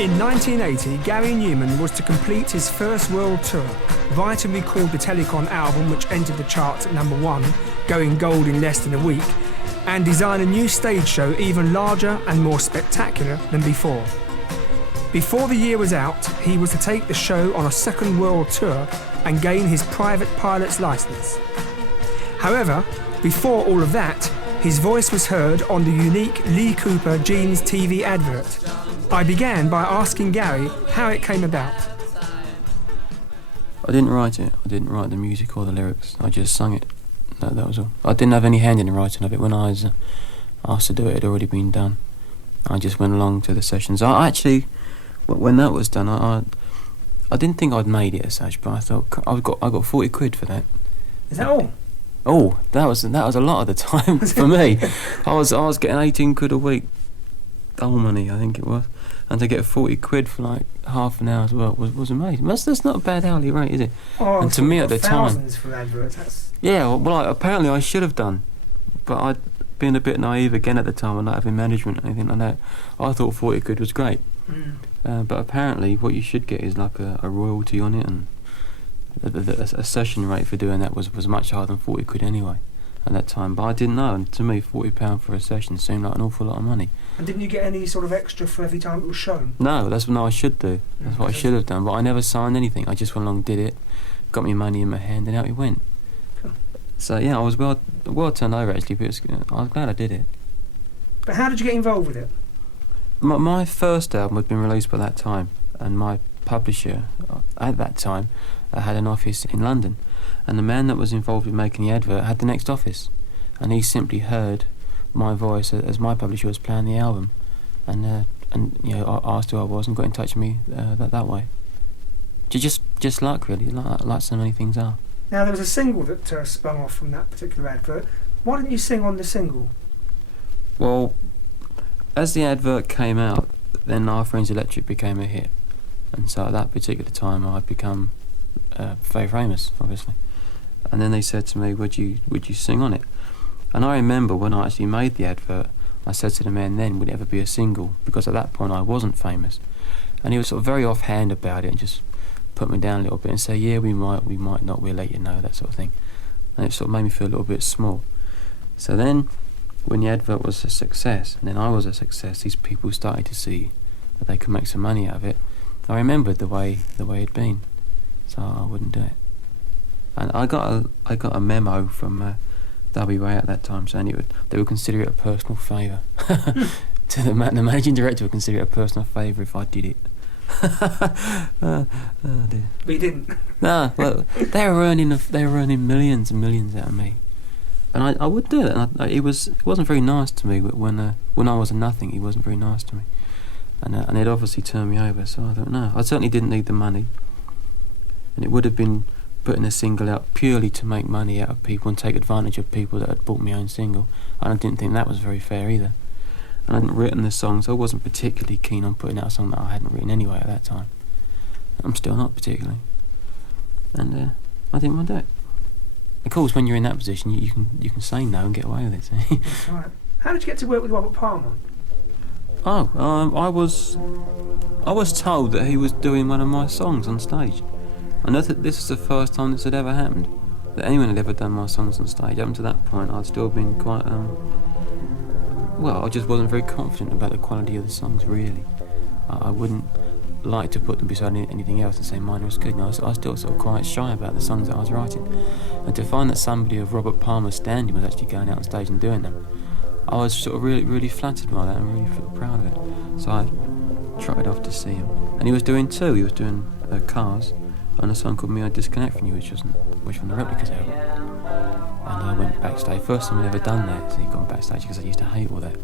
In 1980, Gary Newman was to complete his first world tour, write and record the Telecon album, which entered the charts at #1, going gold in less than a week, and design a new stage show even larger and more spectacular than before. Before the year was out, he was to take the show on a second world tour and gain his private pilot's license. However, before all of that, his voice was heard on the unique Lee Cooper Jeans TV advert. I began by asking Gary how it came about. I didn't write it. I didn't write the music or the lyrics. I just sung it. That was all. I didn't have any hand in the writing of it. When I was asked to do it, it had already been done. I just went along to the sessions. I actually, when that was done, I didn't think I'd made it as such, but I thought I got 40 quid for that. Is that all? Oh, that was a lot of the time for me. I was getting 18 quid a week, dole money, I think it was, and to get 40 quid for like half an hour's work was amazing. That's not a bad hourly rate, is it? Oh, and to me at the time, thousands for adverts. yeah. Well, apparently I should have done, but I'd been a bit naive again at the time, and not having management or anything like that. I thought 40 quid was great, but apparently what you should get is like a royalty on it, and a session rate for doing that was much higher than 40 quid anyway at that time. But I didn't know, and to me £40 for a session seemed like an awful lot of money. And didn't you get any sort of extra for every time it was shown? No, that's what I should do. That's what I should have done, but I never signed anything. I just went along, did it, got me money in my hand, and out it went. Cool. So yeah, I was well turned over actually, but I was glad I did it. But how did you get involved with it? My first album had been released by that time, and my publisher at that time had an office in London, and the man that was involved with making the advert had the next office, and he simply heard my voice as my publisher was playing the album, and you know, asked who I was and got in touch with me that way. Just luck, really, like so many things are. Now there was a single that spun off from that particular advert. Why didn't you sing on the single? Well, as the advert came out, then Our Friends Electric became a hit, and so at that particular time I'd become very famous, obviously. And then they said to me, would you sing on it? And I remember when I actually made the advert, I said to the man then, would it ever be a single? Because at that point I wasn't famous. And he was sort of very offhand about it and just put me down a little bit and say, yeah, we might not, we'll let you know, that sort of thing. And it sort of made me feel a little bit small. So then, when the advert was a success, and then I was a success, these people started to see that they could make some money out of it. I remembered the way it'd been, so I wouldn't do it. And I got a memo from WA at that time saying they would consider it a personal favour. To the managing director would consider it a personal favour if I did it. Oh dear. But you didn't. No, well, they were earning millions and millions out of me, and I would do it. And it wasn't very nice to me when I was a nothing. He wasn't very nice to me, and it obviously turned me over. So I don't know. I certainly didn't need the money, and it would have been putting a single out purely to make money out of people and take advantage of people that had bought my own single. And I didn't think that was very fair either. And I hadn't written the song, so I wasn't particularly keen on putting out a song that I hadn't written anyway at that time. I'm still not particularly. And I didn't want to do it. Of course, when you're in that position, you can say no and get away with it. So. That's right. How did you get to work with Robert Palmer? Oh, I was told that he was doing one of my songs on stage. I know that this is the first time this had ever happened, that anyone had ever done my songs on stage. Up to that point, I'd still been quite, I just wasn't very confident about the quality of the songs, really. I wouldn't like to put them beside anything else and say mine was good. I was still sort of quite shy about the songs that I was writing. And to find that somebody of Robert Palmer's standing was actually going out on stage and doing them, I was sort of really, really flattered by that and really felt proud of it. So I trotted off to see him. And he was doing two. He was doing Cars, and a song called Me I Disconnect From You, which was from the Replicas album. And I went backstage. First time I'd ever done that, so he'd gone backstage because I used to hate all that.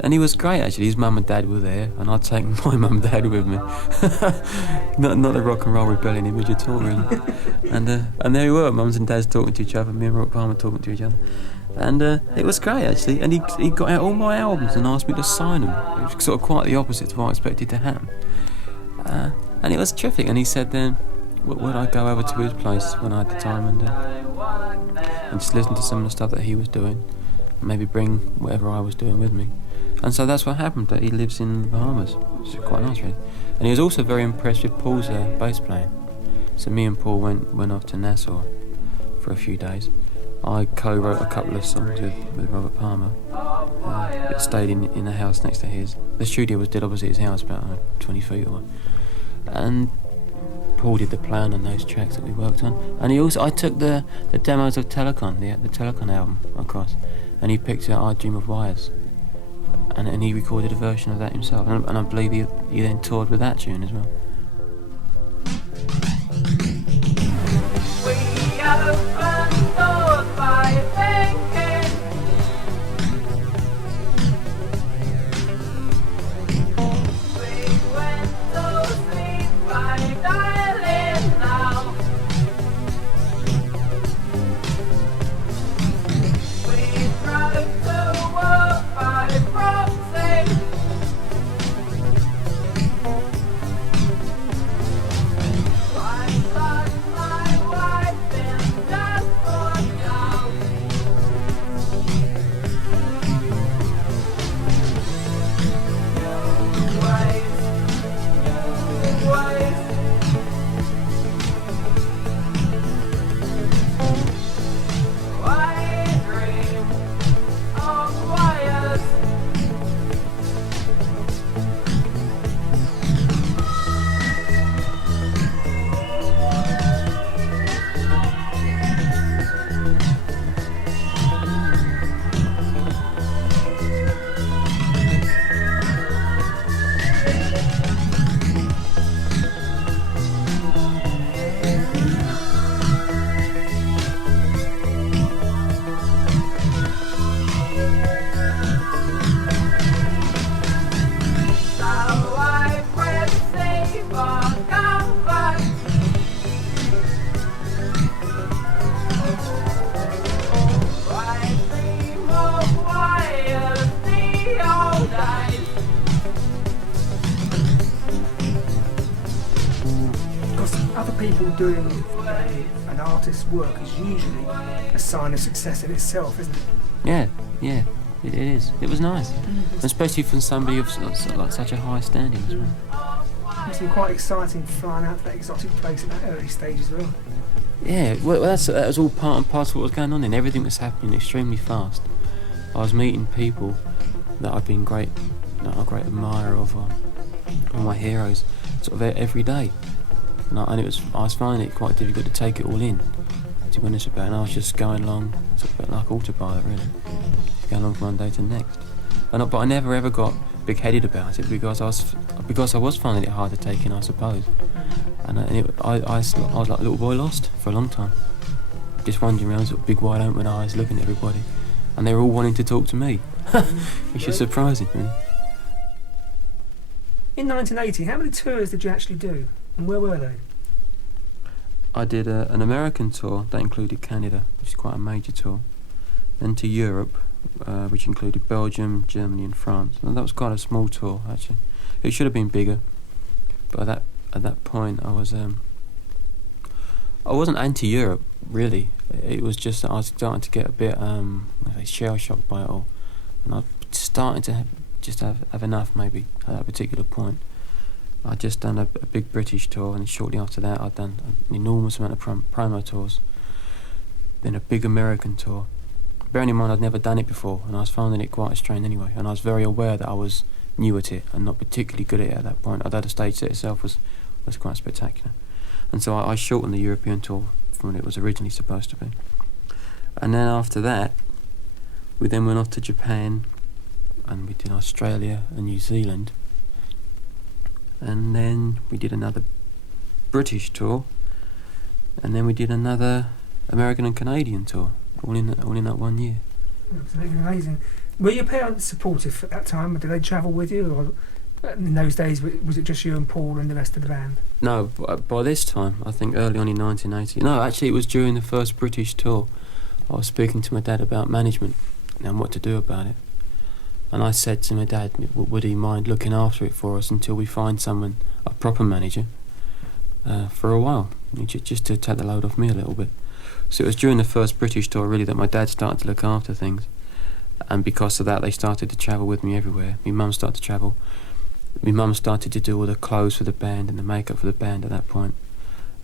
And he was great actually. His mum and dad were there, and I'd taken my mum and dad with me. not the rock and roll rebellion image at all, really. And there we were, mums and dads talking to each other, me and Robert Palmer talking to each other. And it was great actually. And he got out all my albums and asked me to sign them. It was sort of quite the opposite to what I expected to happen. And it was terrific. And he said then, would I go over to his place when I had the time and just listen to some of the stuff that he was doing, maybe bring whatever I was doing with me. And so that's what happened, that he lives in the Bahamas, which is quite nice really. And he was also very impressed with Paul's bass playing. So me and Paul went off to Nassau for a few days. I co-wrote a couple of songs with Robert Palmer. It stayed in a house next to his. The studio was dead opposite his house, about 20 feet away. And Paul did the plan on those tracks that we worked on. And I took the demos of Telecon, the Telecon album, across, and he picked out I Dream of Wires. And he recorded a version of that himself. And I believe he then toured with that tune as well. We open doors by thinking. We went to sleep by dialing now. We drove to work by proxy. People doing an artist's work is usually a sign of success in itself, isn't it? Yeah, it is. It was nice, especially from somebody of like such a high standing as well. It must be quite exciting flying out to that exotic place at that early stage as well. Yeah, well, that was all part and parcel of what was going on, and everything was happening extremely fast. I was meeting people that I've been a great admirer of, or my heroes, sort of every day. And I was finding it quite difficult to take it all in, to be honest about it. And I was just going along, sort of a bit like autopilot really, just going along from one day to the next. But I never ever got big-headed about it because I was finding it hard to take in, I suppose. And I was like a little boy lost for a long time, just wandering around, sort of big wide open eyes, looking at everybody, and they were all wanting to talk to me, which is surprising, really. In 1980, how many tours did you actually do? And where were they? I did an American tour that included Canada, which is quite a major tour. Then to Europe, which included Belgium, Germany and France. And that was quite a small tour, actually. It should have been bigger, but at that point I wasn't anti-Europe, really. It was just that I was starting to get a bit shell-shocked by it all. And I was starting to have enough, maybe, at that particular point. I'd just done a big British tour, and shortly after that I'd done an enormous amount of promo tours. Then a big American tour. Bearing in mind I'd never done it before, and I was finding it quite a strain anyway, and I was very aware that I was new at it and not particularly good at it at that point, although the stage set itself was quite spectacular. And so I shortened the European tour from what it was originally supposed to be. And then after that, we then went off to Japan, and we did Australia and New Zealand. And then we did another British tour, and then we did another American and Canadian tour, all in that 1 year. Absolutely amazing. Were your parents supportive at that time? Did they travel with you, or in those days was it just you and Paul and the rest of the band? No, by this time, I think early on in 1980. No, actually it was during the first British tour. I was speaking to my dad about management and what to do about it. And I said to my dad, would he mind looking after it for us until we find someone, a proper manager, for a while, just to take the load off me a little bit. So it was during the first British tour, really, that my dad started to look after things. And because of that, they started to travel with me everywhere. My mum started to travel. My mum started to do all the clothes for the band and the makeup for the band at that point.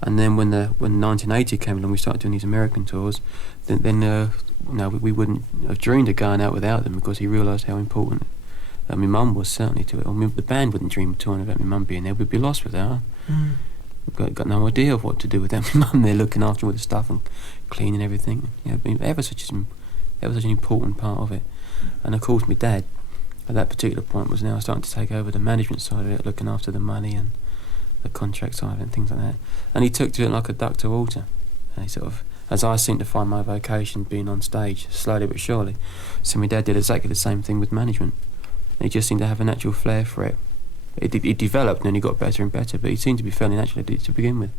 And then when 1980 came along, we started doing these American tours. Then we wouldn't have dreamed of going out without them, because he realised how important my mum was certainly to it. I mean, the band wouldn't dream of touring without my mum being there. We'd be lost without her. We've got no idea of what to do without my mum there looking after all the stuff and cleaning everything. Ever such an important part of it. And of course, my dad, at that particular point, was now starting to take over the management side of it, looking after the money and the contract side of it and things like that. And he took to it like a duck to water. And he sort of, as I seemed to find my vocation being on stage, slowly but surely. So my dad did exactly the same thing with management. He just seemed to have a natural flair for it. It developed and then he got better and better, but he seemed to be fairly natural at it to begin with.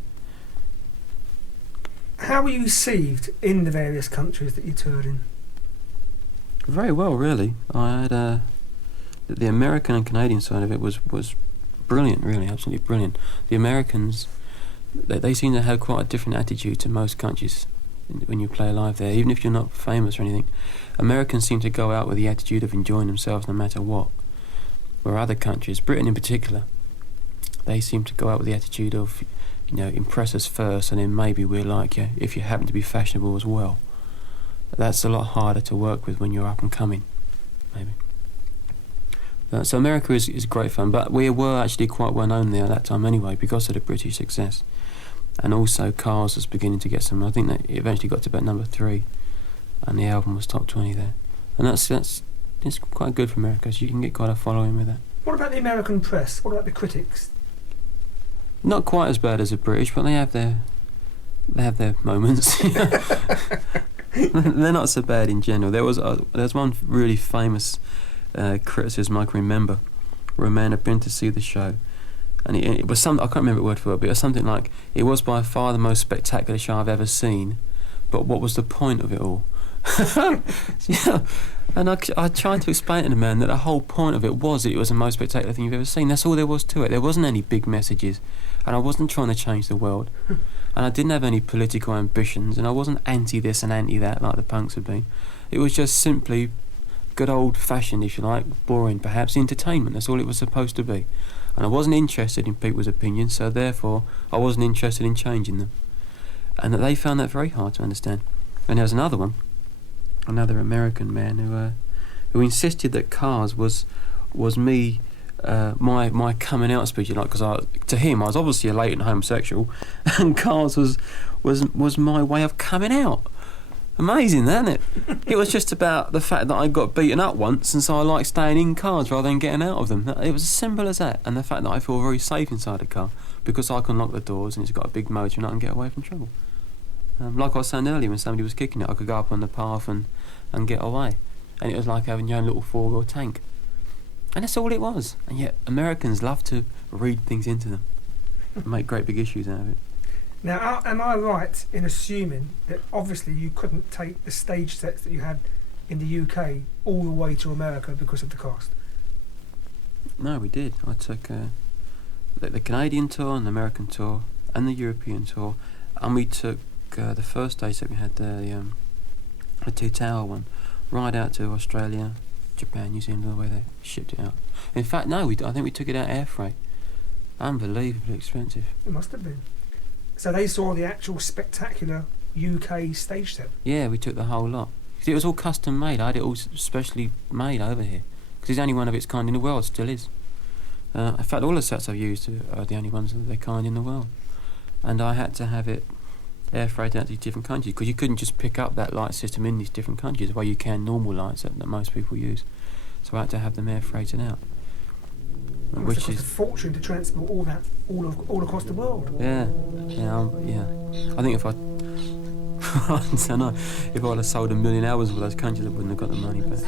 How were you received in the various countries that you toured in? Very well, really. I had the American and Canadian side of it was brilliant, really, absolutely brilliant. The Americans, they seem to have quite a different attitude to most countries when you play live there, even if you're not famous or anything. Americans seem to go out with the attitude of enjoying themselves no matter what. Where other countries, Britain in particular, they seem to go out with the attitude of, impress us first, and then maybe we'll like you if you happen to be fashionable as well. That's a lot harder to work with when you're up and coming, maybe. So America is great fun, but we were actually quite well known there at that time anyway, because of the British success. And also Cars was beginning to get some. I think that it eventually got to about number 3, and the album was top 20 there. And it's quite good for America, so you can get quite a following with that. What about the American press? What about the critics? Not quite as bad as the British, but they have their moments. They're not so bad in general. There's one really famous criticism I can remember, where a man had been to see the show, and it was I can't remember it word for word, but it was something like, it was by far the most spectacular show I've ever seen, but what was the point of it all? Yeah. And I tried to explain to the man that the whole point of it was that it was the most spectacular thing you've ever seen. That's all there was to it. There wasn't any big messages, and I wasn't trying to change the world, and I didn't have any political ambitions, and I wasn't anti this and anti that like the punks had been. It was just simply good old fashioned, if you like, boring perhaps, entertainment. That's all it was supposed to be. And I wasn't interested in people's opinions, so therefore I wasn't interested in changing them. And that they found that very hard to understand. And there was another American man who insisted that Cars was me, my coming out speech, because to him I was obviously a latent homosexual, and Cars was my way of coming out. Amazing, isn't it? It was just about the fact that I got beaten up once, and so I like staying in cars rather than getting out of them. It was as simple as that, and the fact that I feel very safe inside a car because I can lock the doors and it's got a big motor and I can get away from trouble. Like I was saying earlier, when somebody was kicking it, I could go up on the path and get away, and it was like having your own little 4-wheel tank. And that's all it was. And yet Americans love to read things into them and make great big issues out of it. Now, am I right in assuming that obviously you couldn't take the stage sets that you had in the UK all the way to America because of the cost? No, we did. I took the Canadian tour and the American tour and the European tour, and we took the first stage that we had the 2-tower one right out to Australia, Japan, New Zealand, all the way there. Shipped it out. In fact, no, I think we took it out air freight. Unbelievably expensive. It must have been. So they saw the actual spectacular UK stage set? Yeah, we took the whole lot. It was all custom made. I had it all specially made over here, because it's the only one of its kind in the world, still is. In fact, all the sets I've used are the only ones of their kind in the world. And I had to have it air freighted out to different countries, because you couldn't just pick up that light system in these different countries the way you can normal lights that most people use. So I had to have them air freighted out. Which cost a fortune to transport all that all across the world. Yeah. I think if I don't know, if I'd have sold 1 million hours for those countries, I wouldn't have got the money back.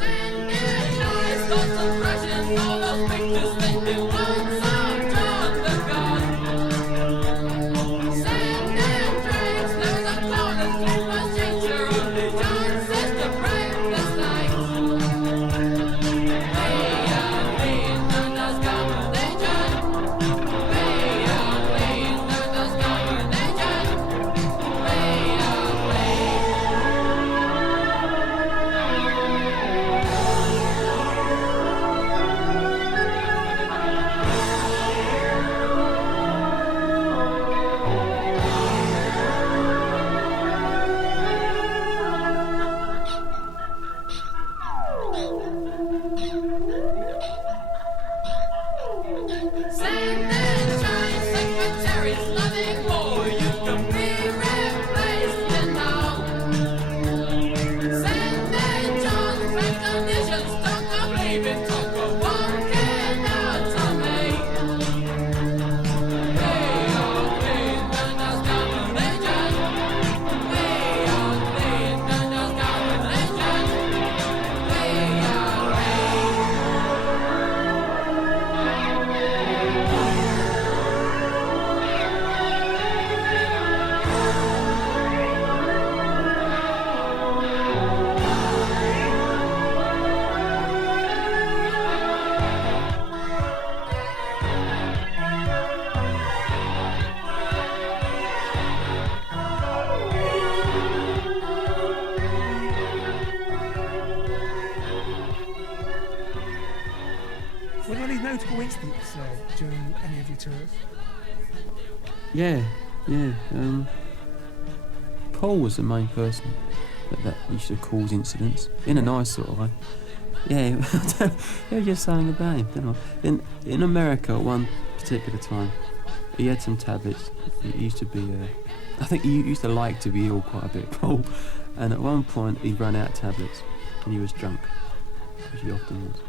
any notable incidents during any of your tours? Yeah. Paul was the main person that used to cause incidents in a nice sort of way. Yeah, they were just saying about him. Don't know. In America, at one particular time, he had some tablets. He used to be, I think he used to like to be ill quite a bit, Paul. And at one point, he ran out of tablets, and he was drunk, which he often was.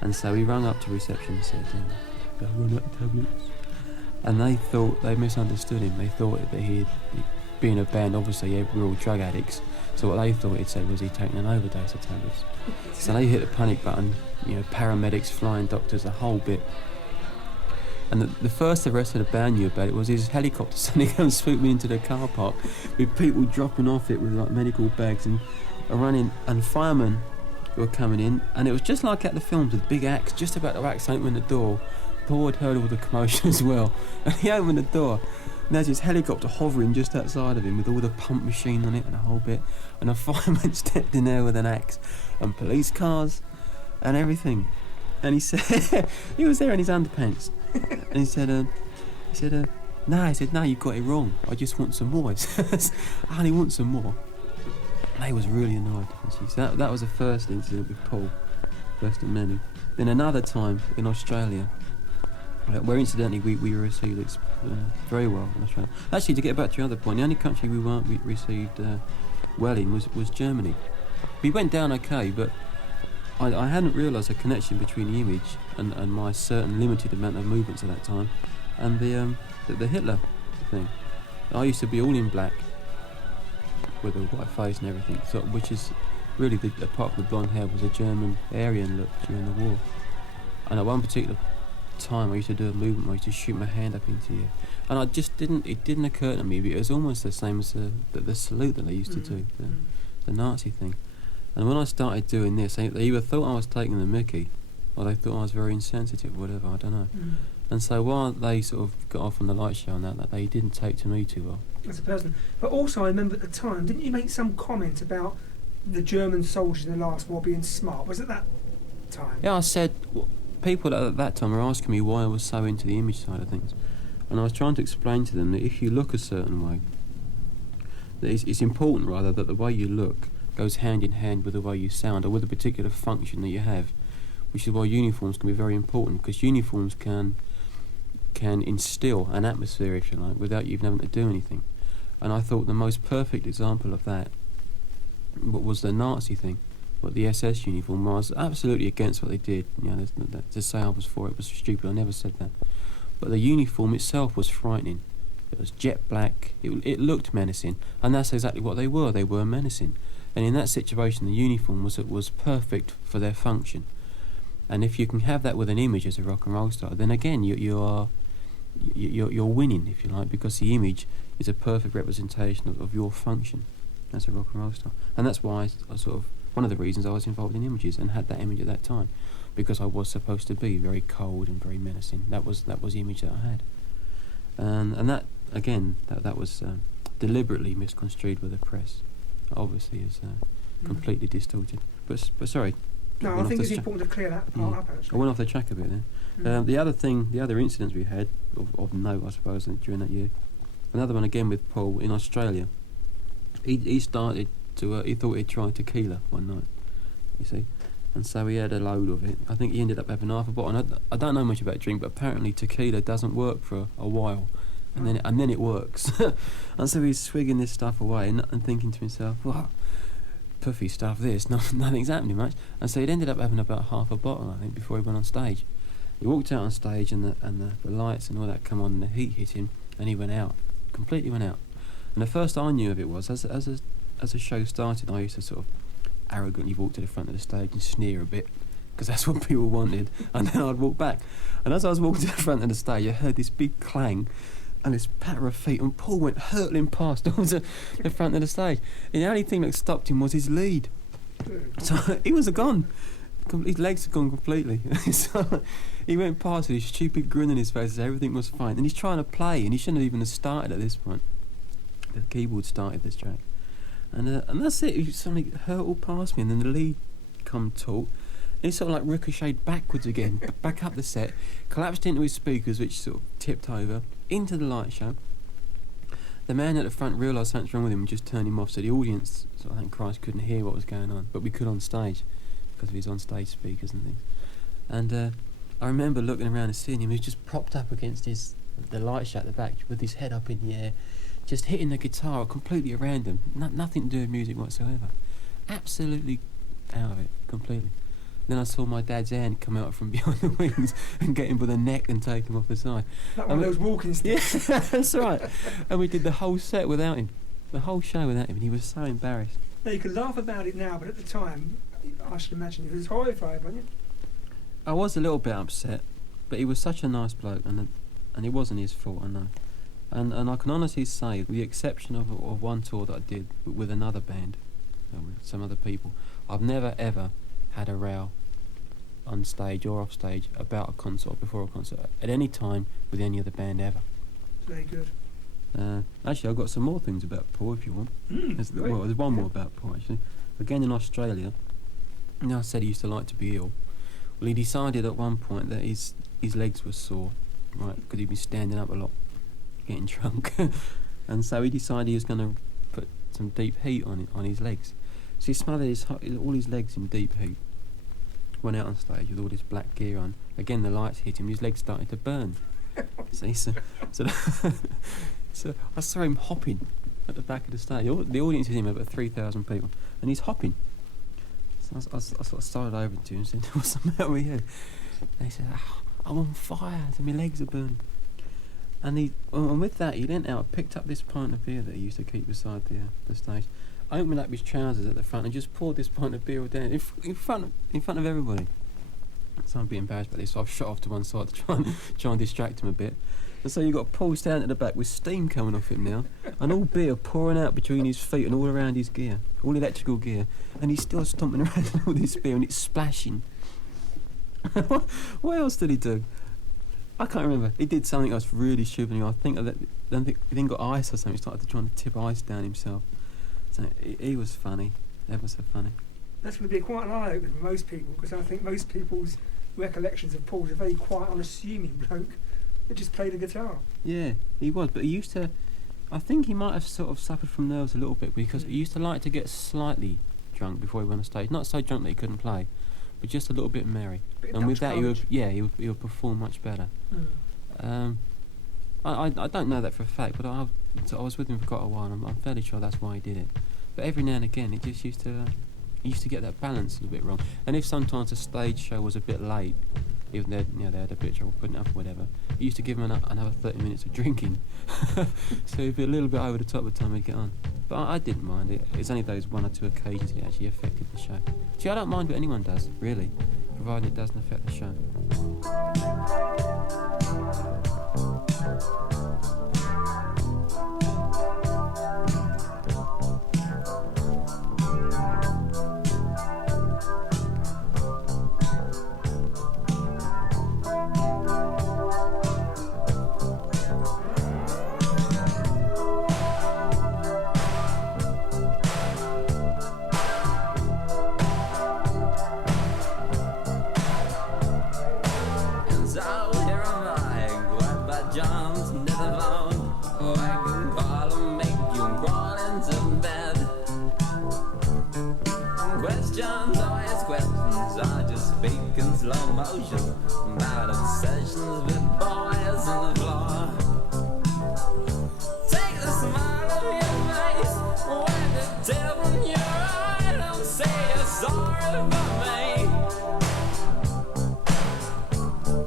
And so he rang up to reception and said, "I run out of tablets." And they misunderstood him. They thought that he'd been a band, obviously, yeah, we're all drug addicts. So what they thought he'd said was he'd taken an overdose of tablets. So they hit the panic button, paramedics, flying doctors, the whole bit. And the first the rest of the band knew about it was his helicopter suddenly came swooping into the car park with people dropping off it with like medical bags and running, and firemen were coming in, and it was just like at the films with big axe just about to axe open the door. Paul had heard all the commotion as well, and he opened the door, and there's his helicopter hovering just outside of him with all the pump machine on it and a whole bit, and a fireman stepped in there with an axe, and police cars and everything. And he said he was there in his underpants, and he said no, you got it wrong, I just want some more. I only want some more. And he was really annoyed. So that was the first incident with Paul, first of many. Then another time in Australia, where incidentally we were received very well in Australia. Actually, to get back to your other point, the only country we weren't received well in was Germany. We went down okay, but I hadn't realised a connection between the image and my certain limited amount of movements at that time, and the Hitler thing. I used to be all in black with a white face and everything, which is really, apart from the blonde hair, was a German Aryan look during the war. And at one particular time I used to do a movement where I used to shoot my hand up into the air, and it didn't occur to me, but it was almost the same as the salute that they used to do, the Nazi thing. And when I started doing this, they either thought I was taking the mickey, or they thought I was very insensitive, whatever, I don't know. And so while they sort of got off on the light show and that they didn't take to me too well. As a person. But also I remember at the time, didn't you make some comment about the German soldiers in the last war being smart? Was it that time? Yeah, I said, people at that time were asking me why I was so into the image side of things. And I was trying to explain to them that if you look a certain way, that it's important rather that the way you look goes hand in hand with the way you sound, or with a particular function that you have, which is why uniforms can be very important, because uniforms can instill an atmosphere, if you like, without you even having to do anything. And I thought the most perfect example of that was the Nazi thing, but the SS uniform. I was absolutely against what they did. To say I was for it was stupid. I never said that. But the uniform itself was frightening. It was jet black. It looked menacing, and that's exactly what they were. They were menacing. And in that situation, the uniform was perfect for their function. And if you can have that with an image as a rock and roll star, then again you're winning, if you like, because the image is a perfect representation of your function as a rock and roll star. And that's why I sort of, one of the reasons I was involved in images and had that image at that time, because I was supposed to be very cold and very menacing. That was the image that I had. And that again that was deliberately misconstrued with the press. Obviously is completely distorted. But sorry. No, I think it's important to clear that part up, actually. I went off the track a bit then. The other incidents we had of note, I suppose, during that year. Another one again with Paul in Australia. He started to he thought he'd try tequila one night, you see, and so he had a load of it. I think he ended up having half a bottle. And I don't know much about drink, but apparently tequila doesn't work for a while, and then it works. And so he's swigging this stuff away and thinking to himself, "Wow, puffy stuff this, nothing's happening much." And so he'd ended up having about half a bottle, I think, before he went on stage. He walked out on stage, and the lights and all that come on, and the heat hit him, and he went out, completely went out. And the first I knew of it was as the show started, I used to sort of arrogantly walk to the front of the stage and sneer a bit, because that's what people wanted, and then I'd walk back. And as I was walking to the front of the stage, I heard this big clang and this patter of feet, and Paul went hurtling past towards the front of the stage. And the only thing that stopped him was his lead. So he was gone. His legs had gone completely. So he went past with his stupid grin on his face as everything was fine. And he's trying to play, and he shouldn't have even started at this point. The keyboard started this track. And that's it. He suddenly hurtled past me, and then the lead come taut. he sort of like ricocheted backwards again, back up the set, collapsed into his speakers, which sort of tipped over, into the light show. The man at the front realised something wrong with him and just turned him off, so the audience, I think Christ, couldn't hear what was going on, but we could on stage, because of his on-stage speakers and things. And I remember looking around and seeing him. He was just propped up against the light show at the back, with his head up in the air, just hitting the guitar completely around him. Nothing to do with music whatsoever. Absolutely out of it, completely. Then I saw my dad's hand come out from behind the wings and get him by the neck and take him off the side. That one of those walking sticks. Yeah, that's right. And we did the whole set without him. The whole show without him, and he was so embarrassed. Now, you can laugh about it now, but at the time, I should imagine you was horrified, weren't you? I was a little bit upset, but he was such a nice bloke, and it wasn't his fault, I know. And I can honestly say, with the exception of one tour that I did with another band, with some other people, I've never ever had a row on stage or off stage about a concert or before a concert at any time with any other band ever. Very good. Actually, I've got some more things about Paul if you want. There's one more about Paul actually. Again in Australia, I said he used to like to be ill. Well, he decided at one point that his legs were sore, right, because he'd been standing up a lot, getting drunk, and so he decided he was going to put some deep heat on his legs. So he smothered all his legs in deep heat. Went out on stage with all this black gear on. Again, the lights hit him. His legs started to burn. So I saw him hopping at the back of the stage. The audience is him, about 3,000 people, and he's hopping. So I sort of started over to him and said, "What's the matter with you?" And he said, "I'm on fire. So my legs are burning." And with that, he leant out, picked up this pint of beer that he used to keep beside the stage, opened up his trousers at the front, and just poured this pint of beer down in front of everybody. So I'm a bit embarrassed about this, so I've shot off to one side to try and distract him a bit. And so you've got Paul standing at the back with steam coming off him now, and all beer pouring out between his feet and all around his gear, all electrical gear, and he's still stomping around with all this beer and it's splashing. What else did he do? I can't remember. He did something else really stupid. I think he then got ice or something. He started trying to tip ice down himself. So he was funny, ever so funny. That's going to be quite an eye-opener for most people, because I think most people's recollections of Paul's a very quiet, unassuming bloke that just played the guitar. Yeah, he was, but he used to... I think he might have sort of suffered from nerves a little bit, because he used to like to get slightly drunk before he went on stage. Not so drunk that he couldn't play, but just a little bit merry. And with that, he would perform much better. I don't know that for a fact, but I was with him for quite a while, and I'm fairly sure that's why he did it. But every now and again, it just used to get that balance a little bit wrong. And if sometimes the stage show was a bit late, even though they had a bit of trouble putting it up or whatever, he used to give him another 30 minutes of drinking. So he'd be a little bit over the top by the time he'd get on. But I didn't mind it. It's only those one or two occasions it actually affected the show. See, I don't mind what anyone does, really, provided it doesn't affect the show. Slow motion about obsessions with boys on the floor. Take the smile of your face when the devil in your eye. Don't say you're sorry for me.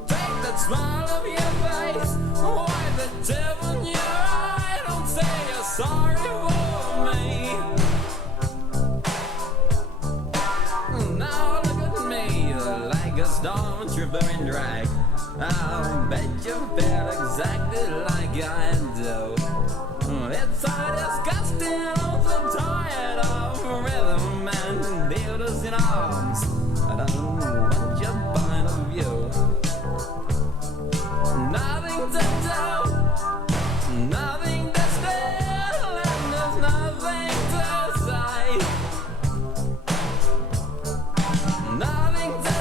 Take that smile of your face when the devil in your eye. Don't say you're sorry for me. Now look at me, like a stormtrooper in drag. I'll bet you feel exactly like I do. It's so disgusting, I'm so tired of rhythm and dildos in arms. I don't want your point of view. Nothing to do, nothing to steal, and there's nothing to say. Nothing to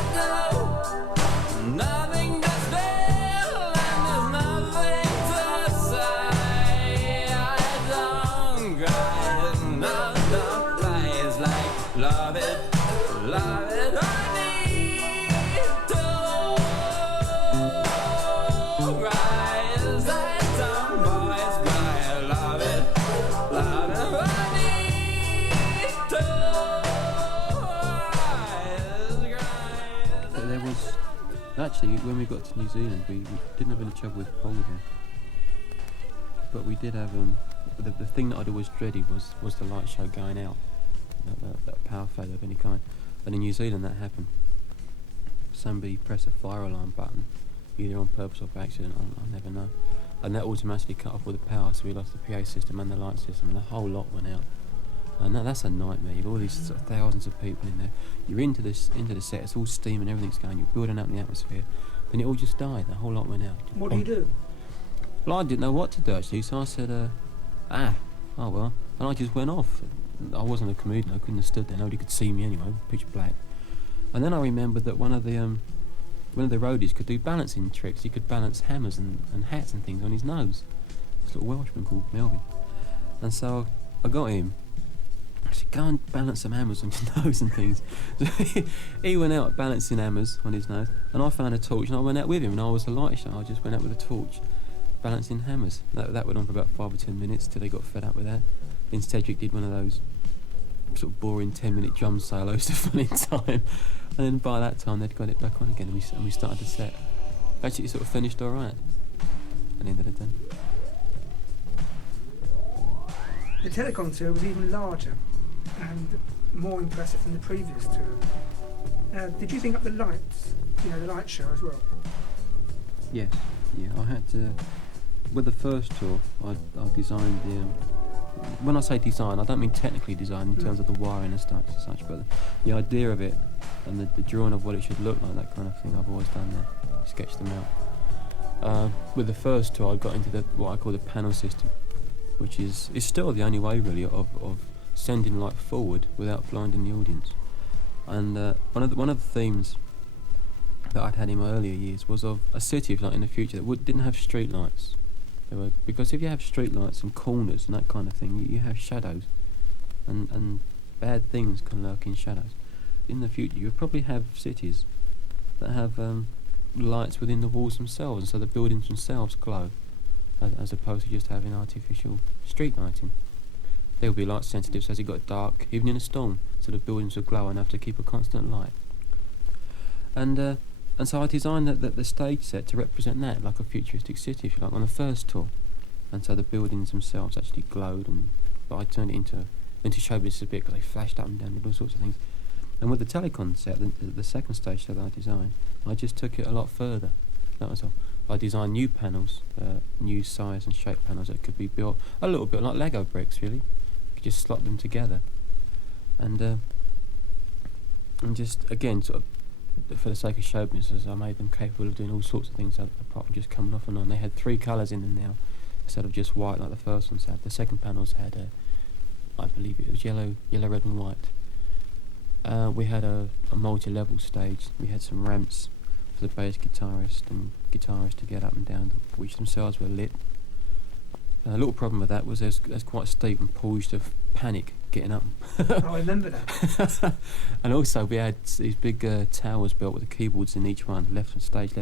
Actually, when we got to New Zealand, we didn't have any trouble with Paul here. But we did have the thing that I'd always dreaded was the light show going out, that power failure of any kind. And in New Zealand, that happened. Somebody pressed a fire alarm button, either on purpose or by accident. I'll never know. And that automatically cut off all the power, so we lost the PA system and the light system, and the whole lot went out. And that's a nightmare. You've all these sort of thousands of people in there. You're into the set. It's all steam and everything's going. You're building up the atmosphere. Then it all just died. The whole lot went out. What do you do? Well, I didn't know what to do actually, so I said, oh well. And I just went off. I wasn't a comedian. I couldn't have stood there. Nobody could see me anyway. Pitch black. And then I remembered that one of the roadies could do balancing tricks. He could balance hammers and hats and things on his nose. This little Welshman called Melvin. And so I got him. I said, go and balance some hammers on your nose and things. So he went out balancing hammers on his nose, and I found a torch and I went out with him, and I was a light show. I just went out with a torch balancing hammers. That went on for about 5 or 10 minutes till they got fed up with that. Then Cedric did one of those sort of boring 10-minute drum solos to fill in time, and then by that time they'd got it back on again, and we started the set. Actually, it sort of finished all right at the end of the day. The Telecom tour was even larger and more impressive than the previous tour. Did you think up the lights, the light show as well? Yes, yeah, I had to. With the first tour, I designed the. When I say design, I don't mean technically design in terms of the wiring and such, but the idea of it and the drawing of what it should look like, that kind of thing. I've always done that, sketched them out. With the first tour, I got into what I call the panel system, which is still the only way really of sending light forward without blinding the audience. And one of the themes that I'd had in my earlier years was of a city, if like in the future, that didn't have street lights. Because if you have street lights and corners and that kind of thing, you have shadows, and bad things can lurk in shadows. In the future, you would probably have cities that have lights within the walls themselves, and so the buildings themselves glow, as opposed to just having artificial street lighting. They will be light sensitive, so as it got dark, even in a storm, so the buildings would glow enough to keep a constant light. And so I designed the stage set to represent that, like a futuristic city, if you like, on the first tour. And so the buildings themselves actually glowed, but I turned it into show business a bit, because they flashed up and down, did all sorts of things. And with the Telecom set, the second stage set that I designed, I just took it a lot further. That was all. I designed new panels, new size and shape panels that could be built a little bit like Lego bricks, really. You could just slot them together, and just again, sort of for the sake of show business, I made them capable of doing all sorts of things apart from just coming off and on. They had 3 colours in them now, instead of just white like the first ones had. The second panels had, I believe it was yellow, red and white. We had a multi-level stage. We had some ramps for the bass guitarist and guitarist to get up and down, which themselves were lit. A little problem with that was there's quite steep, and Paul used to panic getting up. I remember that. And also we had these big towers built with the keyboards in each one, left on stage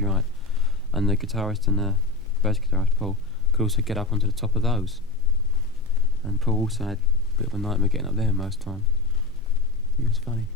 right. And the guitarist and the bass guitarist, Paul, could also get up onto the top of those. And Paul also had a bit of a nightmare getting up there most times. It was funny.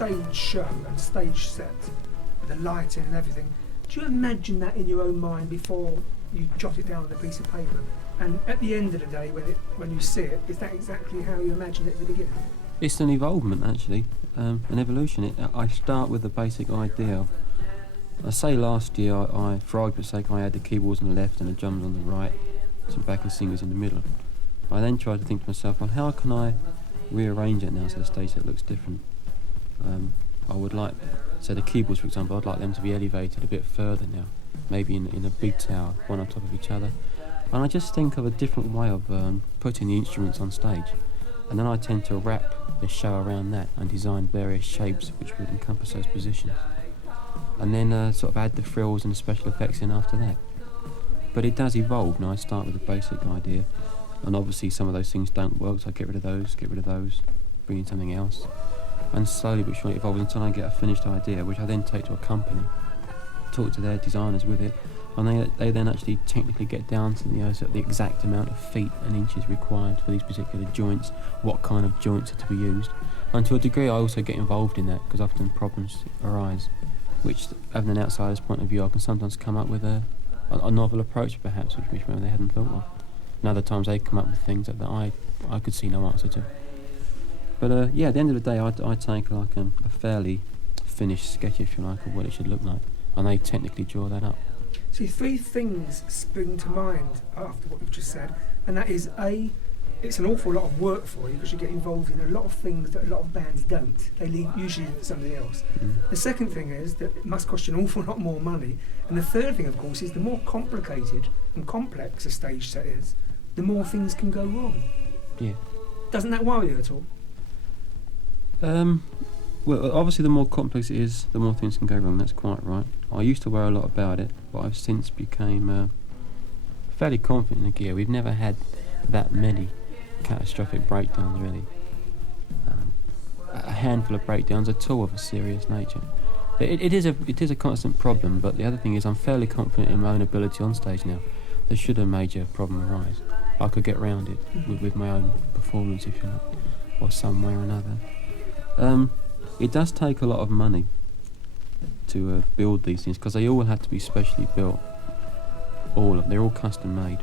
stage show and stage set, the lighting and everything, do you imagine that in your own mind before you jot it down on a piece of paper? And at the end of the day, when you see it, is that exactly how you imagined it at the beginning? It's an evolvement, actually, an evolution. I start with the basic idea of, I say last year, for argument's sake, I had the keyboards on the left and the drums on the right, some backing singers in the middle. I then tried to think to myself, well, how can I rearrange it now so the stage set looks different? I would like, so the keyboards, for example, I'd like them to be elevated a bit further now, maybe in a big tower, one on top of each other. And I just think of a different way of putting the instruments on stage. And then I tend to wrap the show around that and design various shapes which would encompass those positions. And then sort of add the frills and the special effects in after that. But it does evolve. Now I start with a basic idea, and obviously some of those things don't work, so I get rid of those, bring in something else. And slowly but surely it evolves until I get a finished idea, which I then take to a company, talk to their designers with it, and they then actually technically get down to sort of the exact amount of feet and inches required for these particular joints, what kind of joints are to be used. And to a degree I also get involved in that, because often problems arise, which, having an outsider's point of view, I can sometimes come up with a novel approach perhaps, which maybe they hadn't thought of. And other times they come up with things that I could see no answer to. But yeah, at the end of the day, I take like a fairly finished sketch, if you like, of what it should look like, and they technically draw that up. See, three things spring to mind after what you've just said, and that is A, it's an awful lot of work for you because you get involved in a lot of things that a lot of bands don't. They leave usually to somebody else. The second thing is that it must cost you an awful lot more money. And the third thing, of course, is the more complicated and complex a stage set is, the more things can go wrong. Yeah. Doesn't that worry you at all? Well, obviously the more complex it is, the more things can go wrong, that's quite right. I used to worry a lot about it, but I've since became fairly confident in the gear. We've never had that many catastrophic breakdowns, really. A handful of breakdowns at all of a serious nature. It is a constant problem, but the other thing is I'm fairly confident in my own ability on stage now. There should a major problem arise, I could get around it with my own performance, if you like, or some way or another. It does take a lot of money to build these things, because they all have to be specially built. They're all custom made.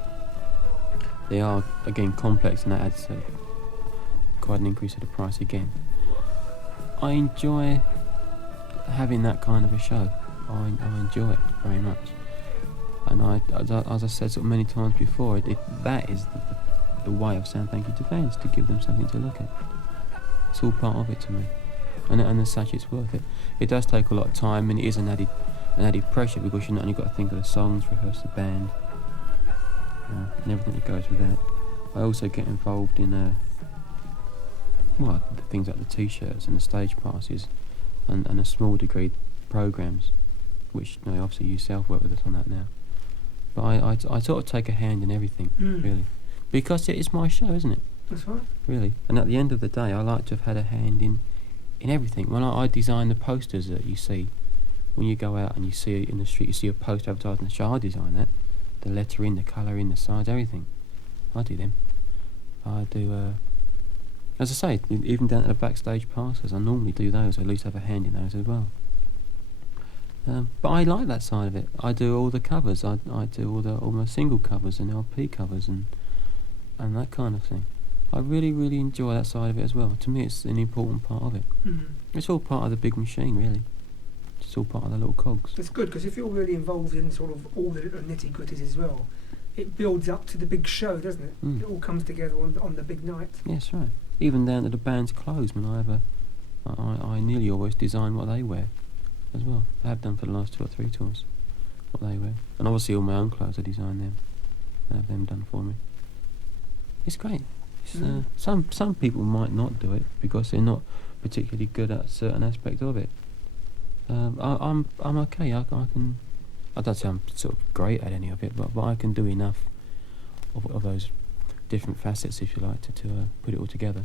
They are, again, complex, and that adds quite an increase to the price again. I enjoy having that kind of a show. I enjoy it very much. And as I said sort of many times before, that is the way of saying thank you to fans, to give them something to look at. It's all part of it to me. And as such, it's worth it. It does take a lot of time, and it is an added pressure, because you've not only got to think of the songs, rehearse the band, and everything that goes with that. I also get involved in the things like the t-shirts and the stage passes, and a small degree programs, which obviously you self work with us on that now. But I sort of take a hand in everything, really, because it is my show, isn't it? That's right. Really. And at the end of the day, I like to have had a hand in everything. When I design the posters that you see, when you go out and you see it in the street, you see a poster advertising the show, I design that. The lettering, the colouring, the size, everything. I do them. I do, as I say, even down to the backstage passes, I normally do those, or at least have a hand in those as well. But I like that side of it. I do all the covers. I do all my single covers and LP covers and that kind of thing. I really, really enjoy that side of it as well. To me, it's an important part of it. It's all part of the big machine, really. It's all part of the little cogs. It's good, because if you're really involved in sort of all the little nitty-gritties as well, it builds up to the big show, doesn't it? It all comes together on the big night. Yes, right. Even down to the band's clothes. When I nearly always design what they wear as well. I have done for the last 2 or 3 tours, what they wear. And obviously all my own clothes, I design them. I have them done for me. It's great. Some people might not do it because they're not particularly good at a certain aspect of it. I'm okay. I can. I don't say I'm sort of great at any of it, but I can do enough of those different facets, if you like, to put it all together.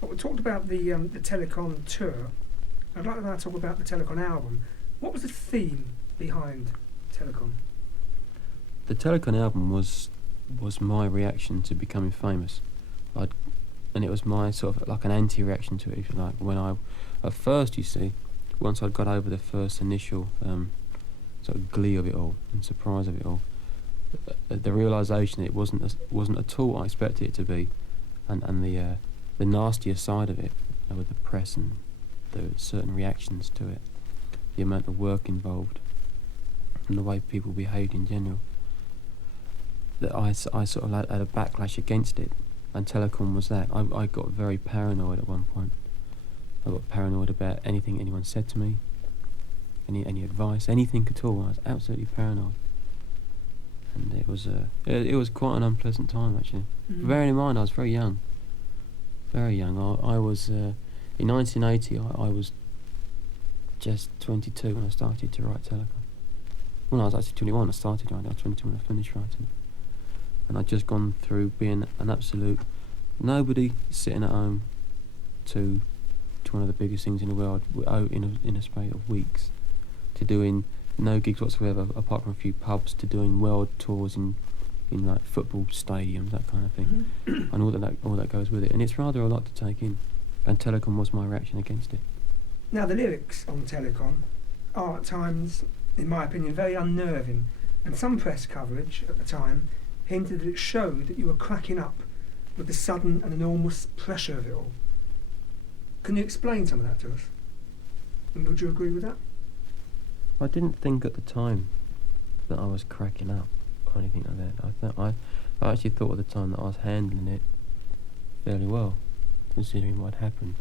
Well, we talked about the Telecon tour. I'd like to now talk about the Telecon album. What was the theme behind Telecon? The Telecon album was my reaction to becoming famous. I'd and it was my sort of like an anti-reaction to it, if you like. When I, at first, you see, once I'd got over the first initial sort of glee of it all and surprise of it all, the realisation that it wasn't at all what I expected it to be, and the nastier side of it, with the press and the certain reactions to it, the amount of work involved, and the way people behaved in general, that I sort of had a backlash against it, and telecom was that. I got very paranoid at one point. I got paranoid about anything anyone said to me, any advice, anything at all. I was absolutely paranoid, and it was quite an unpleasant time actually. Mm. Bearing in mind I was very young. I was in 1980. I was just 22 when I started to write telecom. When I was actually 21, I started writing. I was 22 when I finished writing. And I'd just gone through being an absolute nobody, sitting at home, to one of the biggest things in the world in a space of weeks, to doing no gigs whatsoever apart from a few pubs, to doing world tours in like football stadiums, that kind of thing, and all that goes with it. And it's rather a lot to take in. And telecom was my reaction against it. Now, the lyrics on Telecom are at times, in my opinion, very unnerving, and some press coverage at the time hinted that it showed that you were cracking up with the sudden and enormous pressure of it all. Can you explain some of that to us? And would you agree with that? I didn't think at the time that I was cracking up or anything like that. I actually thought at the time that I was handling it fairly well, considering what had happened.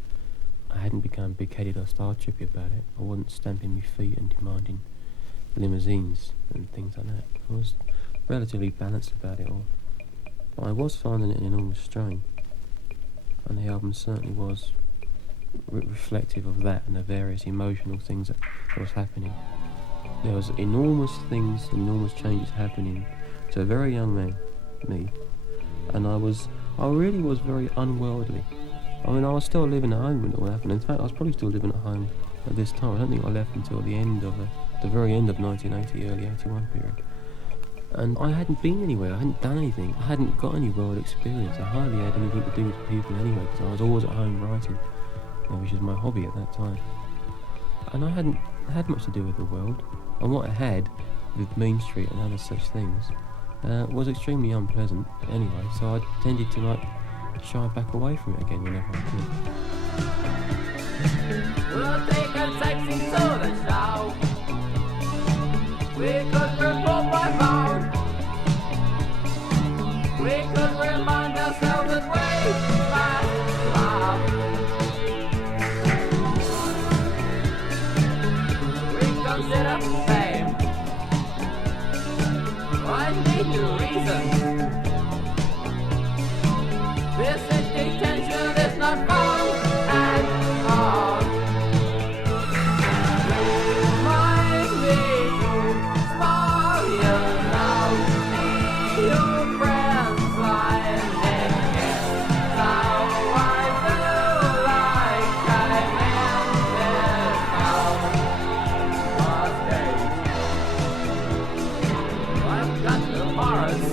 I hadn't become big-headed or star-trippy about it. I wasn't stamping my feet and demanding limousines and things like that. I was relatively balanced about it all. But I was finding it an enormous strain, and the album certainly was reflective of that and the various emotional things that was happening. There was enormous things, enormous changes happening to a very young man, me, and I really was very unworldly. I mean, I was still living at home when it all happened. In fact, I was probably still living at home at this time. I don't think I left until the very end of 1980, early 81 period. And I hadn't been anywhere, I hadn't done anything, I hadn't got any world experience. I hardly had anything to do with people anyway, because I was always at home writing, which was my hobby at that time. And I hadn't had much to do with the world, and what I had with Mean Street and other such things was extremely unpleasant anyway, so I tended to shy back away from it again whenever I could. We'll take a taxi to the show. We could report by phone. We could remind ourselves that we love. We consider fame. I need the reason. This is detention, it's not fun at all. Remind me to smile, you know. See your friends lying naked. How I feel like I'm in this house. I've got the horrors.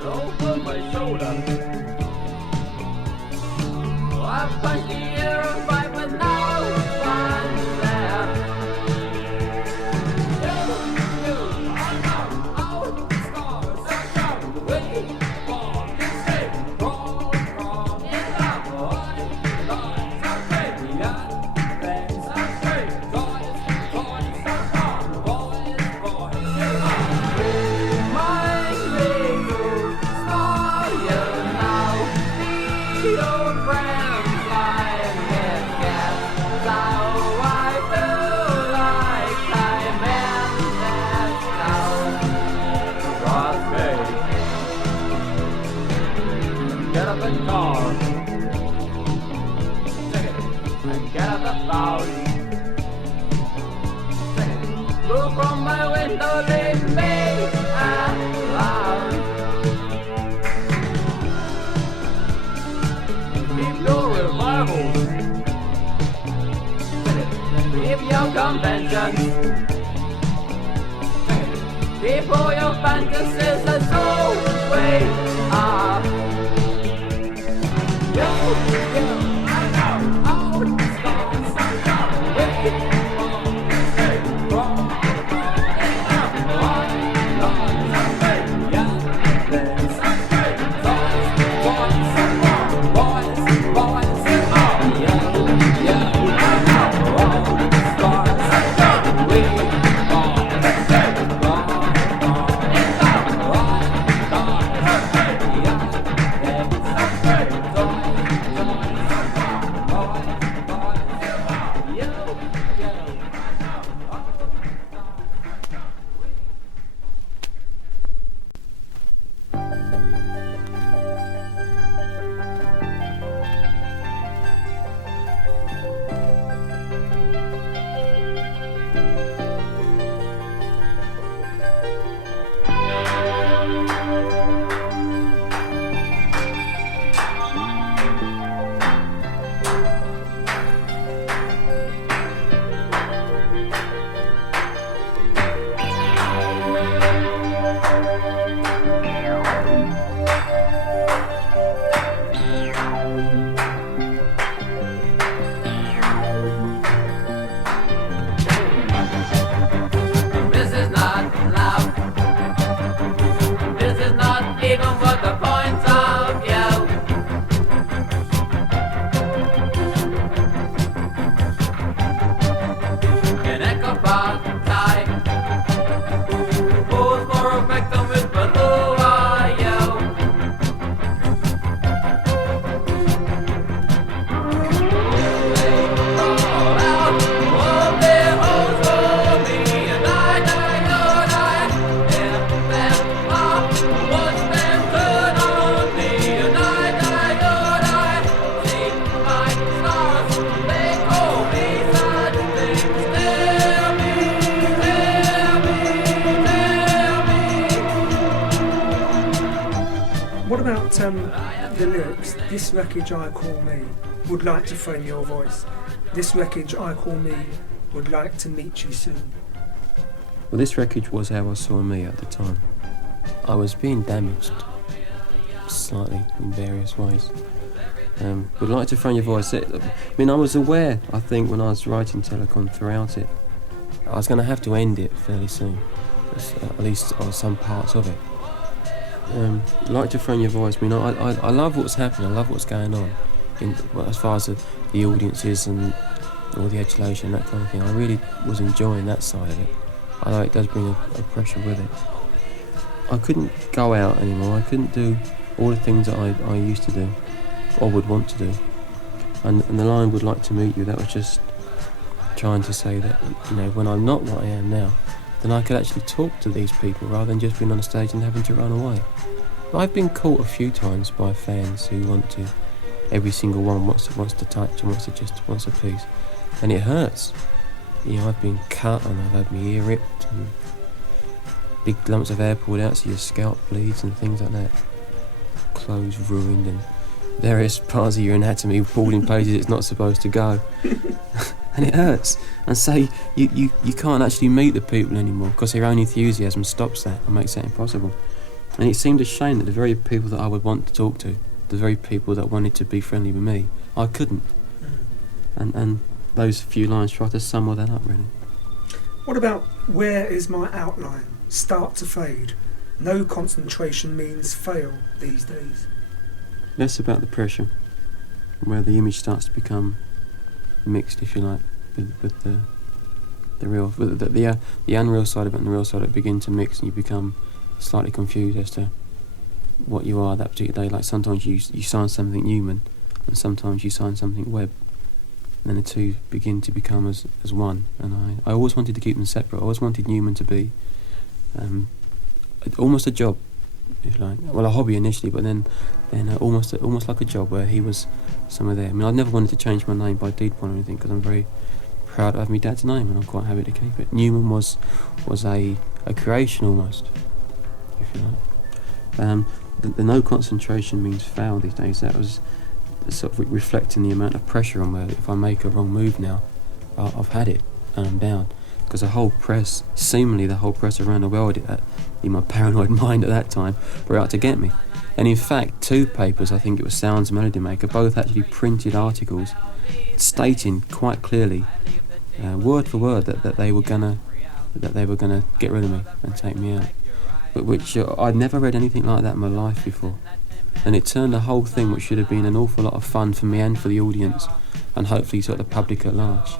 Over my shoulder, I punched the air and fight with no one there. You are not our stars, are come. We want to stay wrong in love. Lies are straight, young things are straight. Boys are gone, boys, you are. Remind me to smile, you know. See your friends lying in gas. So I feel like I'm in this house. Cross me. Get up and call. And get up the phone. Look from my window, leave me alone. Keep your revivals. Keep your conventions. Keep all your fantasies as all we are. about the lyrics? This wreckage I call me, would like to frame your voice. This wreckage I call me, would like to meet you soon. Well, this wreckage was how I saw me at the time. I was being damaged slightly in various ways. Would like to frame your voice. I was aware, I think, when I was writing Telecon throughout it, I was going to have to end it fairly soon, at least on some parts of it. Like to frame your voice. I love what's happening. I love what's going on, as far as the audiences and all the adulation, that kind of thing. I really was enjoying that side of it, although it does bring a pressure with it. I couldn't go out anymore. I couldn't do all the things that I used to do, or would want to do. And the line "would like to meet you," that was just trying to say that, when I'm not what I am now, then I could actually talk to these people rather than just being on a stage and having to run away. I've been caught a few times by fans who want to, every single one wants to touch and wants a piece, and it hurts. I've been cut and I've had my ear ripped and big lumps of hair pulled out so your scalp bleeds and things like that. Clothes ruined and various parts of your anatomy pulled in places it's not supposed to go. And it hurts. And so you can't actually meet the people anymore because their own enthusiasm stops that and makes that impossible. And it seemed a shame that the very people that I would want to talk to, the very people that wanted to be friendly with me, I couldn't. And those few lines try to sum all that up, really. What about where is my outline? Start to fade. No concentration means fail these days. Less about the pressure, where the image starts to become mixed, if you like, with the real, with the unreal side of it and the real side of it begin to mix, and you become slightly confused as to what you are that particular day. Like sometimes you sign something human, and sometimes you sign something web, and then the two begin to become as one. And I always wanted to keep them separate. I always wanted Newman to be almost a job, if you like. Well, a hobby initially, but then almost like a job where he was somewhere there. I'd never wanted to change my name by deed poll or anything because I'm very proud to have my dad's name and I'm quite happy to keep it. Newman was a creation almost, if you like. The no concentration means fail these days. That was sort of reflecting the amount of pressure on where if I make a wrong move now, I've had it and I'm down. Because seemingly the whole press around the world, in my paranoid mind at that time, were out to get me. And in fact, two papers, I think it was Sounds and Melody Maker, both actually printed articles stating quite clearly, word for word, that they were gonna get rid of me and take me out. But which I'd never read anything like that in my life before. And it turned the whole thing, which should have been an awful lot of fun for me and for the audience, and hopefully sort of the public at large.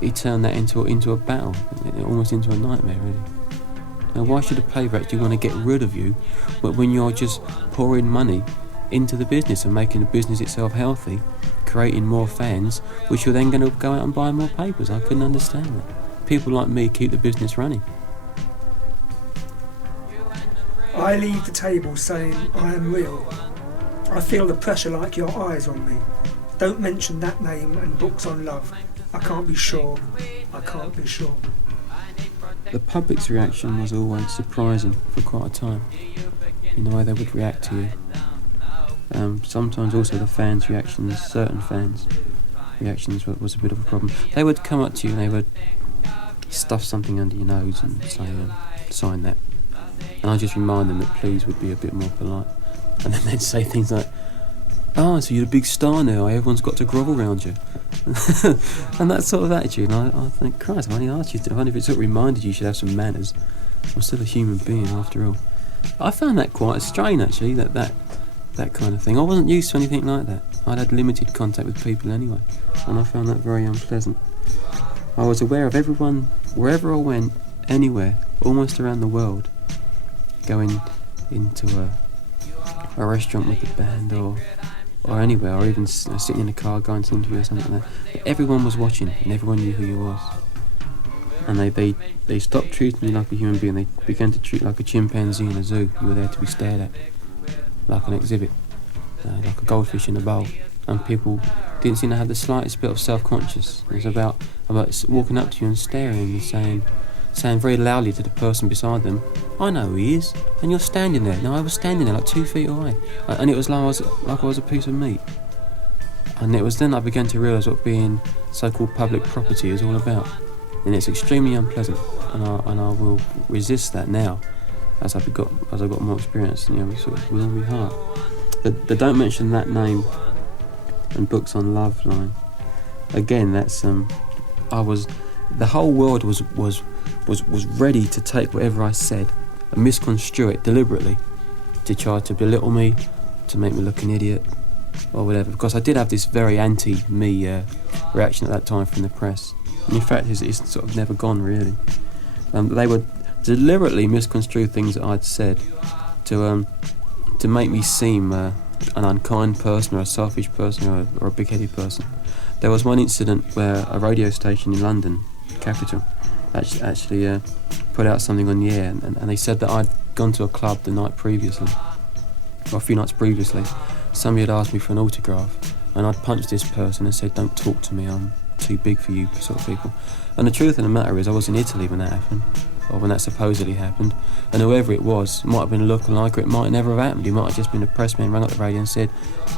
He turned that into a battle, almost into a nightmare, really. Now, why should a paper actually want to get rid of you when you're just pouring money into the business and making the business itself healthy, creating more fans, which you're then going to go out and buy more papers? I couldn't understand that. People like me keep the business running. I leave the table saying I am real. I feel the pressure like your eyes on me. Don't mention that name and books on love. I can't be sure. I can't be sure. The public's reaction was always surprising for quite a time, in the way they would react to you. Sometimes also the fans' reactions, certain fans' reactions was a bit of a problem. They would come up to you and they would stuff something under your nose and say, sign that. And I just remind them that please would be a bit more polite. And then they'd say things like, oh, so you're a big star now, everyone's got to grovel round you. And that sort of attitude. And I think, Christ, I only asked you to, if it sort of reminded you should have some manners. I'm still a human being after all. I found that quite a strain, actually, that kind of thing. I wasn't used to anything like that. I'd had limited contact with people anyway, and I found that very unpleasant. I was aware of everyone, wherever I went, anywhere, almost around the world, going into a restaurant with the band or anywhere, or even sitting in a car going to an interview or something like that. But everyone was watching and everyone knew who you was. And they stopped treating you like a human being. They began to treat you like a chimpanzee in a zoo. You were there to be stared at, like an exhibit, like a goldfish in a bowl. And people didn't seem to have the slightest bit of self-conscious. It was about walking up to you and staring and saying, saying very loudly to the person beside them, "I know who he is," and you're standing there. Now I was standing there like 2 feet away, and it was like I was a piece of meat. And it was then I began to realise what being so-called public property is all about, and it's extremely unpleasant. And I will resist that now, as I got more experience, sort of with all my heart. The Don't Mention That Name and Books on Love line. Again, that's the whole world was ready to take whatever I said and misconstrue it deliberately to try to belittle me, to make me look an idiot or whatever, because I did have this very anti-me reaction at that time from the press. And in fact, it's sort of never gone really. They would deliberately misconstrue things that I'd said to make me seem an unkind person or a selfish person or a big-headed person. There was one incident where a radio station in London, capital, actually put out something on the air, and they said that I'd gone to a club the night previously, or a few nights previously. Somebody had asked me for an autograph, and I'd punched this person and said, "Don't talk to me, I'm too big for you," sort of people. And the truth of the matter is, I was in Italy when that happened, or when that supposedly happened, and whoever it was, it might have been a lookalike, or it might never have happened. He might have just been a pressman, rang up the radio and said,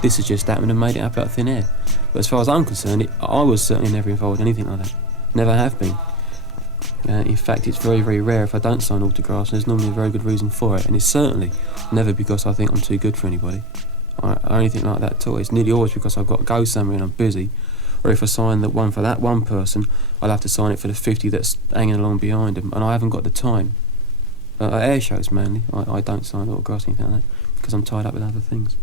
"This has just happened," and made it up out of thin air. But as far as I'm concerned, I was certainly never involved in anything like that. Never have been. In fact, it's very, very rare if I don't sign autographs, and there's normally a very good reason for it, and it's certainly never because I think I'm too good for anybody, or anything like that at all. It's nearly always because I've got to go somewhere and I'm busy, or if I sign that one for that one person, I'll have to sign it for the 50 that's hanging along behind them, and I haven't got the time. At air shows mainly, I don't sign autographs or anything like that, because I'm tied up with other things.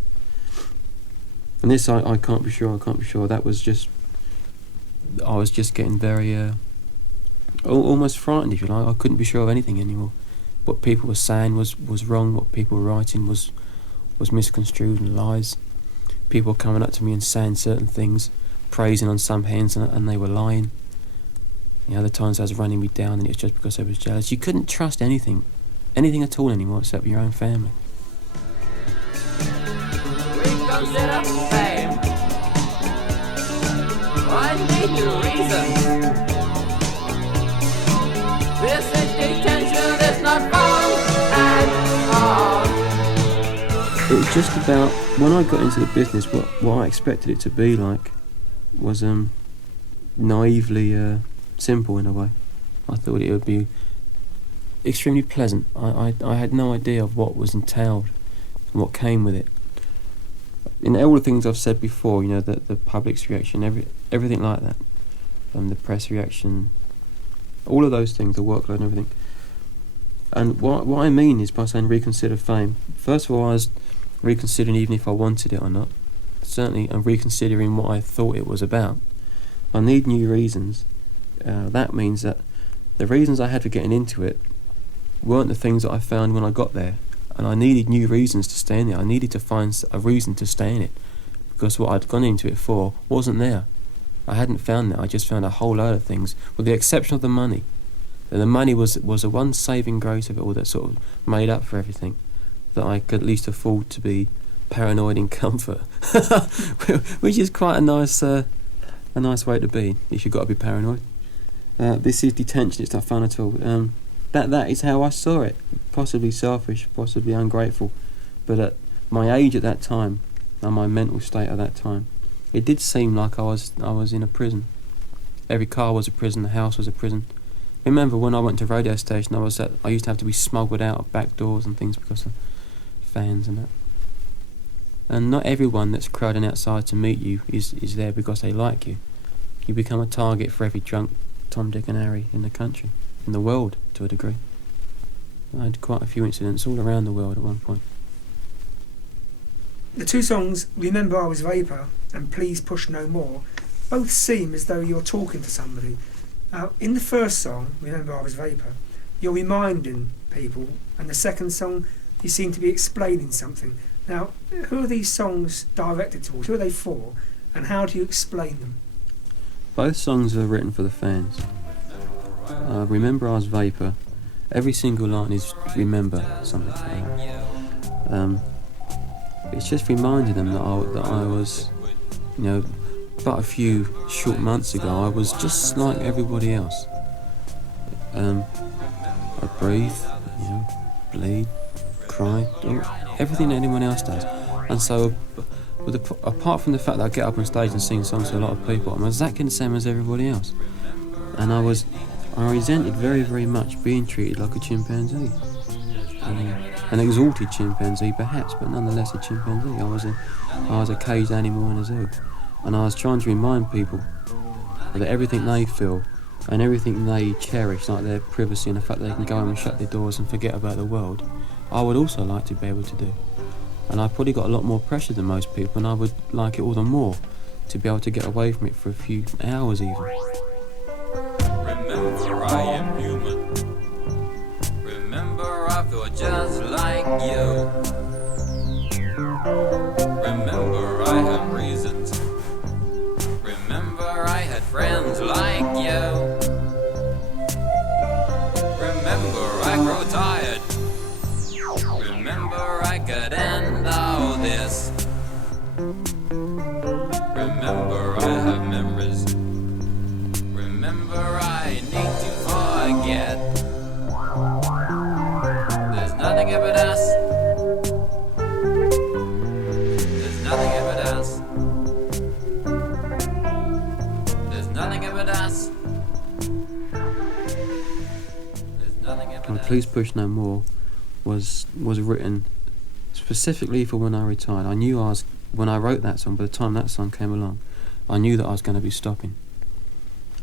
And this, I can't be sure. That was just, I was just getting very, almost frightened, if you like. I couldn't be sure of anything anymore. What people were saying was wrong. What people were writing was misconstrued and lies. People were coming up to me and saying certain things, praising on some hands, and they were lying. The other times they was running me down, and it was just because I was jealous. You couldn't trust anything at all anymore, except your own family. Consider fame. I need the reason. This is detention is not fun at all. It was just about, when I got into the business, what I expected it to be like was naively simple in a way. I thought it would be extremely pleasant. I had no idea of what was entailed and what came with it. In all the things I've said before, the public's reaction, everything like that, the press reaction, all of those things, the workload and everything. And what I mean is, by saying reconsider fame, first of all, I was reconsidering even if I wanted it or not. Certainly, I'm reconsidering what I thought it was about. I need new reasons. That means that the reasons I had for getting into it weren't the things that I found when I got there. And I needed new reasons to stay in it. I needed to find a reason to stay in it, because what I'd gone into it for wasn't there. I hadn't found that. I just found a whole load of things, with the exception of the money. And the money was the one saving grace of it all that sort of made up for everything, that I could at least afford to be paranoid in comfort, which is quite a nice way to be if you've got to be paranoid. This is detention. It's not fun at all. That is how I saw it. Possibly selfish, possibly ungrateful, but at my age at that time, and my mental state at that time, it did seem like I was in a prison. Every car was a prison, the house was a prison. Remember when I went to radio station, I used to have to be smuggled out of back doors and things because of fans and that. And not everyone that's crowding outside to meet you is there because they like you. You become a target for every drunk Tom, Dick and Harry in the country, in the world to a degree. I had quite a few incidents all around the world at one point. The two songs, Remember I Was Vapor and Please Push No More, both seem as though you're talking to somebody. In the first song, Remember I Was Vapor, you're reminding people, and the second song, you seem to be explaining something. Now, who are these songs directed towards? Who are they for? And how do you explain them? Both songs are written for the fans. Remember I Was Vapor, every single line is remember something. It's just reminding them that I was, but a few short months ago, I was just like everybody else. I breathe, bleed, cry, everything that anyone else does. And so, apart from the fact that I get up on stage and sing songs to a lot of people, I'm exactly the same as everybody else. And I resented very, very much being treated like a chimpanzee. An exalted chimpanzee perhaps, but nonetheless a chimpanzee. I was a caged animal in a zoo. And I was trying to remind people that everything they feel and everything they cherish, like their privacy and the fact that they can go home and shut their doors and forget about the world, I would also like to be able to do. And I probably got a lot more pressure than most people, and I would like it all the more to be able to get away from it for a few hours even. Remember, I am human. Remember, I feel just like you. Remember, I have reasons. Remember, I had friends like you. Remember, I grow tired. Remember, I could end all this. Remember, I have memories. Remember, I need to forget. There's nothing but us. There's nothing but us. There's nothing but us. There's nothing but us. Please Push No More was written specifically for when I retired. I knew when I wrote that song, by the time that song came along, I knew that I was going to be stopping.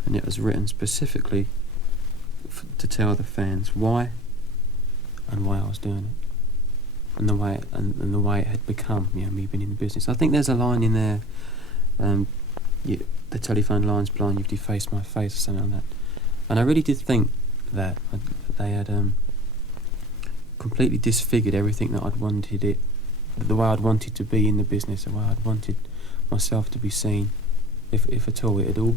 And it was written specifically to tell the fans why and why I was doing it, and the way it had become, me being in the business. I think there's a line in there, the telephone line's blind, you've defaced my face, or something like that. And I really did think that they had completely disfigured everything that I'd wanted it, the way I'd wanted to be in the business, the way I'd wanted myself to be seen, if at all. It had all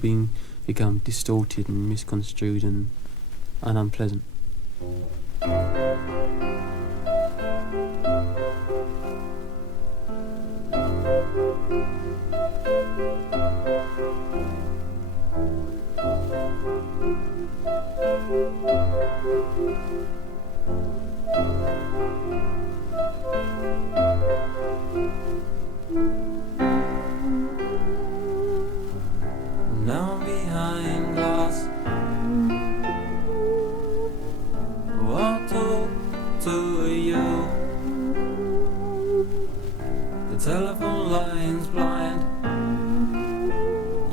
become distorted and misconstrued and unpleasant. Now behind glass, what to you? The telephone line's blind.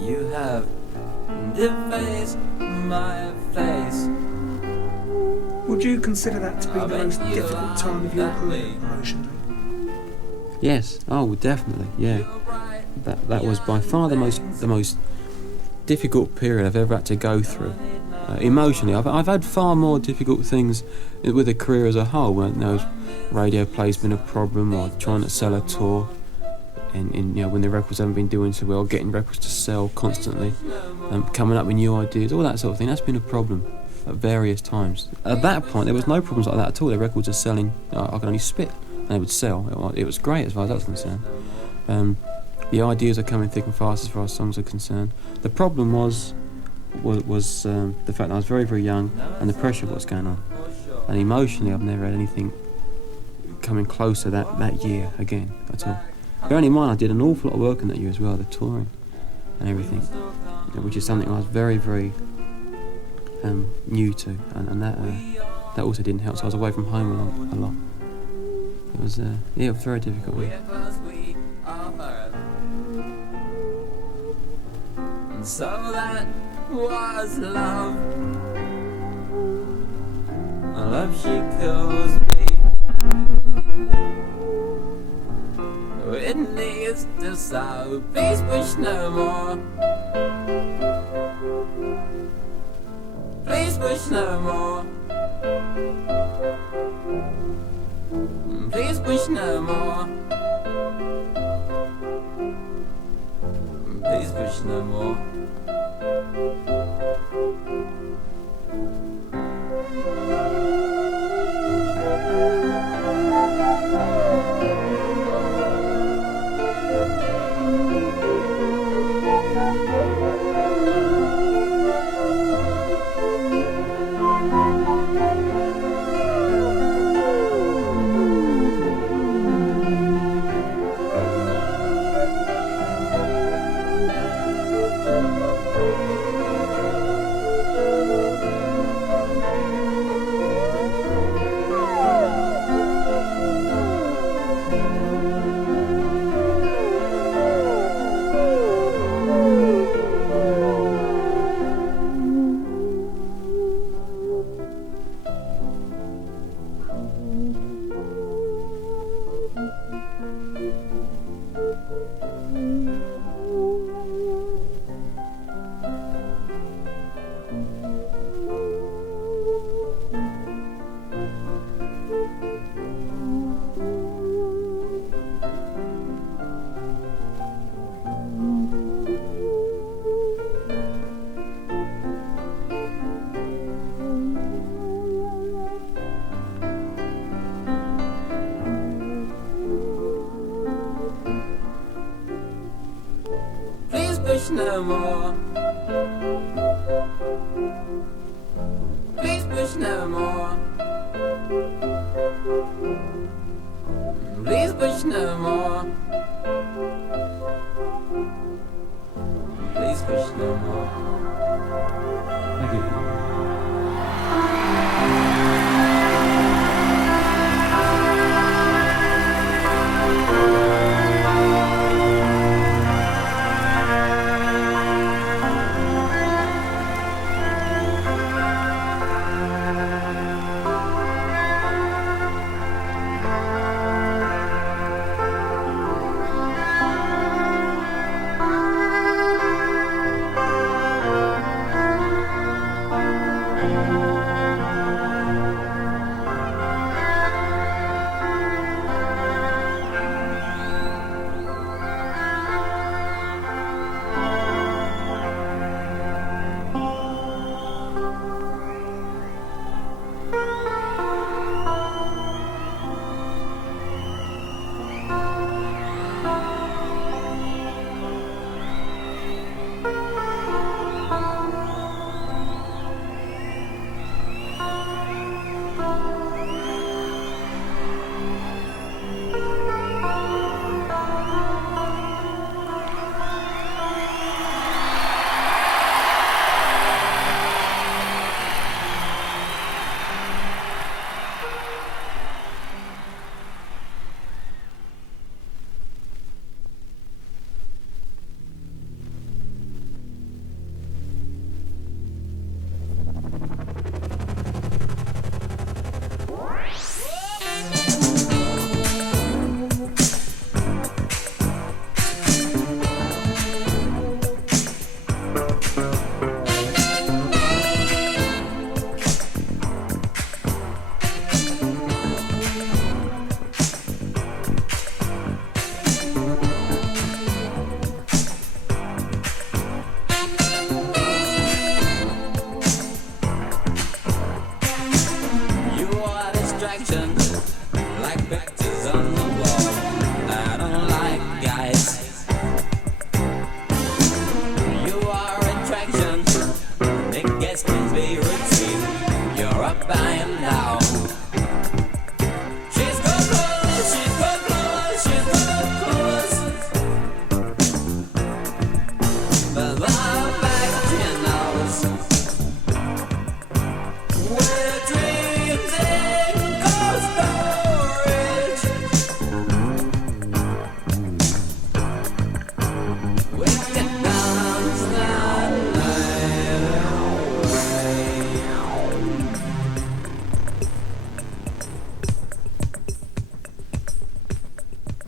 You have defaced my face. Would you consider that to be the most difficult time of your career, emotionally? Yes, definitely, yeah. That was by far the most difficult period I've ever had to go through. Emotionally, I've had far more difficult things with a career as a whole. When radio play's been a problem, or trying to sell a tour, and when the records haven't been doing so well, getting records to sell constantly, coming up with new ideas, all that sort of thing. That's been a problem at various times. At that point, there was no problems like that at all. The records are selling. I could only spit, and they would sell. It was great as far as that was concerned. The ideas are coming thick and fast as far as songs are concerned. The problem was the fact that I was very, very young and the pressure of what's going on. And emotionally, I've never had anything coming close to that year again at all. Bearing in mind, I did an awful lot of work in that year as well, the touring and everything, which is something I was very, very new to, and that also didn't help. So I was away from home a lot. It was a very difficult week. So that was love. Love, she kills me. It needs to stop. Please push no more. Please push no more. Please push no more. Please push no more. push no more. Please push no more. Please push no more. Please push no more. Thank you.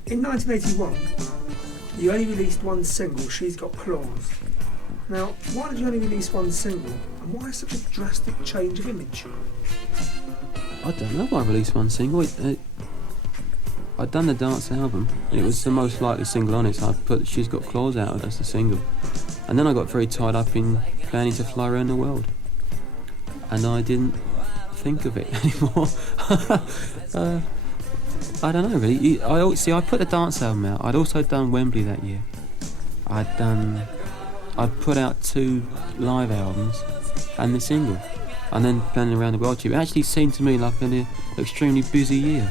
In 1981, you only released one single, She's Got Claws. Now, why did you only release one single, and why such a drastic change of image? I don't know why I released one single. I'd done the dance album, and it was the most likely single on it, so I put She's Got Claws out as the single. And then I got very tied up in planning to fly around the world. And I didn't think of it anymore. I don't know really. I put the dance album out. I'd also done Wembley that year. I'd put out 2 live albums and the single, and then planning around the world trip. It actually seemed to me like an extremely busy year.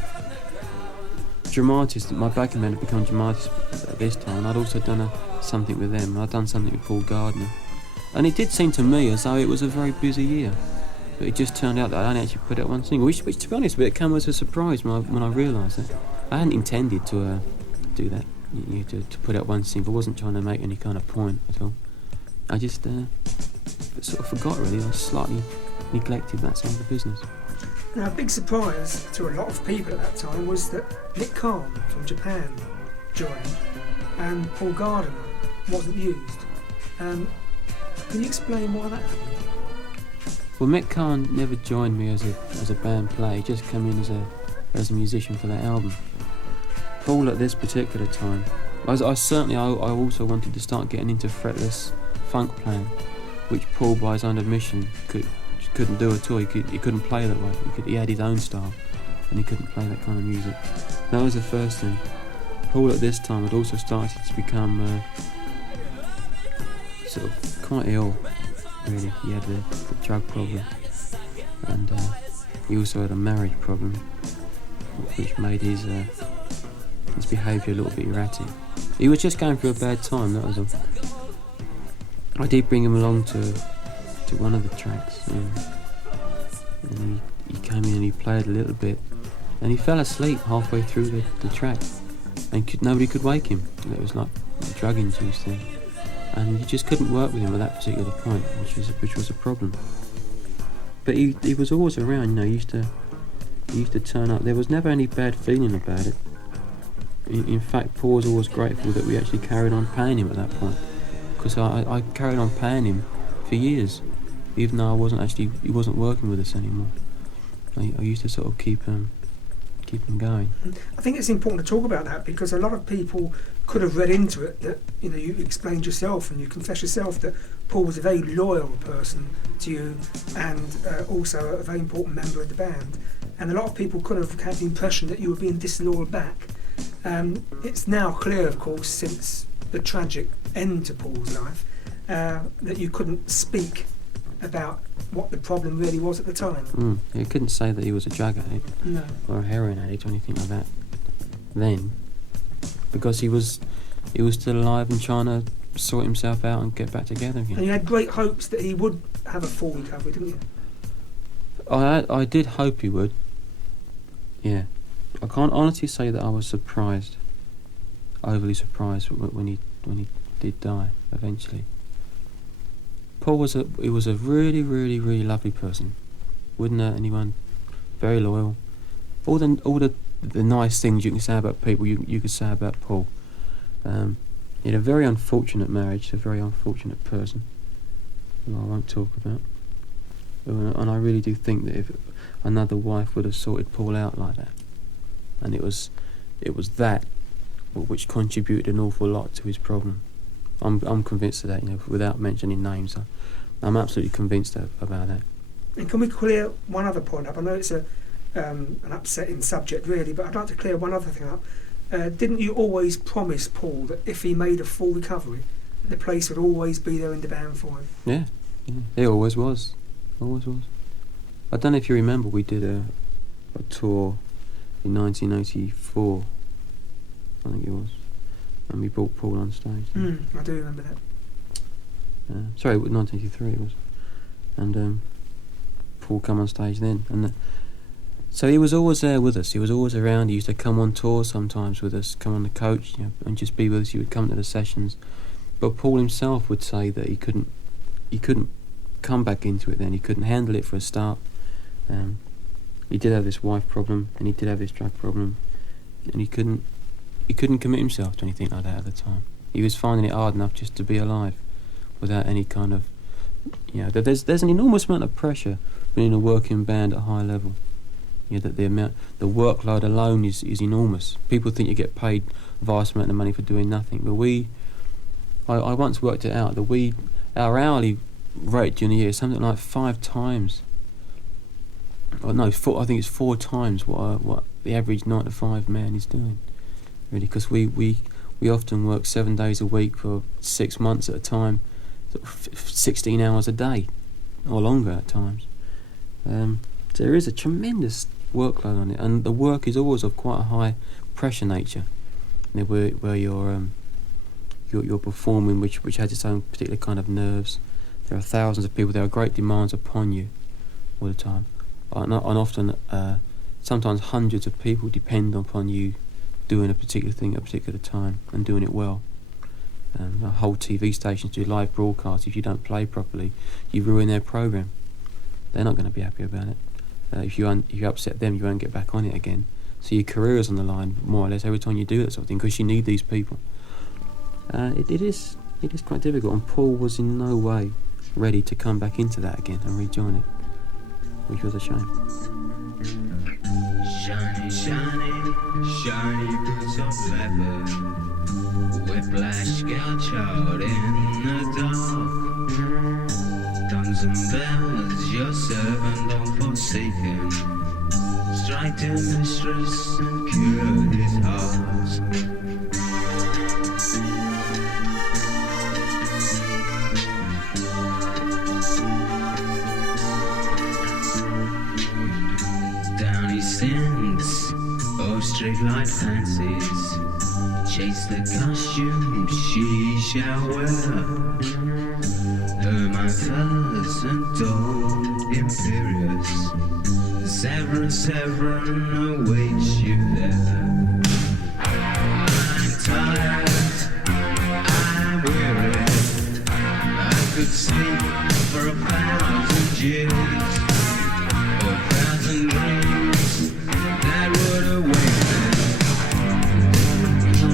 Dramatists, my backing band had become Dramatists at this time. I'd also done something with them. I'd done something with Paul Gardner, and it did seem to me as though it was a very busy year. But it just turned out that I only actually put out one single, which to be honest with it, came as a surprise when I realised that. I hadn't intended to do that, to put out one single. I wasn't trying to make any kind of point at all. I just sort of forgot really. I slightly neglected that side of the business. Now, a big surprise to a lot of people at that time was that Nick Khan from Japan joined and Paul Gardner wasn't used. Can you explain why that happened? Well, Mick Khan never joined me as a band player. He just came in as a musician for that album. Paul, at this particular time, I also wanted to start getting into fretless funk playing, which Paul, by his own admission, couldn't do at all. He couldn't play that way. He had his own style, and he couldn't play that kind of music. That was the first thing. Paul, at this time, had also started to become sort of quite ill, really. He had the drug problem, and he also had a marriage problem, which made his behaviour a little bit erratic. He was just going through a bad time, that was all. I did bring him along to one of the tracks, and he came in and he played a little bit, and he fell asleep halfway through the track, and nobody could wake him. It was like a drug-induced thing, and you just couldn't work with him at that particular point, which was a problem. But he was always around, he used to turn up. There was never any bad feeling about it. In fact, Paul was always grateful that we actually carried on paying him at that point, because I carried on paying him for years, even though he wasn't working with us anymore. I used to sort of keep him going. I think it's important to talk about that, because a lot of people could have read into it that, you explained yourself and you confessed yourself that Paul was a very loyal person to you, and also a very important member of the band. And a lot of people could have had the impression that you were being disloyal back. It's now clear, of course, since the tragic end to Paul's life, that you couldn't speak about what the problem really was at the time. You couldn't say that he was a drug addict, no, or a heroin addict or anything like that then, because he was still alive and trying to sort himself out and get back together again. And you had great hopes that he would have a full recovery, didn't you? I did hope he would. Yeah, I can't honestly say that I was overly surprised when he did die eventually. Paul was a really, really, really lovely person. Wouldn't hurt anyone. Very loyal. All the nice things you can say about people, you could say about Paul. He had a very unfortunate marriage to a very unfortunate person, who I won't talk about. And I really do think that if another wife would have sorted Paul out like that, and it was that which contributed an awful lot to his problem. I'm convinced of that, without mentioning names. I'm absolutely convinced about that. And can we clear one other point up? I know it's an upsetting subject, really, but I'd like to clear one other thing up. Didn't you always promise Paul that if he made a full recovery, the place would always be there in the band for him? Yeah, he always was. Always was. I don't know if you remember, we did a tour in 1984, I think it was, and we brought Paul on stage. I do remember that. Sorry, 1983 it was. And Paul come on stage then. And so he was always there with us. He was always around. He used to come on tour sometimes with us, come on the coach, and just be with us. He would come to the sessions. But Paul himself would say that he couldn't come back into it then. He couldn't handle it for a start. He did have this wife problem, and he did have this drug problem, and he couldn't commit himself to anything like that at the time. He was finding it hard enough just to be alive, without any kind of, there's an enormous amount of pressure being in a working band at a high level. That the workload alone is enormous. People think you get paid a vast amount of money for doing nothing, but I once worked it out that our hourly rate during the year is something like 5 times. I think it's 4 times what the average 9 to 5 man is doing. Really, because we often work 7 days a week for 6 months at a time, 16 hours a day, or longer at times. So there is a tremendous workload on it, and the work is always of quite a high pressure nature. Where you're performing, which has its own particular kind of nerves. There are thousands of people. There are great demands upon you all the time, and often, sometimes hundreds of people depend upon you doing a particular thing at a particular time and doing it well. Whole TV stations do live broadcasts. If you don't play properly, you ruin their program. They're not going to be happy about it. If you upset them, you won't get back on it again. So your career is on the line, more or less, every time you do that sort of thing, because you need these people. It is quite difficult, and Paul was in no way ready to come back into that again and rejoin it, which was a shame. Shiny, shiny, shiny boots of leather. Whiplash gouge out in the dark. Guns and bells, your servant unforsaken. Strike the mistress and cure his heart. no streetlight fancies. Chase the costume she shall wear. Her mother's and dull imperious. Severin awaits you there. I'm tired, I'm weary. I could sleep for 1,000 years, or 1,000 dreams that would awake me,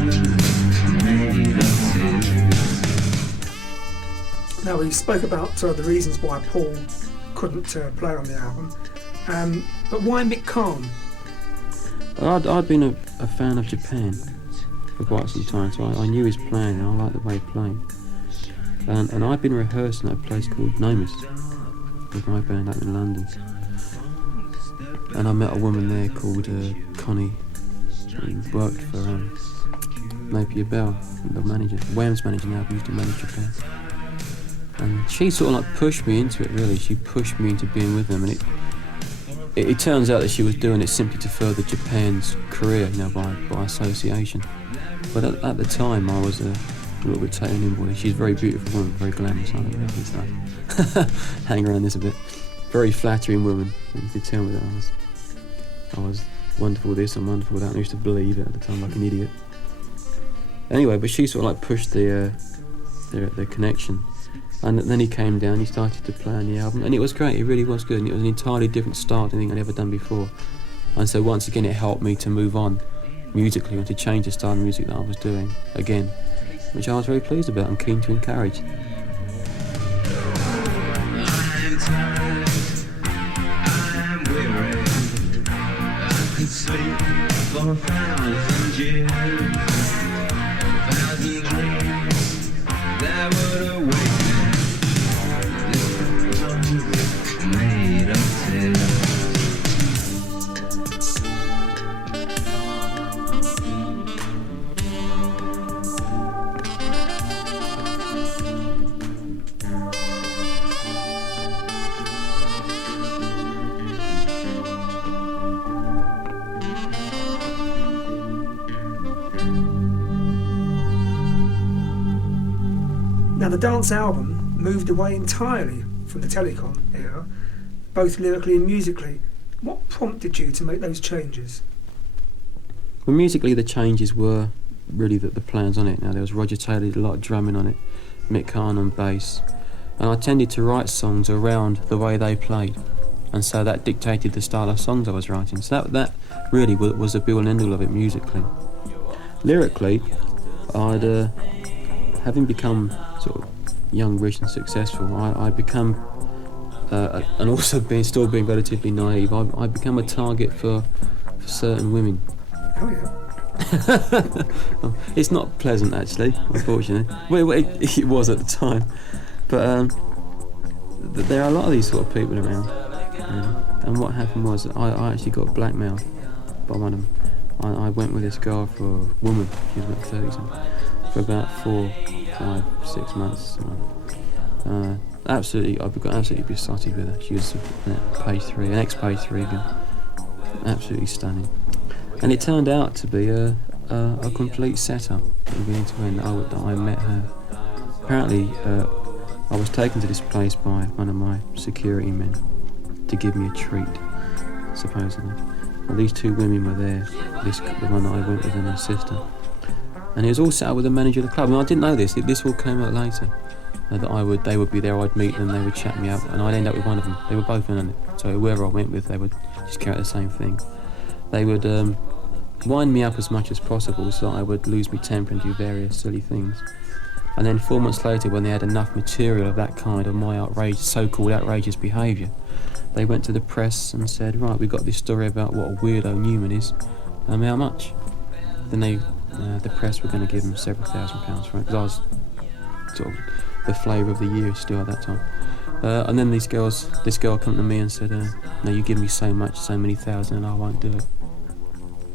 made of tears. Now, we spoke about the reasons why Paul couldn't play on the album, but why Mick Kahn? I'd been a fan of Japan for quite some time, so I knew his playing and I liked the way he played. And I'd been rehearsing at a place called Nomus with my band up in London. And I met a woman there called Connie, who worked for Napier Bell, the manager, Wham's manager now, who used to manage Japan. And she sort of like pushed me into it, really. She pushed me into being with them, and it turns out that she was doing it simply to further Japan's career, by association. But at the time, I was a little bit taken in by her. She's a very beautiful woman, very glamorous. I don't know, hang around this a bit. Very flattering woman. And used to tell me that I was wonderful this and wonderful that, and I used to believe it at the time like an idiot. Anyway, but she sort of like pushed their connection. And then he came down, he started to play on the album, and it was great, it really was good, and it was an entirely different style to anything I'd ever done before. And so once again it helped me to move on musically and to change the style of music that I was doing again, which I was very pleased about and keen to encourage. I'm tired, I'm weary. I could sleep for 1,000 years, 1,000 dreams that would awake me. Made of tears. Now, the dance album moved away entirely from the Telecon era, both lyrically and musically. What prompted you to make those changes? Well, musically the changes were really the plans on it. Now, there was Roger Taylor, did a lot of drumming on it, Mick Kahn on bass, and I tended to write songs around the way they played, and so that dictated the style of songs I was writing. So that really was the be-all and end-all of it musically. Lyrically, I'd having become sort of young, rich and successful, I become, and also still being relatively naive, I become a target for certain women. Oh yeah. It's not pleasant actually, unfortunately. Well, it was at the time, but there are a lot of these sort of people around. And what happened was I actually got blackmailed by one of them. I went with this girl for a woman, she was about 30 something, for about 4, 5, 6 months. Absolutely, I got absolutely besotted with her. She was page 3, an ex-page 3 girl. Absolutely stunning. And it turned out to be a complete setup from beginning to end. That I met her. Apparently, I was taken to this place by one of my security men to give me a treat, supposedly. Well, these 2 women were there, the one that I went with and her sister. And it was all set up with the manager of the club. And I didn't know this. This all came out later. That they would be there, I'd meet them, they would chat me up, and I'd end up with one of them. They were both in on it. So whoever I went with, they would just carry out the same thing. They would wind me up as much as possible so that I would lose my temper and do various silly things. And then 4 months later, when they had enough material of that kind, of my so-called outrageous behaviour, they went to the press and said, right, we've got this story about what a weirdo Newman is, how much? Then the press were going to give him several £1,000s for it, because I was sort of the flavour of the year still at that time. And then this girl came to me and said, no, you give me so many thousand, and I won't do it.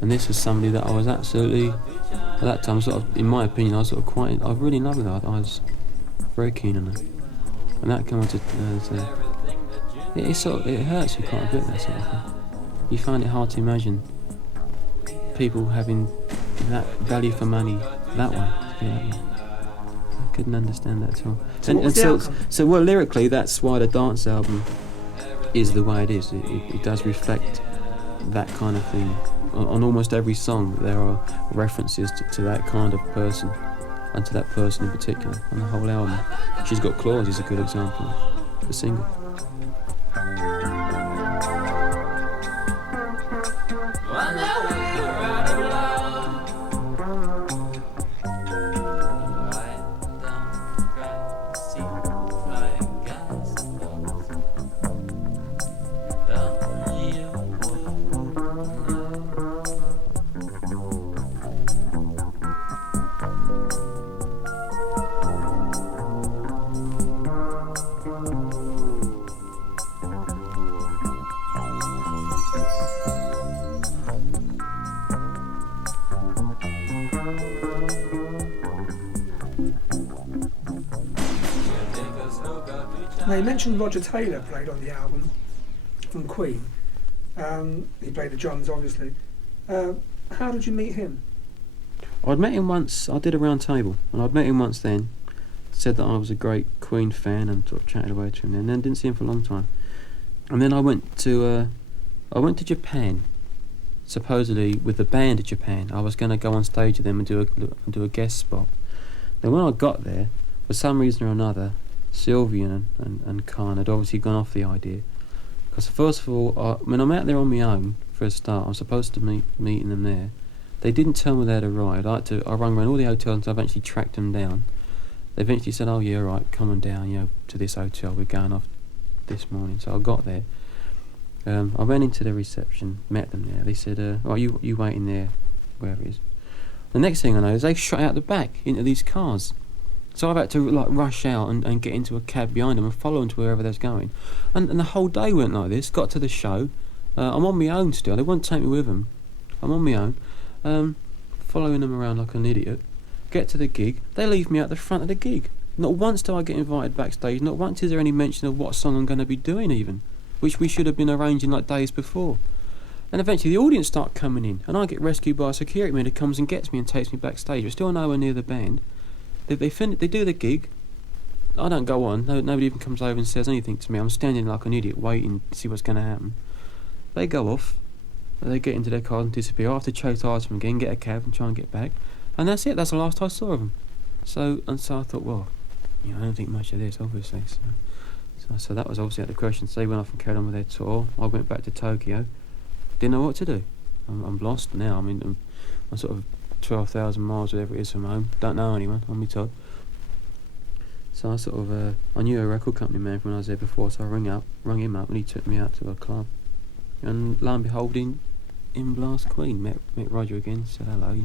And this was somebody that I was absolutely, at that time, sort of, in my opinion, I was really in love with her. I was very keen on her. And that came on to it hurts you quite a bit, that sort of thing. You find it hard to imagine people having that value for money that way. Yeah. I couldn't understand that at all. So what was the outcome? So well, lyrically, that's why the dance album is the way it is. It does reflect that kind of thing. On almost every song, there are references to that kind of person, and to that person in particular, on the whole album. She's Got Claws is a good example, the single. When the we're out of love, right down the track, see flying guys, don't you Now, you mentioned Roger Taylor played on the album from Queen. He played the drums, obviously. How did you meet him? I'd met him once. I did a round table, and I'd met him once then. Said that I was a great Queen fan, and sort of chatted away to him. And then didn't see him for a long time. And then I went to Japan, supposedly with the band of Japan. I was going to go on stage with them and do a guest spot. Then when I got there, for some reason or another, Sylvian and Khan had obviously gone off the idea. Because first of all, when I'm out there on my own for a start, I'm supposed to meeting them there. They didn't tell me they'd arrived. I rang around all the hotels until I eventually tracked them down. They eventually said, "Oh yeah, right, come on down, to this hotel. We're going off this morning." So I got there. I went into the reception, met them there. They said, "Oh, you waiting there, wherever it is." The next thing I know is they shot out the back into these cars. So I've had to rush out and get into a cab behind them and follow them to wherever they're going. And the whole day went like this. Got to the show. I'm on my own still. They won't take me with them. I'm on my own. Following them around like an idiot. Get to the gig. They leave me at the front of the gig. Not once do I get invited backstage. Not once is there any mention of what song I'm going to be doing even. Which we should have been arranging like days before. And eventually the audience start coming in. And I get rescued by a security man who comes and gets me and takes me backstage. We're still nowhere near the band. They do the gig. I don't go on. Nobody even comes over and says anything to me. I'm standing like an idiot waiting to see what's going to happen. They go off. They get into their car and disappear. I have to chase after them again, get a cab and try and get back. And that's it. That's the last I saw of them. So I thought, well, I don't think much of this, obviously. So that was obviously out of the question. So they went off and carried on with their tour. I went back to Tokyo. Didn't know what to do. I'm lost now. I mean, I'm sort of 12,000 miles, whatever it is, from home. Don't know anyone, on me Todd. So I knew a record company man when I was there before, so I rang him up, and he took me out to a club. And lo and behold, in Blast Queen, met Roger again, said hello,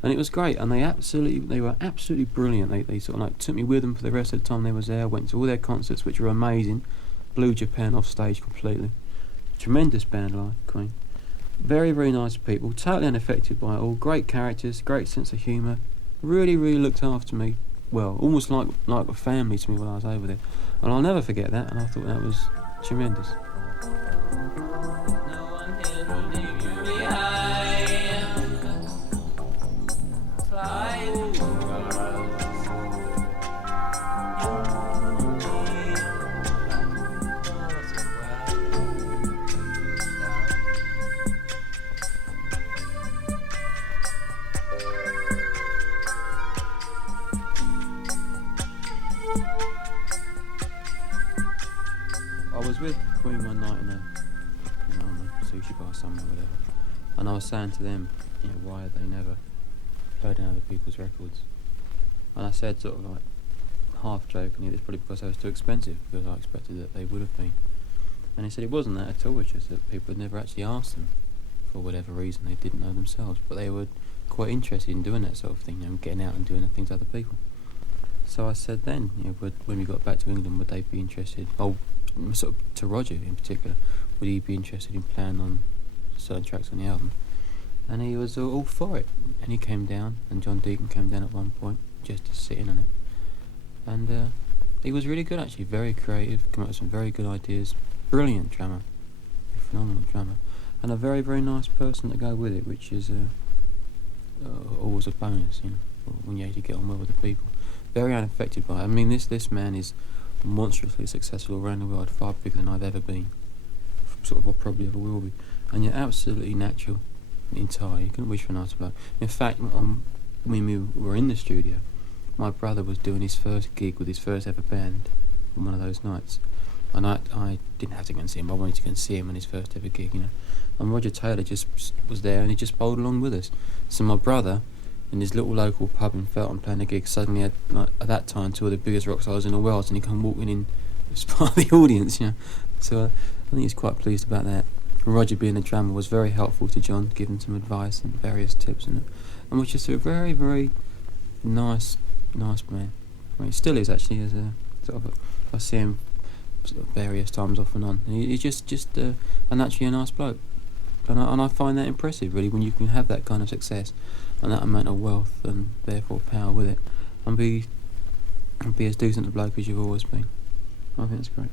And it was great, and they were absolutely brilliant. They sort of took me with them for the rest of the time they was there. I went to all their concerts, which were amazing. Blew Japan off stage completely. Tremendous band, like Queen. Very, very nice people, totally unaffected by it all. Great characters, great sense of humour. Really, really looked after me. Well, almost like a family to me while I was over there. And I'll never forget that, and I thought that was tremendous. no one here will leave you behind. Fly the world. I was with Queen one night in on a sushi bar somewhere, whatever, and I was saying to them, why had they never played on other people's records? And I said, sort of half jokingly, it's probably because they was too expensive, because I expected that they would have been. And he said it wasn't that at all, it's just that people had never actually asked them, for whatever reason. They didn't know themselves, but they were quite interested in doing that sort of thing, getting out and doing things to other people. So I said then, when we got back to England, would they be interested, sort of to Roger in particular, would he be interested in playing on certain tracks on the album? And he was all for it. And he came down, and John Deacon came down at one point, just to sit in on it. And he was really good, actually, very creative, came up with some very good ideas. Brilliant drummer, a phenomenal drummer. and a very, very nice person to go with it, which is always a bonus, you know, when you actually get on well with the people. Very unaffected by it. I mean, this man is monstrously successful around the world, far bigger than I've ever been, sort of, or probably ever will be, and you're absolutely natural, entire. You couldn't wish for a nicer bloke. In fact, when we were in the studio, my brother was doing his first gig with his first ever band on one of those nights, and I didn't have to go and see him. I wanted to go and see him on his first ever gig, you know. And Roger Taylor just was there, and he just bowled along with us. So my brother, in his little local pub in Felton playing a gig, suddenly had, like, at that time, two of the biggest rock stars in the world, and he come walking in as part of the audience, you know. So I think he's quite pleased about that. And Roger, being the drummer, was very helpful to John, giving some advice and various tips, and was just a very, very nice man. I mean, he still is, actually, as a sort of I see him sort of various times off and on. He's just naturally a nice bloke, and I find that impressive, really, when you can have that kind of success and that amount of wealth and therefore power with it, and be as decent a bloke as you've always been. I think it's great.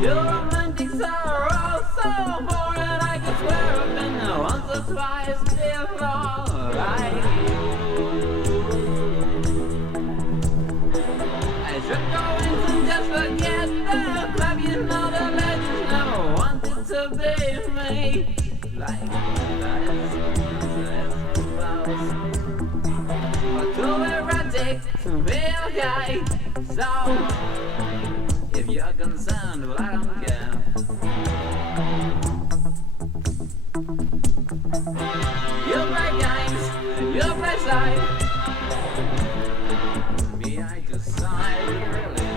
Your romantics are all so boring. I could swear I've been there once or twice before. Like I should go in and just forget the club. You know the legends never wanted to be me. Like I'm too erratic to be okay. So if you're concerned, well, I don't care. You play games, you play side. Me, I decide, really.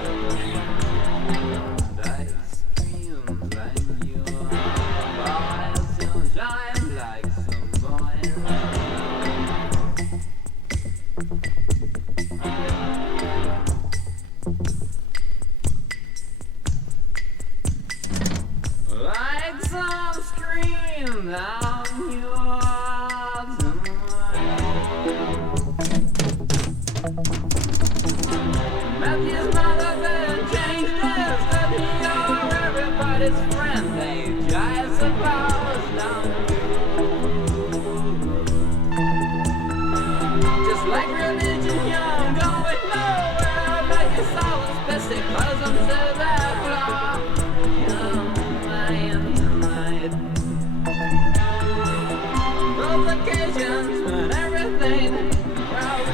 And I scream like you are. Boys, you shine like some boys. Like some scream down your Matthew's mother better change this, that you're everybody's friend, age, I suppose, don't you? Just like religion, you're going nowhere, but your soul is best because I'm to that floor. Those occasions when everything broke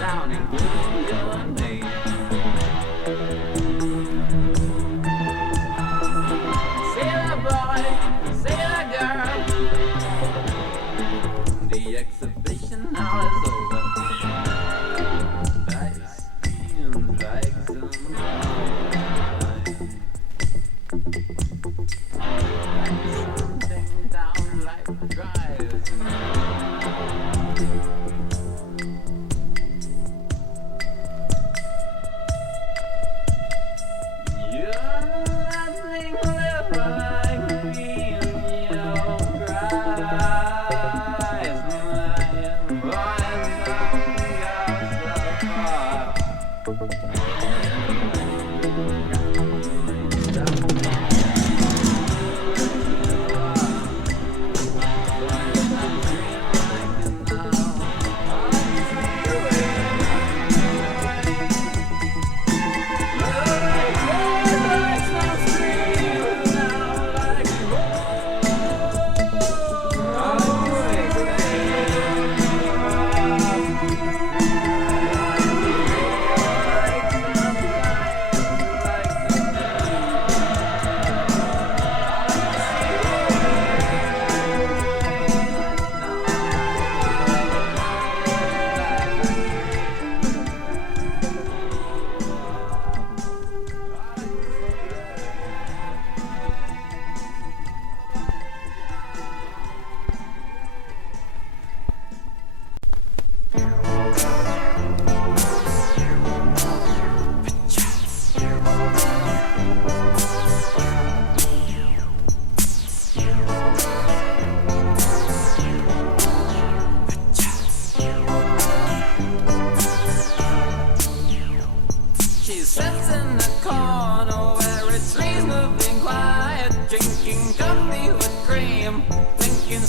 down, including you and me. See the boy, see the girl. The exhibition now is over. I seem like some something down like drives. You let me live like me in your cries. My voice don't go so far.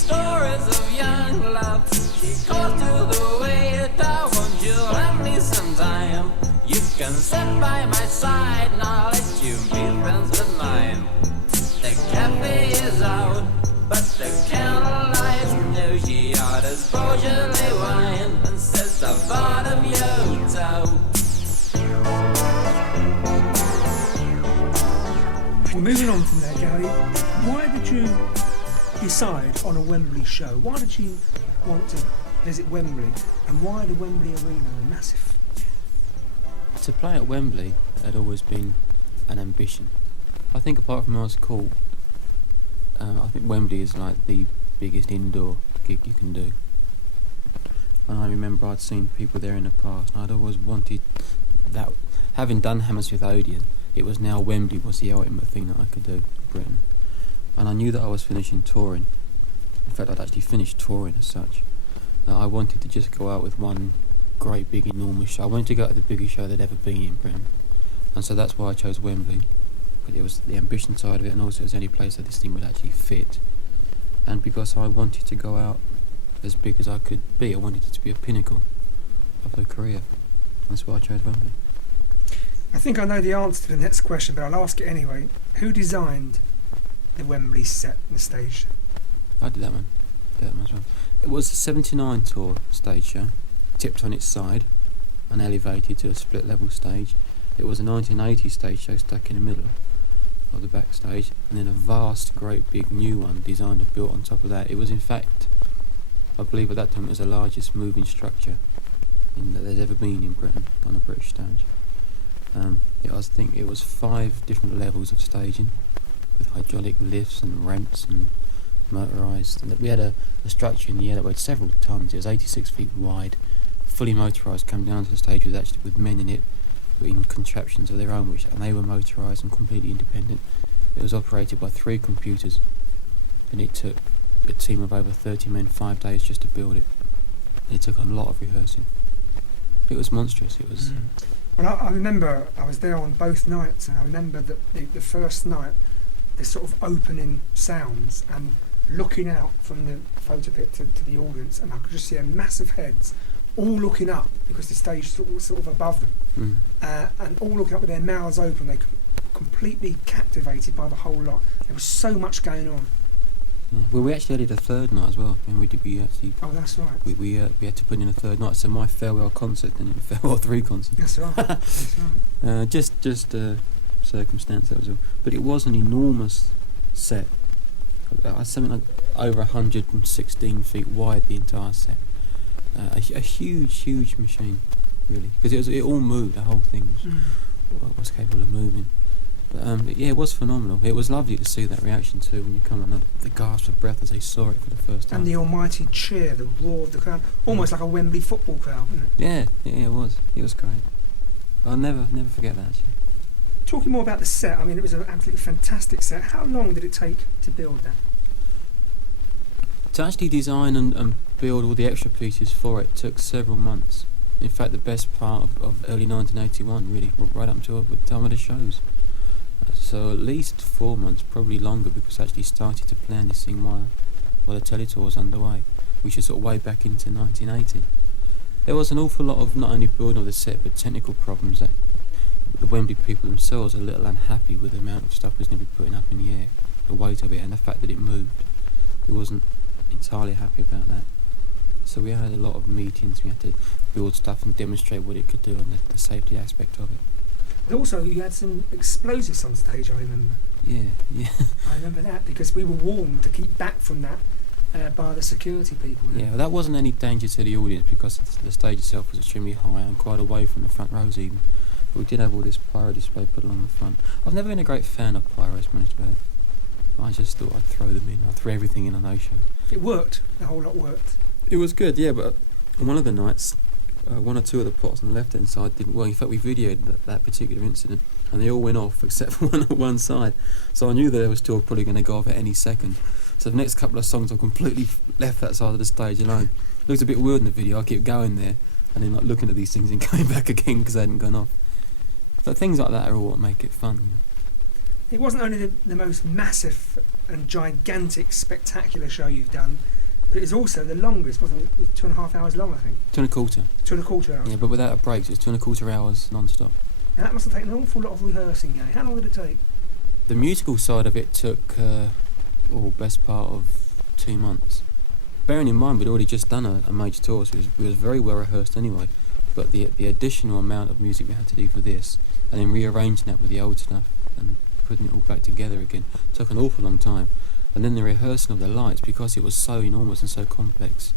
stories of young love. She calls to the waiter, won't you lend me some time? You can sit by my side, and I'll let you be friends with mine. The cafe is out, but the candlelight new. She orders Beaujolais wine and says the thought of you toe. Well, moving on from there, Gary, why did you decide on a Wembley show? Why did you want to visit Wembley, and why the Wembley Arena, massive? To play at Wembley had always been an ambition. I think apart from Ice Court, I think Wembley is like the biggest indoor gig you can do. And I remember I'd seen people there in the past, and I'd always wanted that. Having done Hammersmith Odeon, it was now Wembley was the ultimate thing that I could do in Britain. And I knew that I was finishing touring. In fact, I'd actually finished touring as such. I wanted to just go out with one great big enormous show. I wanted to go to the biggest show there'd ever been in Britain. And so that's why I chose Wembley. But it was the ambition side of it, and also it was the only place that this thing would actually fit. And because I wanted to go out as big as I could be, I wanted it to be a pinnacle of the career. That's why I chose Wembley. I think I know the answer to the next question, but I'll ask it anyway. Who designed the Wembley set and the stage? I did that one. As well. It was a 79 tour stage show, tipped on its side and elevated to a split level stage. It was a 1980 stage show stuck in the middle of the backstage, and then a vast, great big new one designed and built on top of that. It was in fact, I believe at that time, it was the largest moving structure that there's ever been in Britain on a British stage. I think it was 5 different levels of staging with hydraulic lifts and ramps and motorised. And we had a structure in the air that weighed several tons. It was 86 feet wide, fully motorised, come down to the stage with men in it in contraptions of their own, and they were motorised and completely independent. It was operated by 3 computers, and it took a team of over 30 men 5 days just to build it. And it took a lot of rehearsing. It was monstrous. It was. Well, I remember I was there on both nights, and I remember that the first night, the sort of opening sounds and looking out from the photo pit to the audience, and I could just see their massive heads all looking up because the stage was sort of above them, and all looking up with their mouths open. They completely captivated by the whole lot. There was so much going on. Yeah. Well, we actually added a third night as well. And we actually. Oh, that's right. We had to put in a third night. So my farewell concert, then it was farewell 3 concert. That's right. That's right. Just circumstance, that was all. But it was an enormous set. Something like over 116 feet wide, the entire set. A huge machine, really, because it all moved. The whole thing was capable of moving. But yeah, it was phenomenal. It was lovely to see that reaction too when you come on, the gasp of breath as they saw it for the first time. And the almighty cheer, the roar of the crowd, almost like a Wembley football crowd, wasn't it? Yeah, it was. It was great. I'll never forget that, actually. Talking more about the set, I mean, it was an absolutely fantastic set. How long did it take to build that? To actually design and build all the extra pieces for it took several months. In fact, the best part of early 1981, really, right up until the time of the shows. So at least 4 months, probably longer, because I actually started to plan this thing while the teletour was underway, which is sort of way back into 1980. There was an awful lot of not only building of the set, but technical problems that the Wembley people themselves are a little unhappy with the amount of stuff was going to be putting up in the air, the weight of it, and the fact that it moved. It wasn't entirely happy about that. So we had a lot of meetings. We had to build stuff and demonstrate what it could do and the safety aspect of it. But also, you had some explosives on stage, I remember. Yeah. I remember that because we were warned to keep back from that by the security people. Yeah, well, that wasn't any danger to the audience because the stage itself was extremely high and quite away from the front rows even. But we did have all this pyro display put along the front. I've never been a great fan of pyros, managed about it. I just thought I'd throw them in. I'd throw everything in on those shows. It worked. The whole lot worked. It was good, yeah, but on one of the nights, 1 or 2 of the pots on the left-hand side didn't work. In fact, we videoed that particular incident, and they all went off except for one on one side. So I knew that they were still probably going to go off at any second. So the next couple of songs, I completely left that side of the stage alone. It looked a bit weird in the video. I kept going there, and then like looking at these things and going back again because they hadn't gone off. But things like that are all what make it fun, you know. It wasn't only the most massive and gigantic, spectacular show you've done. But it is also the longest, wasn't it? It was 2.5 hours long, I think. 2.25. 2.25 hours. Yeah, but without a break, it's 2.25 hours non-stop. Now that must have taken an awful lot of rehearsing, Gary. How long did it take? The musical side of it took, best part of 2 months. Bearing in mind we'd already just done a major tour, so it was very well rehearsed anyway. But the additional amount of music we had to do for this, and then rearranging that with the old stuff and putting it all back together again, took an awful long time. And then the rehearsing of the lights, because it was so enormous and so complex,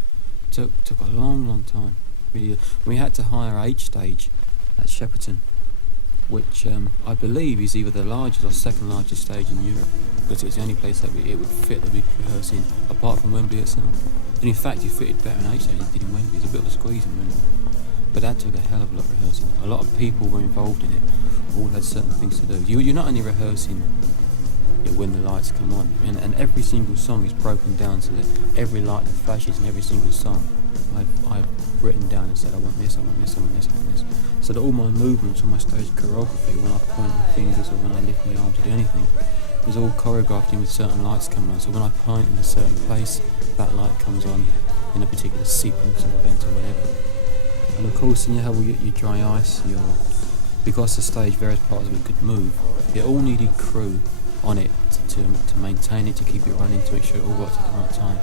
took a long time. Really, we had to hire H stage at Shepperton, which I believe is either the largest or second largest stage in Europe, because it's the only place that it would fit that we could rehearse in, apart from Wembley itself. And in fact, it fitted better in H stage than it did in Wembley. It's a bit of a squeeze in Wembley. But that took a hell of a lot of rehearsing. A lot of people were involved in it, all had certain things to do. You're not only rehearsing when the lights come on, and every single song is broken down so that every light that flashes in every single song, I've written down and said, I want this, I want this, I want this, I want this. So that all my movements, all my stage choreography, when I point my fingers or when I lift my arm to do anything, is all choreographed in with certain lights coming on. So when I point in a certain place, that light comes on in a particular sequence of events or whatever. And of course, then you have all your dry ice, because the stage, various parts of it could move, it all needed crew on it to maintain it, to keep it running, to make sure it all worked at the right time.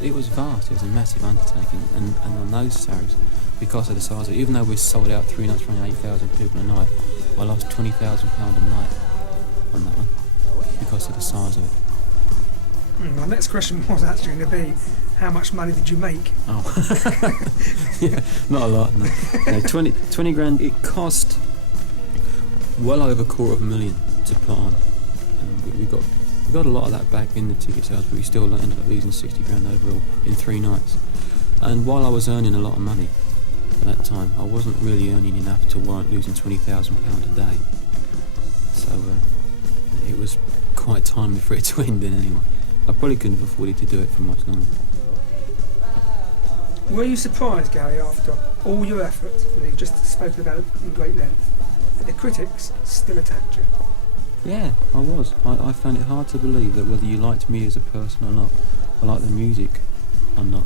It was vast, it was a massive undertaking, and on those shows, because of the size of it, even though we sold out 3 nights, running 8,000 people a night, I lost £20,000 a night on that one, because of the size of it. My next question was actually going to be, how much money did you make? Oh, yeah, not a lot, no. 20 grand, it cost well over $250,000 to put on. We got a lot of that back in the ticket sales, but we still ended up losing 60 grand overall in 3 nights. And while I was earning a lot of money at that time, I wasn't really earning enough to warrant losing £20,000 a day. So it was quite timely for it to end then anyway. I probably couldn't have afforded to do it for much longer. Were you surprised, Gary, after all your efforts, that you've just spoken about in great length, that the critics still attacked you? Yeah, I was. I found it hard to believe that whether you liked me as a person or not, or liked the music or not,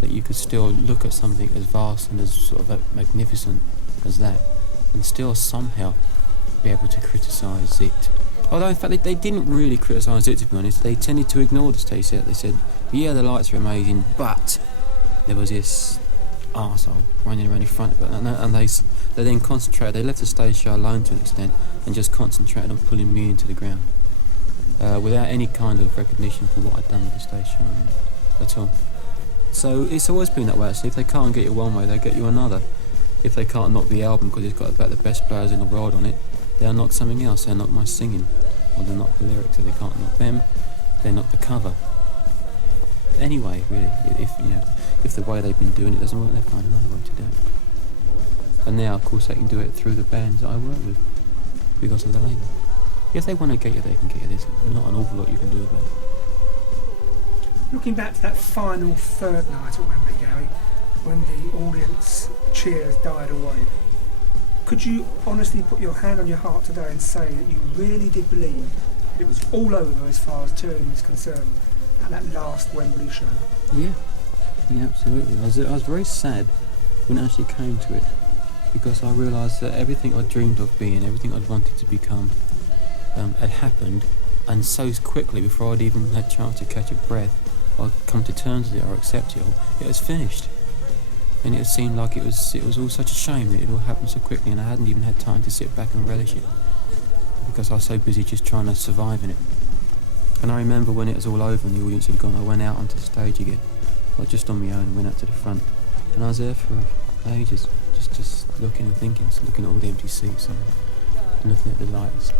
that you could still look at something as vast and as sort of magnificent as that, and still somehow be able to criticise it. Although in fact they didn't really criticise it, to be honest. They tended to ignore the stage set. They said, yeah, the lights are amazing, but there was this arsehole running around in front of it, and they then concentrated. They left the stage show alone to an extent and just concentrated on pulling me into the ground without any kind of recognition for what I'd done with the stage show at all. So it's always been that way actually. If they can't get you one way, they get you another. If they can't knock the album because it's got about the best players in the world on it, they'll knock something else. They'll knock my singing, or they'll knock the lyrics. If they can't knock them, they'll knock the cover. Anyway, really, if the way they've been doing it doesn't work, they'll find another way to do it. And now, of course, they can do it through the bands that I work with, because of the label. If they want to get you, they can get you. There's not an awful lot you can do about it. Looking back to that final third night at Wembley, Gary, when the audience cheers died away, could you honestly put your hand on your heart today and say that you really did believe that it was all over as far as touring is concerned at that last Wembley show? Yeah, absolutely. I was very sad when it actually came to it, because I realised that everything I dreamed of being, everything I'd wanted to become, had happened, and so quickly before I'd even had a chance to catch a breath or come to terms with it or accept it all, it was finished. And it seemed like it was all such a shame that it all happened so quickly, and I hadn't even had time to sit back and relish it, because I was so busy just trying to survive in it. And I remember when it was all over and the audience had gone, I went out onto the stage again, just on my own, and went out to the front, and I was there for ages, just looking and thinking, just looking at all the empty seats and looking at the lights,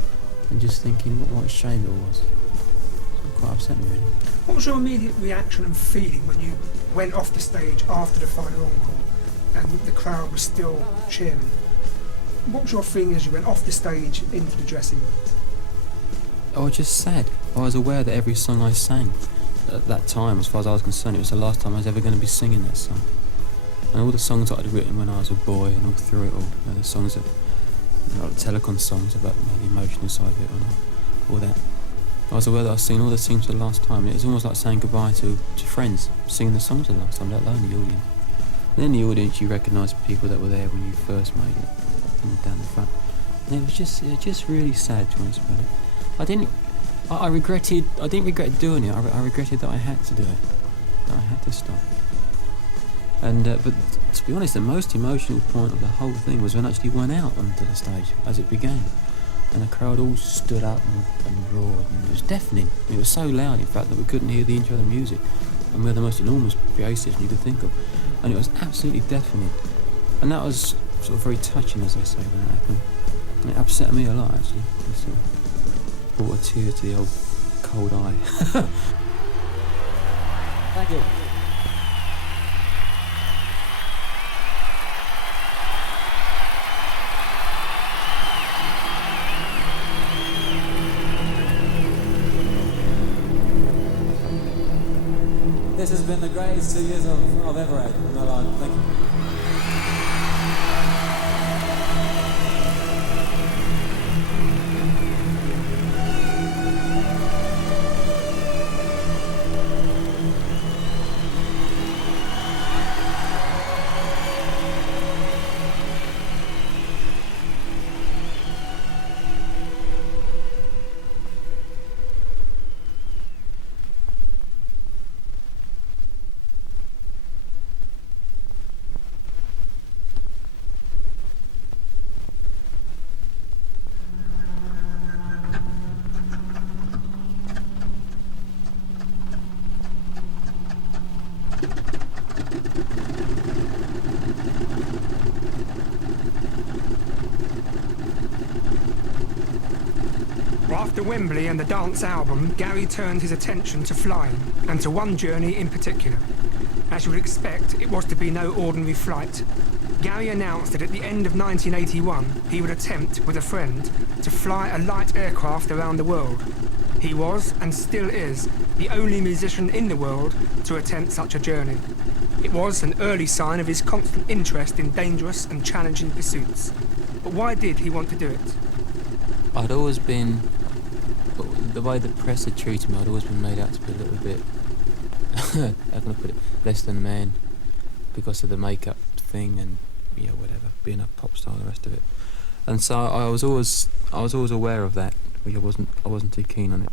and just thinking what a shame it all was. It quite upset me, really. What was your immediate reaction and feeling when you went off the stage after the final encore and the crowd was still cheering? What was your feeling as you went off the stage into the dressing room? I was just sad. I was aware that every song I sang at that time, as far as I was concerned, it was the last time I was ever going to be singing that song. And all the songs that I'd written when I was a boy and all through it all, the songs that, like the Telecon songs about the emotional side of it and all that, I was aware that I was singing all the songs for the last time. It was almost like saying goodbye to friends, singing the songs for the last time, let alone the audience. And in the audience, you recognise people that were there when you first made it, and down the front. And it was just really sad, to be honest about it. I didn't regret doing it. I regretted that I had to do it, that I had to stop. And but to be honest, the most emotional point of the whole thing was when I actually went out onto the stage as it began. And the crowd all stood up and roared, and it was deafening. It was so loud, in fact, that we couldn't hear the intro of the music. And we're the most enormous PA system you could think of. And it was absolutely deafening. And that was sort of very touching, as they say, when it happened. And it upset me a lot, actually. It sort of brought a tear to the old cold eye. Thank you. This has been the greatest 2 years I've ever had in my life. Thank you. After Wembley and the dance album, Gary turned his attention to flying, and to one journey in particular. As you would expect, it was to be no ordinary flight. Gary announced that at the end of 1981, he would attempt, with a friend, to fly a light aircraft around the world. He was, and still is, the only musician in the world to attempt such a journey. It was an early sign of his constant interest in dangerous and challenging pursuits. But why did he want to do it? I'd always been, the way the press had treated me, I'd always been made out to be a little bit, how can I put it, less than a man, because of the makeup thing and, whatever, being a pop star and the rest of it. And so I was always aware of that, which I wasn't too keen on it.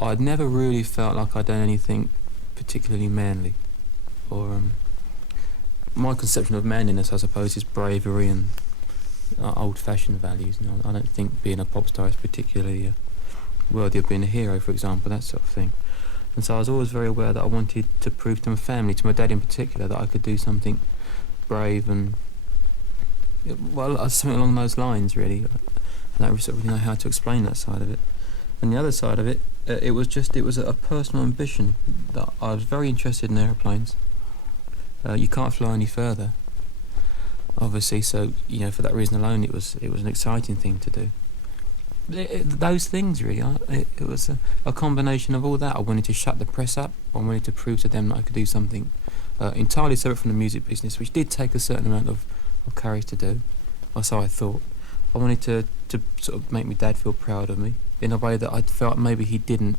I'd never really felt like I'd done anything particularly manly, or my conception of manliness, I suppose, is bravery and old-fashioned values. I don't think being a pop star is particularly worthy of being a hero, for example, that sort of thing. And so I was always very aware that I wanted to prove to my family, to my dad in particular, that I could do something brave and, something along those lines, really. I don't really know how to explain that side of it. And the other side of it, it was a personal ambition that I was very interested in aeroplanes. You can't fly any further, obviously, so for that reason alone, it was an exciting thing to do. Those things, really, it was a combination of all that. I wanted to shut the press up. I wanted to prove to them that I could do something entirely separate from the music business, which did take a certain amount of courage to do, or so I thought. I wanted to sort of make my dad feel proud of me in a way that I felt maybe he didn't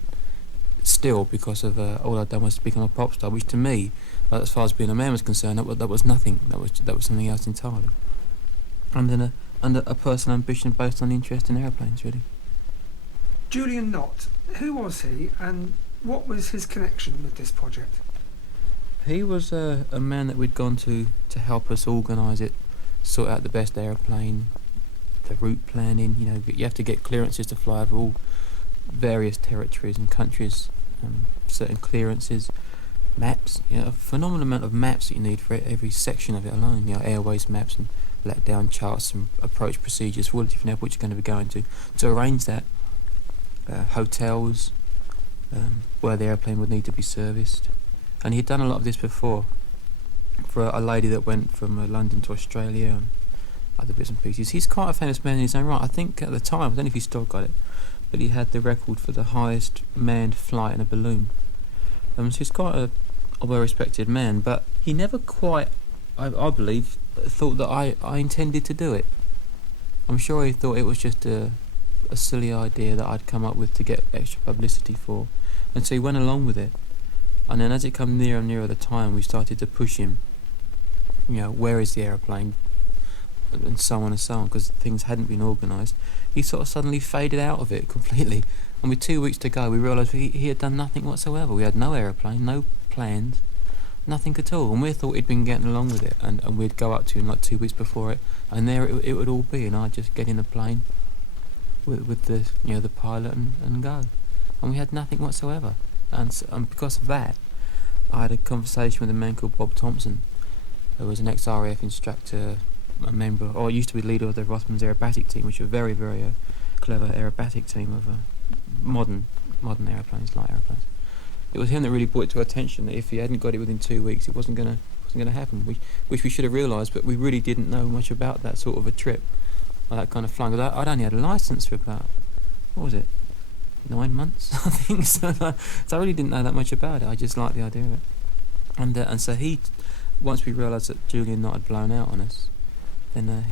still, because of all I'd done was to become a pop star, which to me, as far as being a man was concerned, that was nothing. That was something else entirely. And then a personal ambition based on interest in aeroplanes, really. Julian Knott, who was he, and what was his connection with this project? He was a man that we'd gone to help us organise it, sort out the best aeroplane, the route planning. You have to get clearances to fly over all various territories and countries, certain clearances, maps, a phenomenal amount of maps that you need for every section of it alone, airways maps and let down charts and approach procedures for all the different airports you're going to be going to arrange that, hotels, where the airplane would need to be serviced. And he'd done a lot of this before for a lady that went from London to Australia and other bits and pieces. He's quite a famous man in his own right. I think at the time, I don't know if he still got it, but he had the record for the highest manned flight in a balloon. So he's quite a well-respected man, but he never quite, I believe, thought that I intended to do it. I'm sure he thought it was just a a silly idea that I'd come up with to get extra publicity for. And so he went along with it. And then as it come nearer and nearer the time, we started to push him. Where is the aeroplane? And so on and so on, because things hadn't been organised. He sort of suddenly faded out of it completely. And with 2 weeks to go, we realised he had done nothing whatsoever. We had no aeroplane, no plans, nothing at all. And we thought he'd been getting along with it, and we'd go up to him like 2 weeks before it, and there it would all be, and I'd just get in the plane with the the pilot and go. And we had nothing whatsoever. And because of that, I had a conversation with a man called Bob Thompson, who was an ex-RAF instructor, a member, or used to be leader of the Rothmans aerobatic team, which are a very, very clever aerobatic team of modern aeroplanes, light aeroplanes. It was him that really brought it to our attention that if he hadn't got it within 2 weeks, it wasn't gonna happen. Which we should have realised, but we really didn't know much about that sort of a trip, or that kind of flying. I'd only had a licence for about 9 months, I think. So I really didn't know that much about it. I just liked the idea of it. And so once we realised that Julian Knott had blown out on us, then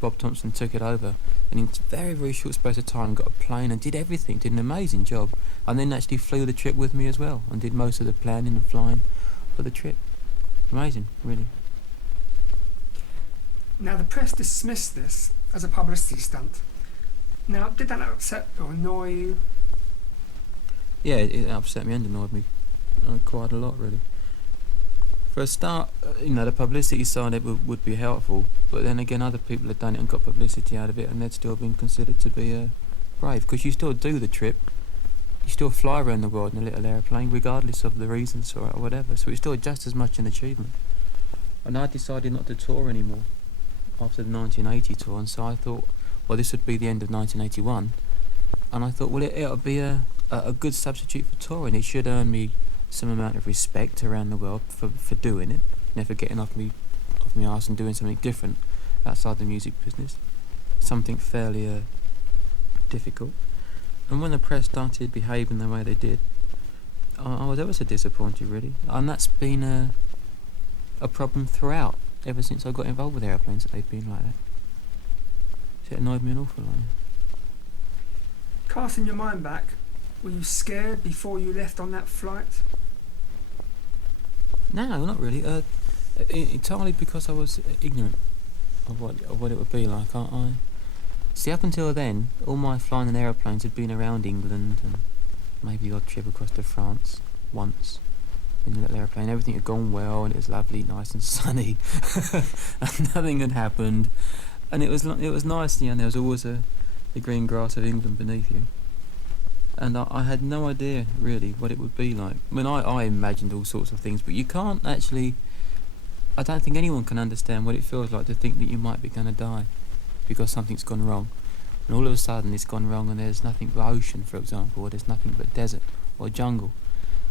Bob Thompson took it over, and in a very, very short space of time got a plane and did everything, did an amazing job, and then actually flew the trip with me as well, and did most of the planning and flying for the trip. Amazing, really. Now, the press dismissed this as a publicity stunt. Now, did that upset or annoy you? Yeah, it upset me and annoyed me quite a lot, really. For a start, the publicity side of it would be helpful, but then again, other people had done it and got publicity out of it, and they'd still been considered to be brave, because you still do the trip, you still fly around the world in a little aeroplane, regardless of the reasons for it or whatever, so it's still just as much an achievement. And I decided not to tour anymore after the 1980 tour, and so I thought, well, this would be the end of 1981, and I thought, well, it'll be a good substitute for touring. It should earn me some amount of respect around the world for doing it, never getting off me arse and doing something different outside the music business, something fairly difficult. And when the press started behaving the way they did, I was ever so disappointed, really. And that's been a problem throughout, ever since I got involved with aeroplanes, that they've been like that. So it annoyed me an awful lot. Casting your mind back, were you scared before you left on that flight? No, not really. Entirely because I was ignorant of what it would be like. I see, up until then, all my flying in aeroplanes had been around England, and maybe the odd trip across to France once in a little aeroplane. Everything had gone well, and it was lovely, nice and sunny, and nothing had happened. And it was nice, there was always the green grass of England beneath you. And I had no idea, really, what it would be like. I mean, I imagined all sorts of things, but you can't actually... I don't think anyone can understand what it feels like to think that you might be going to die because something's gone wrong. And all of a sudden it's gone wrong, and there's nothing but ocean, for example, or there's nothing but desert or jungle.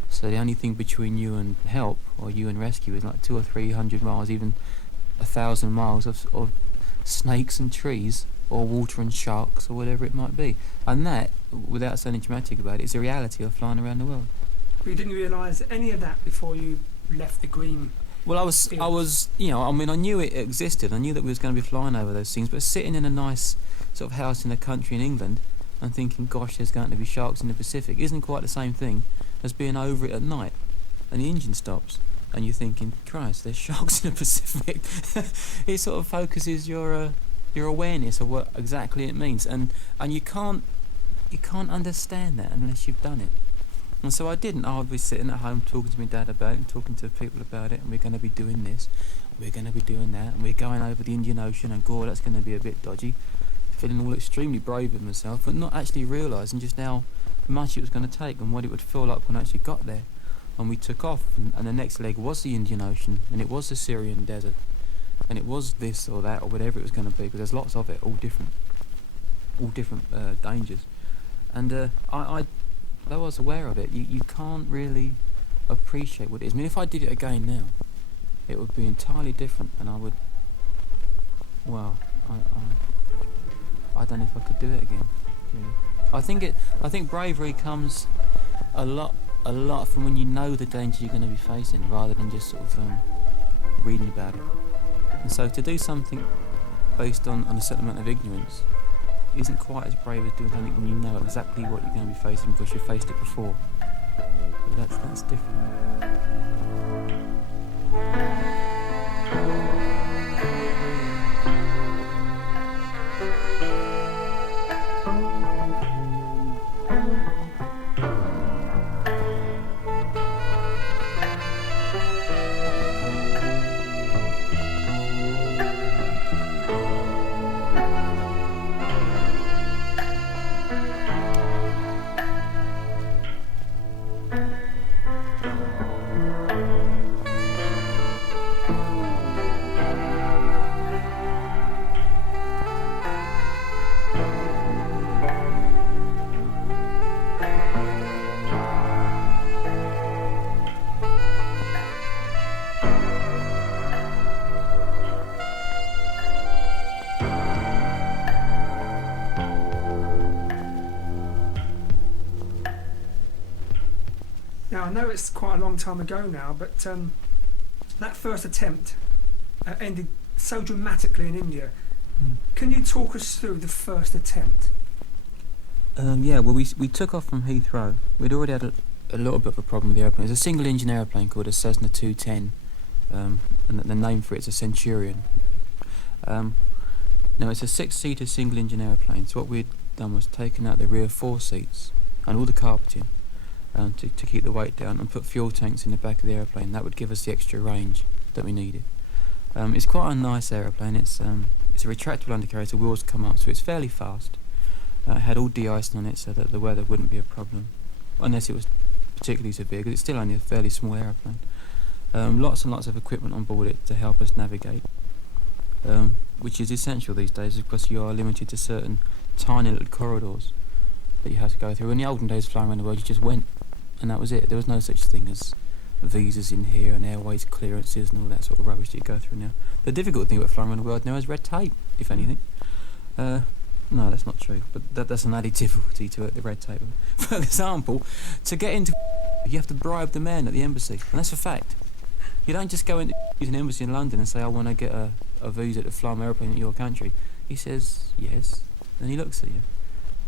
So the only thing between you and help, or you and rescue, is like 200 or 300 miles, even 1,000 miles of snakes and trees, or water and sharks, or whatever it might be. And that, without sounding dramatic about it, is the reality of flying around the world. But you didn't realise any of that before you left the green. Well, I was, I knew it existed. I knew that we was going to be flying over those things, but sitting in a nice sort of house in the country in England and thinking, gosh, there's going to be sharks in the Pacific, isn't quite the same thing as being over it at night and the engine stops and you're thinking, Christ, there's sharks in the Pacific. It sort of focuses your awareness of what exactly it means, and you can't understand that unless you've done it. And so I didn't. I was sitting at home talking to my dad about it and talking to people about it, and we're going to be doing this, we're going to be doing that, and we're going over the Indian Ocean, and God, that's going to be a bit dodgy. Feeling all extremely brave with myself, but not actually realising just how much it was going to take and what it would feel like when I actually got there. And we took off, and the next leg was the Indian Ocean, and it was the Syrian desert, and it was this or that or whatever it was going to be, because there's lots of it, all different dangers. And I though I was aware of it, you can't really appreciate what it is. I mean, if I did it again now, it would be entirely different, and I would, well, I don't know if I could do it again. Really. I think bravery comes a lot from when you know the danger you're going to be facing, rather than just sort of reading about it. And so to do something based on a certain amount of ignorance isn't quite as brave as doing something when you know exactly what you're going to be facing because you've faced it before. But that's different. Now, I know it's quite a long time ago now, but that first attempt ended so dramatically in India. Can you talk us through the first attempt? Yeah, well, we took off from Heathrow. We'd already had a little bit of a problem with the airplane. It's a single-engine airplane called a Cessna 210, and the name for it is a Centurion. Now, it's a six-seater single-engine airplane, so what we'd done was taken out the rear four seats and all the carpeting to keep the weight down and put fuel tanks in the back of the airplane. That would give us the extra range that we needed. It's quite a nice airplane. It's a retractable undercarriage, the wheels come up, so it's fairly fast. It had all de-icing on it so that the weather wouldn't be a problem, unless it was particularly severe, because it's still only a fairly small airplane. Lots and lots of equipment on board it to help us navigate, which is essential these days because you are limited to certain tiny little corridors that you have to go through. In the olden days flying around the world, you just went, and that was it. There was no such thing as visas in here and airways clearances and all that sort of rubbish that you go through now. The difficult thing about flying around the world now is red tape, if anything. No, that's not true, but that's an added difficulty to it, the red tape. For example, to get into you have to bribe the man at the embassy, and that's a fact. You don't just go into an embassy in London and say, I want to get a visa to fly my airplane in your country. He says, yes, and he looks at you,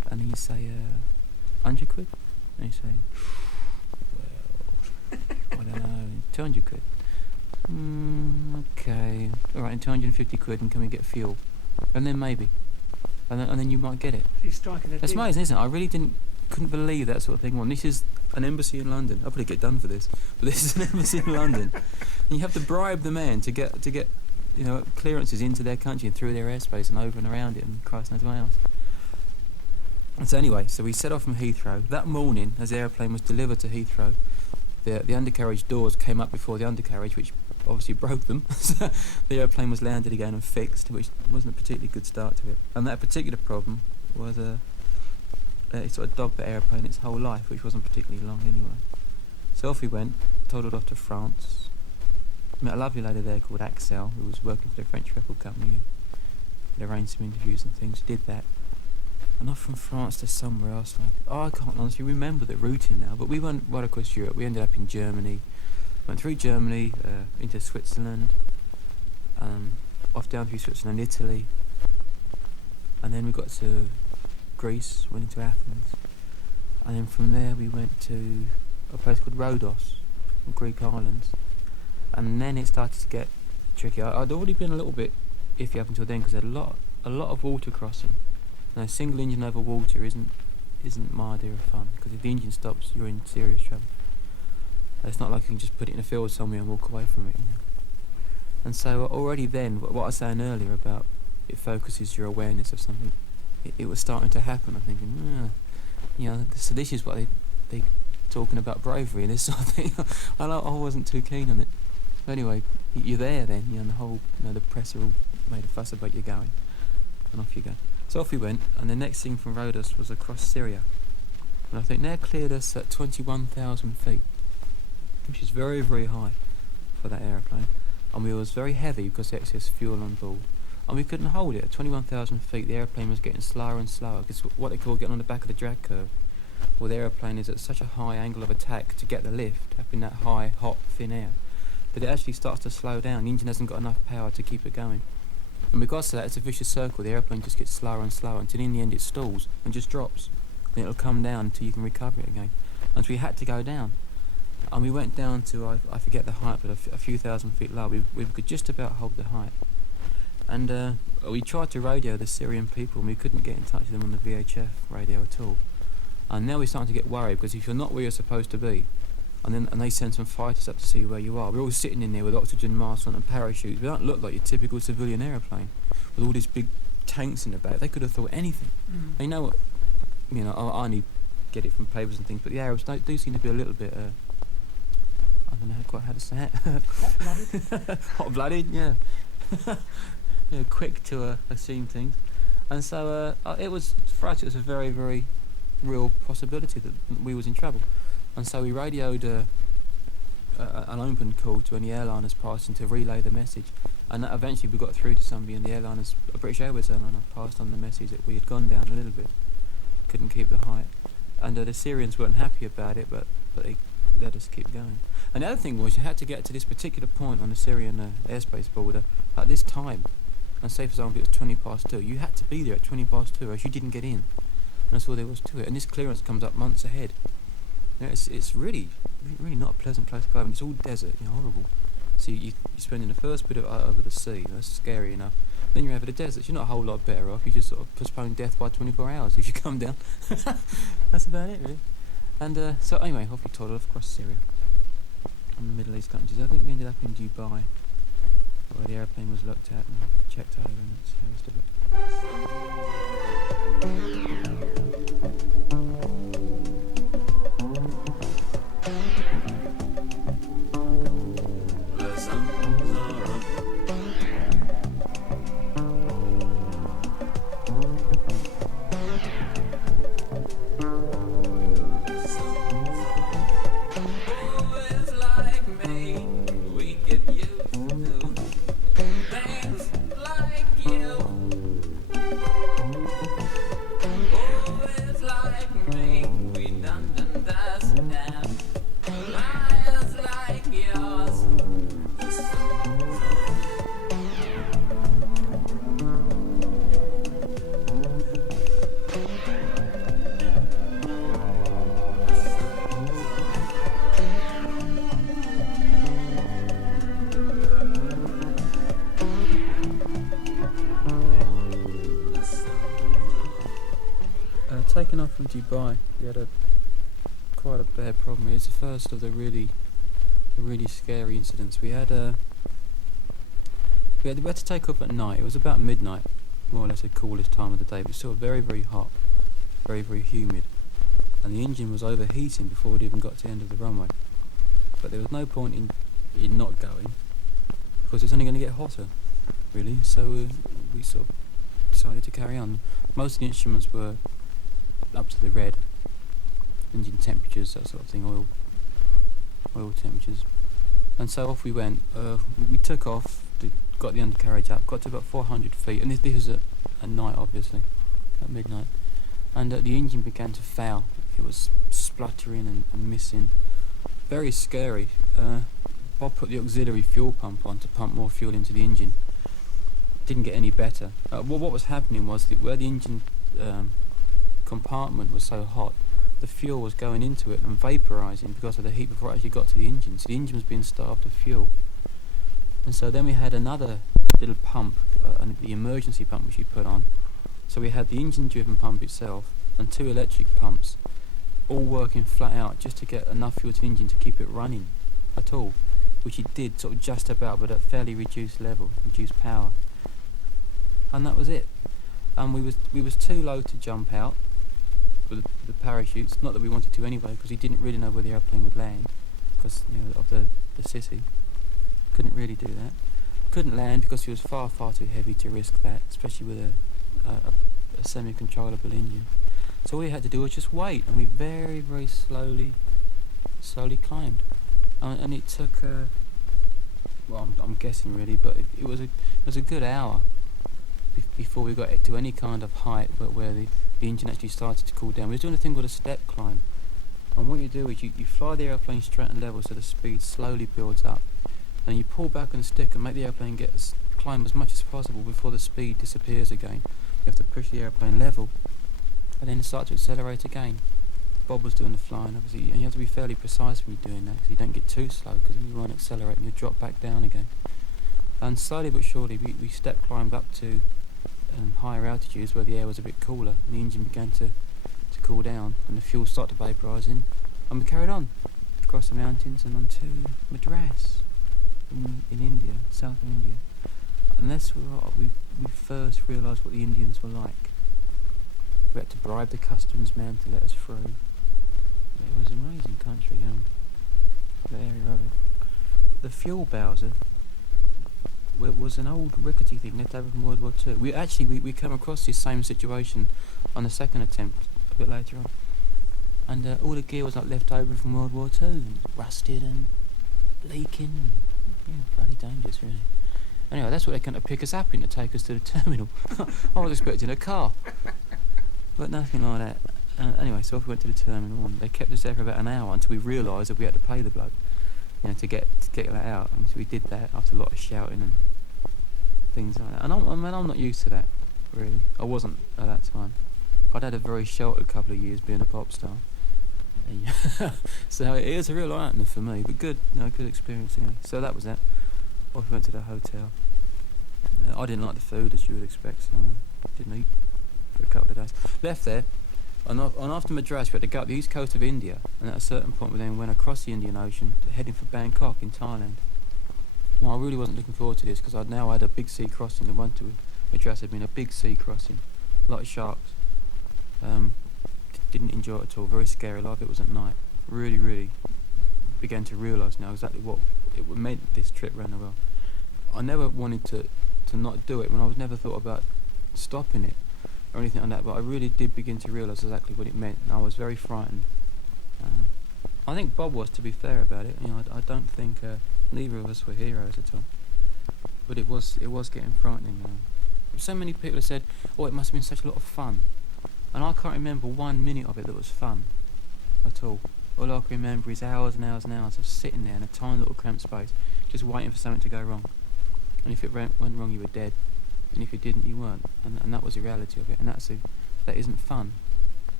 and then you say, 100 quid? And you say, well, I don't know, 200 quid. Okay, alright, and 250 quid, and can we get fuel? And then maybe. And then you might get it. You're striking a That's deal. amazing, isn't it? I really couldn't believe that sort of thing. Well, this is an embassy in London. I'll probably get done for this, but this is an embassy in London. And you have to bribe the man to get clearances into their country and through their airspace and over and around it and Christ knows what else. And so anyway, so we set off from Heathrow. That morning, as the airplane was delivered to Heathrow, the undercarriage doors came up before the undercarriage, which obviously broke them. So the airplane was landed again and fixed, which wasn't a particularly good start to it. And that particular problem was it sort of dogged the airplane its whole life, which wasn't particularly long anyway. So off we went, toddled off to France. Met a lovely lady there called Axel, who was working for the French record company. We'd arranged some interviews and things, did that. And off from France to somewhere else. I can't honestly remember the routing now, but we went right across Europe. We ended up in Germany. Went through Germany, into Switzerland, off down through Switzerland, Italy, and then we got to Greece, went into Athens, and then from there we went to a place called Rhodos, in Greek islands, and then it started to get tricky. I'd already been a little bit iffy up until then because there's a lot of water crossing. Now, single engine over water isn't my idea of fun, because if the engine stops, you're in serious trouble. It's not like you can just put it in a field somewhere and walk away from it, And so already then, what I was saying earlier about it focuses your awareness of something, it was starting to happen. I'm thinking, so this is what they talking about bravery and this sort of thing. I wasn't too keen on it. But anyway, you're there then, and the whole, the press are all made a fuss about you going, and off you go. So off we went, and the next thing from Rhodos was across Syria, and I think they cleared us at 21,000 feet. Which is very, very high for that aeroplane, and we was very heavy because of excess fuel on board, and we couldn't hold it. At 21,000 feet, the airplane was getting slower and slower, because what they call getting on the back of the drag curve. Well, the airplane is at such a high angle of attack to get the lift up in that high, hot, thin air, that it actually starts to slow down. The engine hasn't got enough power to keep it going. And because of that, it's a vicious circle. The airplane just gets slower and slower until in the end it stalls and just drops. And it'll come down until you can recover it again. And so we had to go down. And we went down to, I forget the height, but a few thousand feet low. We could just about hold the height. And we tried to radio the Syrian people, and we couldn't get in touch with them on the VHF radio at all. And now we're starting to get worried, because if you're not where you're supposed to be, and they send some fighters up to see where you are, we're all sitting in there with oxygen masks on and parachutes. We don't look like your typical civilian aeroplane with all these big tanks in the back. They could have thought anything. And you know what? You know, I only get it from papers and things, but the Arabs do seem to be a little bit, I don't know quite how to say it. Hot-blooded? Hot-blooded, yeah. Yeah, quick to assume things. And so it was, for us, it was a very, very real possibility that we was in trouble. And so we radioed an open call to any airliners passing to relay the message. And that eventually we got through to somebody, and the airliners, a British Airways airliner, passed on the message that we had gone down a little bit. Couldn't keep the height. And the Syrians weren't happy about it, but they let us keep going. And the other thing was, you had to get to this particular point on the Syrian airspace border at this time. And say, for example, it was 20 past 2. You had to be there at 20 past 2, or else you didn't get in. And that's all there was to it. And this clearance comes up months ahead. You know, it's really, really not a pleasant place to go. I mean, it's all desert, you know, horrible. So you're spending the first bit of over the sea. That's scary enough. Then you're over the desert. You're not a whole lot better off. You just sort of postpone death by 24 hours if you come down. That's about it, really. And so anyway, off we toddled across Syria and the Middle East countries. I think we ended up in Dubai, where the airplane was looked at and checked over, and that's how we stood taking off from Dubai, we had quite a bad problem. It was the first of the really scary incidents. We had to take off at night. It was about midnight, more or less the coolest time of the day, but still very, very hot, very, very humid. And the engine was overheating before we'd even got to the end of the runway. But there was no point in not going, because it's only going to get hotter, really. So we sort of decided to carry on. Most of the instruments were up to the red, engine temperatures, that sort of thing, oil temperatures. And so off we went. We took off, got the undercarriage up, got to about 400 feet, and this was at night, obviously, at midnight. And the engine began to foul. It was spluttering and missing. Very scary. Bob put the auxiliary fuel pump on to pump more fuel into the engine. Didn't get any better. What was happening was that where the engine compartment was so hot, the fuel was going into it and vaporising because of the heat before it actually got to the engine. So the engine was being starved of fuel. And so then we had another little pump, the emergency pump which we put on. So we had the engine-driven pump itself and two electric pumps, all working flat out just to get enough fuel to the engine to keep it running at all, which it did sort of just about, but at fairly reduced level, reduced power. And that was it. And we was too low to jump out with the parachutes, not that we wanted to anyway, because we didn't really know where the airplane would land, because of the city. Couldn't really do that. Couldn't land because he was far too heavy to risk that, especially with a semi-controllable engine. So all we had to do was just wait, and we very, very slowly climbed. And it took, I'm guessing really, but it was a good hour before we got to any kind of height, but where the engine actually started to cool down. We were doing a thing called a step climb. And what you do is you fly the airplane straight and level so the speed slowly builds up. And you pull back on the stick and make the airplane get as climb as much as possible before the speed disappears again. You have to push the airplane level and then start to accelerate again. Bob was doing the flying, obviously, and you have to be fairly precise when you're doing that because you don't get too slow, because if you want to accelerate, you drop back down again. And slowly but surely, we step climbed up to higher altitudes where the air was a bit cooler, and the engine began to cool down, and the fuel started vaporising, and we carried on across the mountains and on to Madras in India, south of India. And that's where we first realised what the Indians were like. We had to bribe the customs man to let us through. It was an amazing country, the area of it. The fuel bowser was an old rickety thing left over from World War II. We came across this same situation on the second attempt a bit later on. And all the gear was like left over from World War II, and rusted and leaking. Yeah, bloody dangerous, really. Anyway, that's what they come to pick us up in to take us to the terminal. I was expecting a car, but nothing like that. Anyway, so off we went to the terminal, and they kept us there for about an hour until we realised that we had to pay the bloke, to get that out. And so we did that after a lot of shouting and things like that. And I'm not used to that, really. I wasn't at that time. I'd had a very sheltered couple of years being a pop star. So it is a real eye-opener for me, but good experience anyway. So that was that. Off we went to the hotel. I didn't like the food, as you would expect, so I didn't eat for a couple of days. Left there, and after Madras we had to go up the east coast of India, and at a certain point we then went across the Indian Ocean, heading for Bangkok in Thailand. Now I really wasn't looking forward to this, because I'd now had a big sea crossing. The one to Madras had been a big sea crossing, a lot of sharks. Didn't enjoy it at all, very scary. A lot of it was at night. Really began to realise now exactly what it meant this trip round the world. I never wanted to not do it, when I was never thought about stopping it or anything like that, but I really did begin to realise exactly what it meant, and I was very frightened. I think Bob was, to be fair about it. I don't think neither of us were heroes at all, but it was getting frightening. So many people have said, "Oh, it must have been such a lot of fun," and I can't remember 1 minute of it that was fun at all. All I can remember is hours and hours and hours of sitting there in a tiny little cramped space, just waiting for something to go wrong. And if it went wrong, you were dead. And if it didn't, you weren't. And that was the reality of it. And that isn't fun.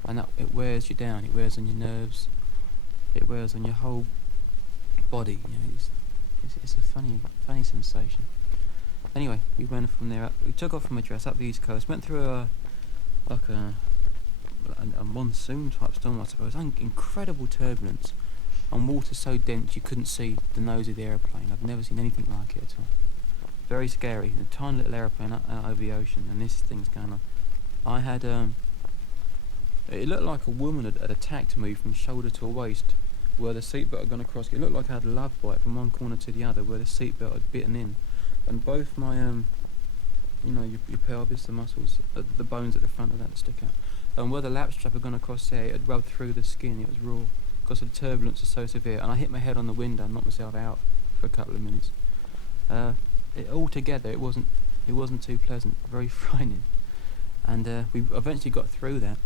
And it wears you down. It wears on your nerves. It wears on your whole body. It's a funny sensation. Anyway, we went from there up. We took off from Madras up the east coast. Went through a monsoon type storm, I suppose. Incredible turbulence, and water so dense you couldn't see the nose of the aeroplane. I've never seen anything like it at all. Very scary. A tiny little aeroplane out over the ocean, and this thing's going on. I had it looked like a woman had attacked me from shoulder to waist, where the seatbelt had gone across. It looked like I had a love bite from one corner to the other, where the seatbelt had bitten in, and both my your pelvis, the muscles, the bones at the front of that stick out. And where the lap strap had gone across there, it had rubbed through the skin. It was raw because the turbulence was so severe. And I hit my head on the window and knocked myself out for a couple of minutes. Altogether, it wasn't too pleasant. Very frightening. And we eventually got through that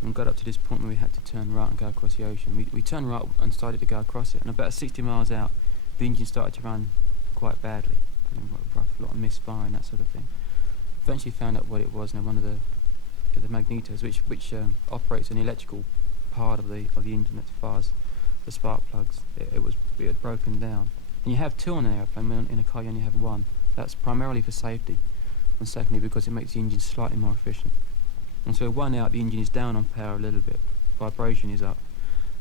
and got up to this point where we had to turn right and go across the ocean. We turned right and started to go across it. And about 60 miles out, the engine started to run quite badly. A lot of misfiring, that sort of thing. Eventually found out what it was. Now one of the magnetos, which operates an electrical part of the engine that fires the spark plugs, it had broken down. And you have two on an aeroplane. In a car you only have one. That's primarily for safety, and secondly because it makes the engine slightly more efficient. And so one out, the engine is down on power a little bit, vibration is up,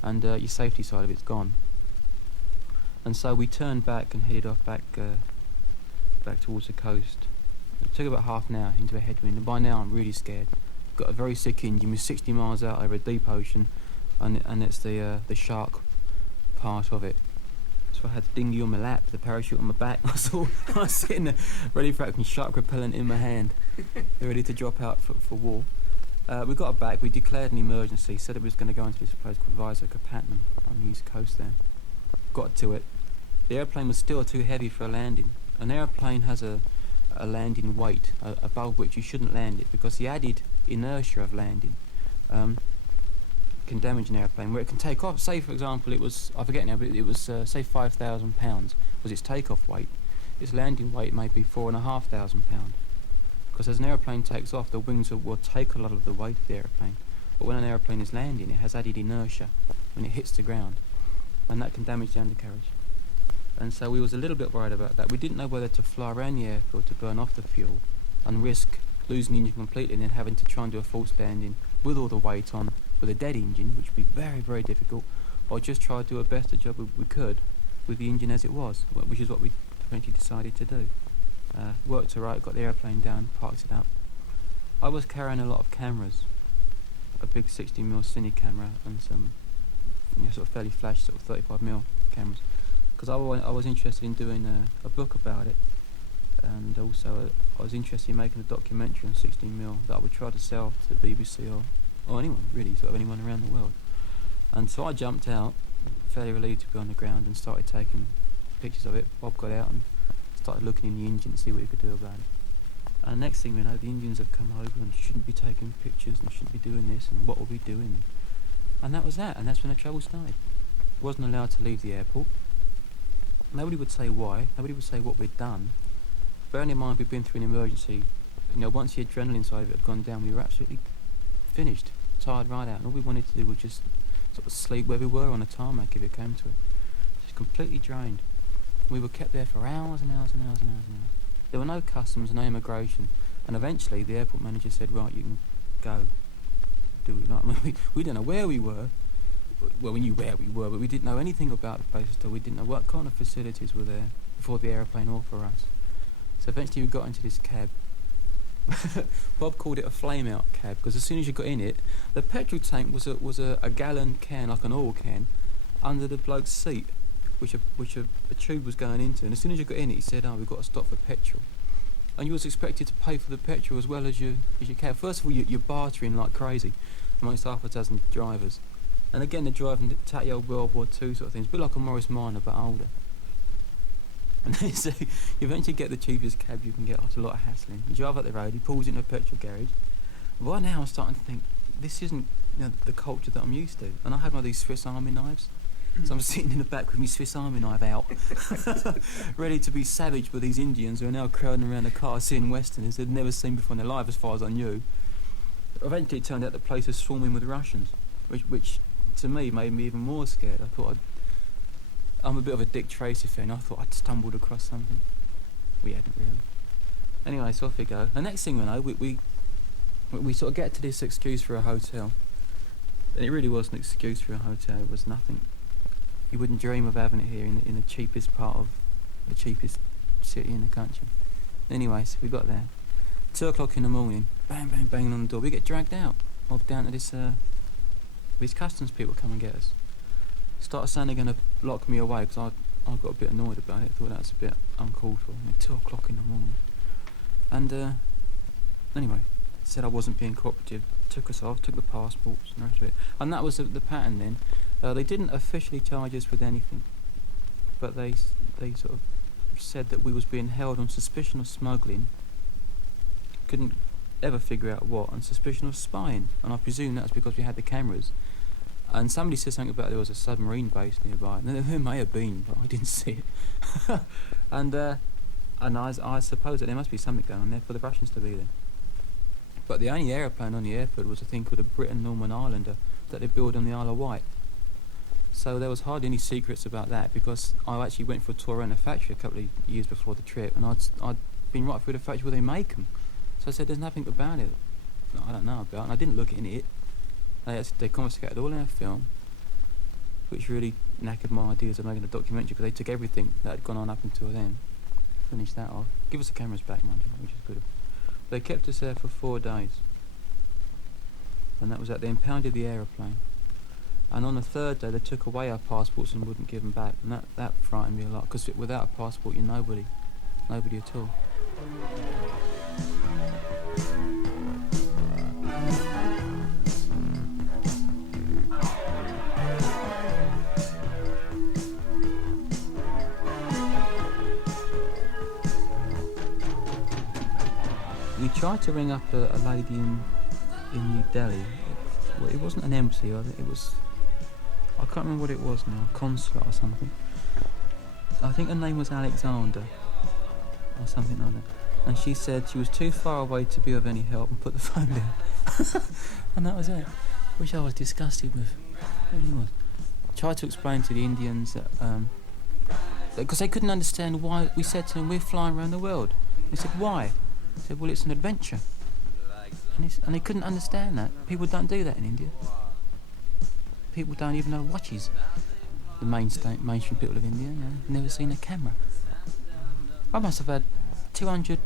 and your safety side of it's gone. And so we turned back and headed off back towards the coast. It took about half an hour into a headwind, and by now I'm really scared. Got a very sick engine. We're 60 miles out over a deep ocean, and it's the shark part of it. So I had the dinghy on my lap, the parachute on my back. I was sitting there ready for having shark repellent in my hand, ready to drop out for war. We got back. We declared an emergency. Said it was going to go into this place called Visakhapatnam on the east coast there. Got to it. The airplane was still too heavy for a landing. An airplane has a landing weight above which you shouldn't land it, because the added inertia of landing can damage an airplane where it can take off. Say for example it was, I forget now, but it was say £5,000 was its takeoff weight. its landing weight may be £4,500. Because as an aeroplane takes off, the wings will take a lot of the weight of the aeroplane. But when an aeroplane is landing, it has added inertia when it hits the ground, and that can damage the undercarriage. And so we was a little bit worried about that. We didn't know whether to fly around the airfield to burn off the fuel and risk losing the engine completely and then having to try and do a false landing with all the weight on with a dead engine, which would be very, very difficult, or just try to do a best job we could with the engine as it was, which is what we eventually decided to do. Worked alright, got the airplane down, parked it up. I was carrying a lot of cameras, a big 60mm cine camera and some sort of fairly flash sort of 35mm cameras, because I was interested in doing a book about it, and also I was interested in making a documentary on 16mm that I would try to sell to the BBC or anyone really, sort of anyone around the world. And so I jumped out, fairly relieved to be on the ground, and started taking pictures of it. Bob got out and started looking in the engine to see what he could do about it. And next thing we know, the Indians have come over and shouldn't be taking pictures and shouldn't be doing this and what were we doing. And that was that, and that's when the trouble started. Wasn't allowed to leave the airport. Nobody would say why, nobody would say what we'd done. Bearing in mind we'd been through an emergency, once the adrenaline side of it had gone down, we were absolutely finished, tired right out, and all we wanted to do was just sort of sleep where we were on a tarmac if it came to it. Just completely drained. We were kept there for hours and hours and hours and hours and hours. There were no customs, no immigration, and eventually the airport manager said, right, you can go. Do it. I mean, we didn't know where we were. Well, we knew where we were, but we didn't know anything about the place at all. We didn't know what kind of facilities were there before the aeroplane or for us. So eventually we got into this cab. Bob called it a flame-out cab, because as soon as you got in it, the petrol tank was a gallon can, like an oil can, under the bloke's seat, which a tube was going into. And as soon as you got in it, he said, we've got to stop for petrol. And you was expected to pay for the petrol as well as your cab. First of all, you're bartering like crazy amongst half a dozen drivers. And again, they're driving tatty old World War II sort of things, a bit like a Morris Minor, but older. And then so you eventually get the cheapest cab you can get after a lot of hassling. You drive up the road, he pulls into a petrol garage. Right now I'm starting to think, this isn't the culture that I'm used to. And I had one of these Swiss Army knives. So I'm sitting in the back with my Swiss Army knife out, ready to be savage with these Indians who are now crowding around the car seeing Westerners they'd never seen before in their life as far as I knew. Eventually it turned out the place was swarming with Russians, which to me made me even more scared. I thought I'm a bit of a Dick Tracy fan. I thought I'd stumbled across something. We hadn't really. Anyway, so off we go. The next thing we know, we sort of get to this excuse for a hotel. And it really was an excuse for a hotel. It was nothing. You wouldn't dream of having it here in the cheapest part of the cheapest city in the country. Anyway, so we got there. 2 o'clock in the morning, bang, bang, banging on the door. We get dragged out off down to this, these customs people come and get us. Started saying they're going to lock me away because I got a bit annoyed about it. Thought that was a bit uncalled for. 2 o'clock in the morning. And anyway, said I wasn't being cooperative. Took us off, took the passports and the rest of it. And that was the pattern then. They didn't officially charge us with anything, but they sort of said that we was being held on suspicion of smuggling. Couldn't ever figure out what, and suspicion of spying. And I presume that's because we had the cameras. And somebody said something about there was a submarine base nearby. And there may have been, but I didn't see it. and I suppose that there must be something going on there for the Russians to be there. But the only aeroplane on the airfield was a thing called a Britain Norman Islander that they built on the Isle of Wight. So there was hardly any secrets about that, because I actually went for a tour around the factory a couple of years before the trip, and I'd been right through the factory where they make them. So I said, there's nothing about it that I don't know about, and I didn't look in it. They confiscated all our film, which really knackered my ideas of making a documentary, because they took everything that had gone on up until then. Finished that off. Give us the cameras back, mind you, which is good. They kept us there for 4 days. And that was that. They impounded the aeroplane. And on the 3rd day, they took away our passports and wouldn't give them back. And that frightened me a lot, because without a passport, you're nobody. Nobody at all. We tried to ring up a lady in New Delhi. It wasn't an embassy, it was... I can't remember what it was now, a consulate or something. I think her name was Alexander. or something like that. And she said she was too far away to be of any help and put the phone down. And that was it. Which I was disgusted with. It really was. Tried to explain to the Indians that, because they couldn't understand why we said to them, we're flying around the world. They said, why? I said, well, it's an adventure. And they couldn't understand that. People don't do that in India. People don't even know watches. The mainstream people of India, never seen a camera. I must have had 200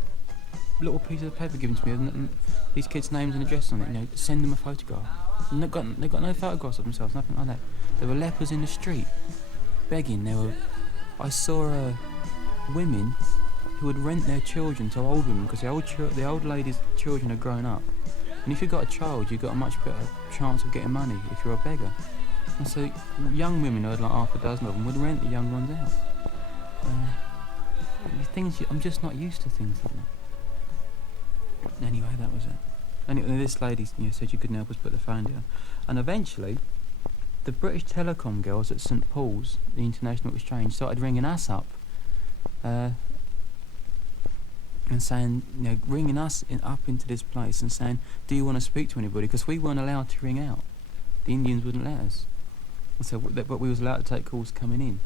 little pieces of paper given to me with these kids' names and addresses on it. Send them a photograph. And they got no photographs of themselves, nothing like that. There were lepers in the street, begging. I saw women who would rent their children to old women because the old ladies' children are grown up. And if you've got a child, you've got a much better chance of getting money if you're a beggar. And so young women, I had like half a dozen of them, would rent the young ones out. I'm just not used to things like that. Anyway, that was it. And this lady said you couldn't help us put the phone down. And eventually, the British Telecom girls at St Paul's, the International Exchange, started ringing us up and saying, ringing us up into this place and saying, do you want to speak to anybody? Because we weren't allowed to ring out. The Indians wouldn't let us. So, but we was allowed to take calls coming in.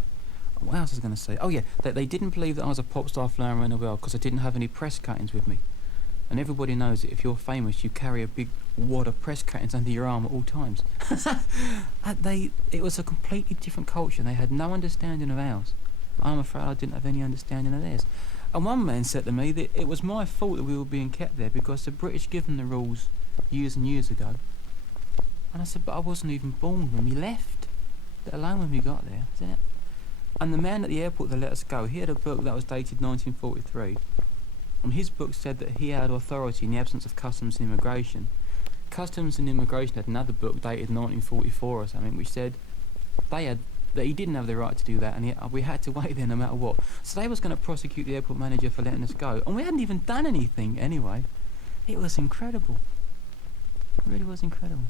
What else was I going to say? Oh yeah, they didn't believe that I was a pop star flying around the world because I didn't have any press cuttings with me. And everybody knows that if you're famous, you carry a big wad of press cuttings under your arm at all times. It was a completely different culture. They had no understanding of ours. I'm afraid I didn't have any understanding of theirs. And one man said to me that it was my fault that we were being kept there because the British gave them the rules years and years ago. And I said, but I wasn't even born when we left, let alone when we got there. And the man at the airport that let us go, he had a book that was dated 1943. And his book said that he had authority in the absence of customs and immigration. Customs and immigration had another book dated 1944 or something, which said that he didn't have the right to do that, and we had to wait there no matter what. So they was going to prosecute the airport manager for letting us go, and we hadn't even done anything anyway. It was incredible. It really was incredible.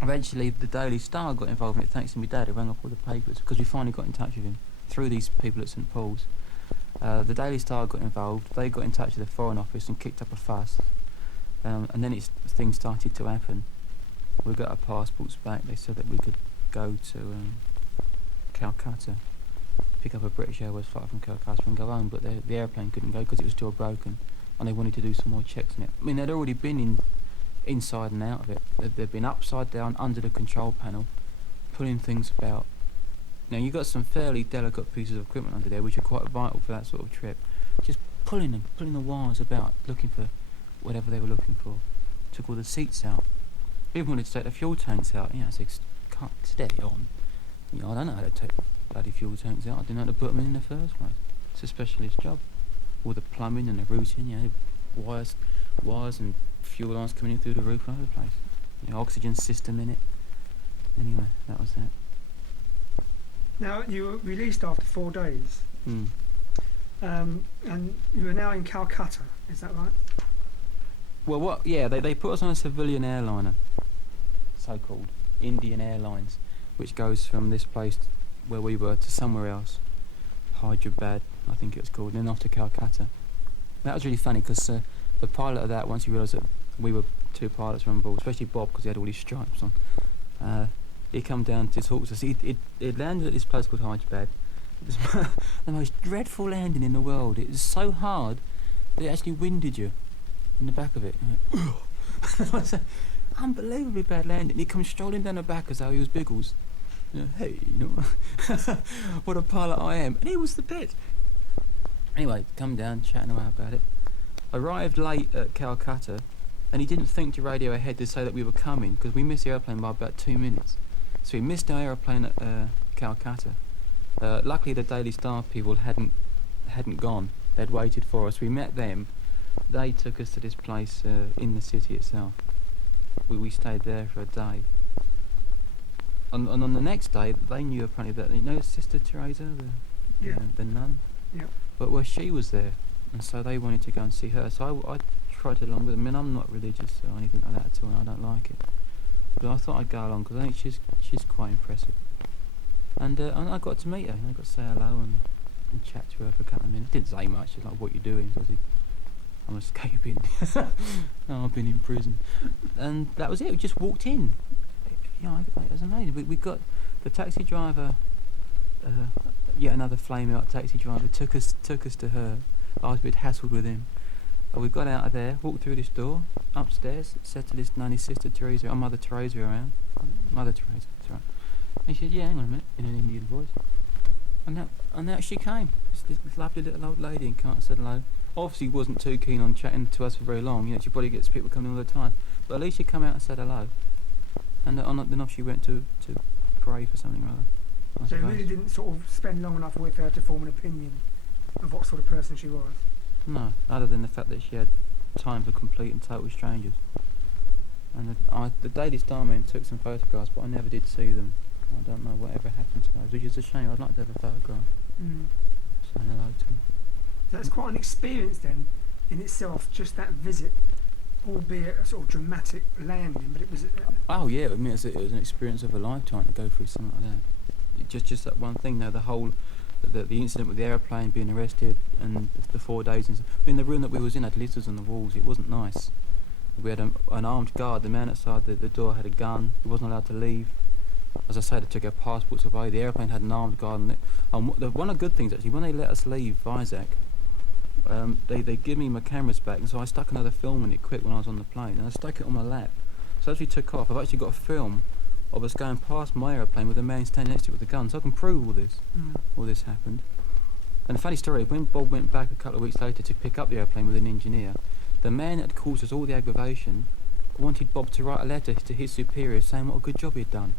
Eventually, the Daily Star got involved in it, thanks to my dad, who rang up all the papers, because we finally got in touch with him through these people at St Paul's. The Daily Star got involved. They got in touch with the Foreign Office and kicked up a fuss. And then things started to happen. We got our passports back. They said that we could go to Calcutta, pick up a British Airways flight from Calcutta and go home, but the airplane couldn't go because it was still broken, and they wanted to do some more checks on it. I mean, they'd already been inside and out of it. They'd been upside down under the control panel, pulling things about. Now, you got some fairly delicate pieces of equipment under there, which are quite vital for that sort of trip. Just pulling the wires about, looking for whatever they were looking for. Took all the seats out. Even wanted to take the fuel tanks out. I said, can't steady on. I don't know how to take bloody fuel tanks out. I didn't know how to put them in the first place. It's a specialist job. All the plumbing and the routing, wires and fuel lines coming in through the roof all over the place. Oxygen system in it. Anyway, that was that. Now, you were released after 4 days. And you are now in Calcutta, is that right? Well, they put us on a civilian airliner, so-called Indian Airlines, which goes from this place where we were to somewhere else, Hyderabad, I think it was called, and then off to Calcutta. That was really funny because the pilot of that, once he realised that we were 2 pilots on board, especially Bob because he had all his stripes on, he come down to talk to us. He'd landed at this place called Hyderabad. It was the most dreadful landing in the world. It was so hard that it actually winded you in the back of it. It was an unbelievably bad landing. He comes strolling down the back as though he was Biggles. Hey, what a pilot I am. And he was the bit. Anyway, come down, chatting away about it. Arrived late at Calcutta, and he didn't think to radio ahead to say that we were coming, because we missed the airplane by about 2 minutes. So we missed our airplane at Calcutta. Luckily, the Daily Star people hadn't gone. They'd waited for us. We met them. They took us to this place in the city itself. We stayed there for a day. And on the next day, they knew apparently that, Sister Teresa, the nun? Yeah. But she was there, and so they wanted to go and see her. So I tried to along with them. I mean, I'm not religious or anything like that at all, and I don't like it. But I thought I'd go along because I think she's quite impressive. And I got to meet her. I got to say hello and and chat to her for a couple of minutes. Didn't say much, just like, what you doing? So I said, I'm escaping. Oh, I've been in prison. And that was it, we just walked in. You know, it was amazing. We got the taxi driver, yet another flame-out taxi driver, took us to her. I was a bit hassled with him. We got out of there, walked through this door, upstairs, said to this nanny, Sister Teresa, or Mother Teresa around. Mother Teresa, that's right. And she said, yeah, hang on a minute, in an Indian voice. And out she came, this lovely little old lady, and came out and said hello. Obviously wasn't too keen on chatting to us for very long, you know, she probably gets people coming all the time. But at least she come out and said hello. And then off she went to pray for something or other. I So you suppose. really didn't sort of spend long enough with her to form an opinion of what sort of person she was? No, other than the fact that she had time for complete and total strangers. And the Daily Starman took some photographs, but I never did see them. I don't know whatever happened to those, which is a shame. I'd like to have a photograph. Saying hello to them. That's quite an experience then, in itself, just that visit, albeit a sort of dramatic landing, but it was... Oh yeah, I mean, it was an experience of a lifetime to go through something like that. Just that one thing, though, the whole... The incident with the aeroplane being arrested and the 4 days and I mean, the room that we was in had lizards on the walls. It wasn't nice. We had an armed guard. The man outside the door had a gun. He wasn't allowed to leave. As I said, they took our passports away. The aeroplane had an armed guard on it. And one of the good things, actually, when they let us leave Isaac, they give me my cameras back, and so I stuck another film in it quick when I was on the plane, and I stuck it on my lap. So as we took off, I've actually got a film of us going past my aeroplane with a man standing next to it with a gun, so I can prove all this happened. And the funny story, when Bob went back a couple of weeks later to pick up the aeroplane with an engineer, the man that had caused us all the aggravation wanted Bob to write a letter to his superiors saying what a good job he'd done.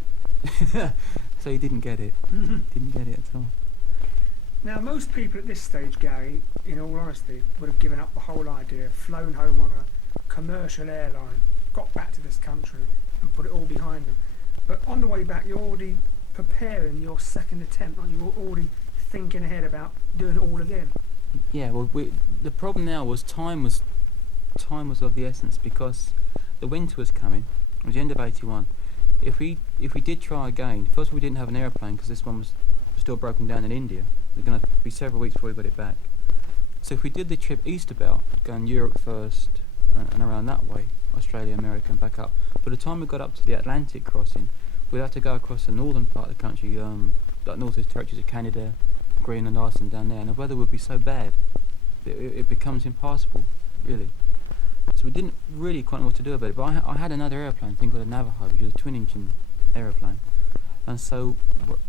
So he didn't get it. Didn't get it at all. Now, most people at this stage, Gary, in all honesty, would have given up the whole idea, flown home on a commercial airline, got back to this country and put it all behind them. But on the way back, you're already preparing your second attempt, aren't you? You're already thinking ahead about doing it all again. Yeah, well, the problem now was time was of the essence, because the winter was coming. It was the end of '81. If we did try again, first of all, we didn't have an aeroplane because this one was still broken down in India. It was going to be several weeks before we got it back. So if we did the trip east about, going Europe first and around that way, Australia, America and back up, by the time we got up to the Atlantic crossing, we'd have to go across the northern part of the country, like Northwest Territories of Canada, Greenland, Iceland down there, and the weather would be so bad that it becomes impassable, really. So we didn't really quite know what to do about it, but I had another aeroplane, a thing called a Navajo, which was a twin-engine aeroplane. And so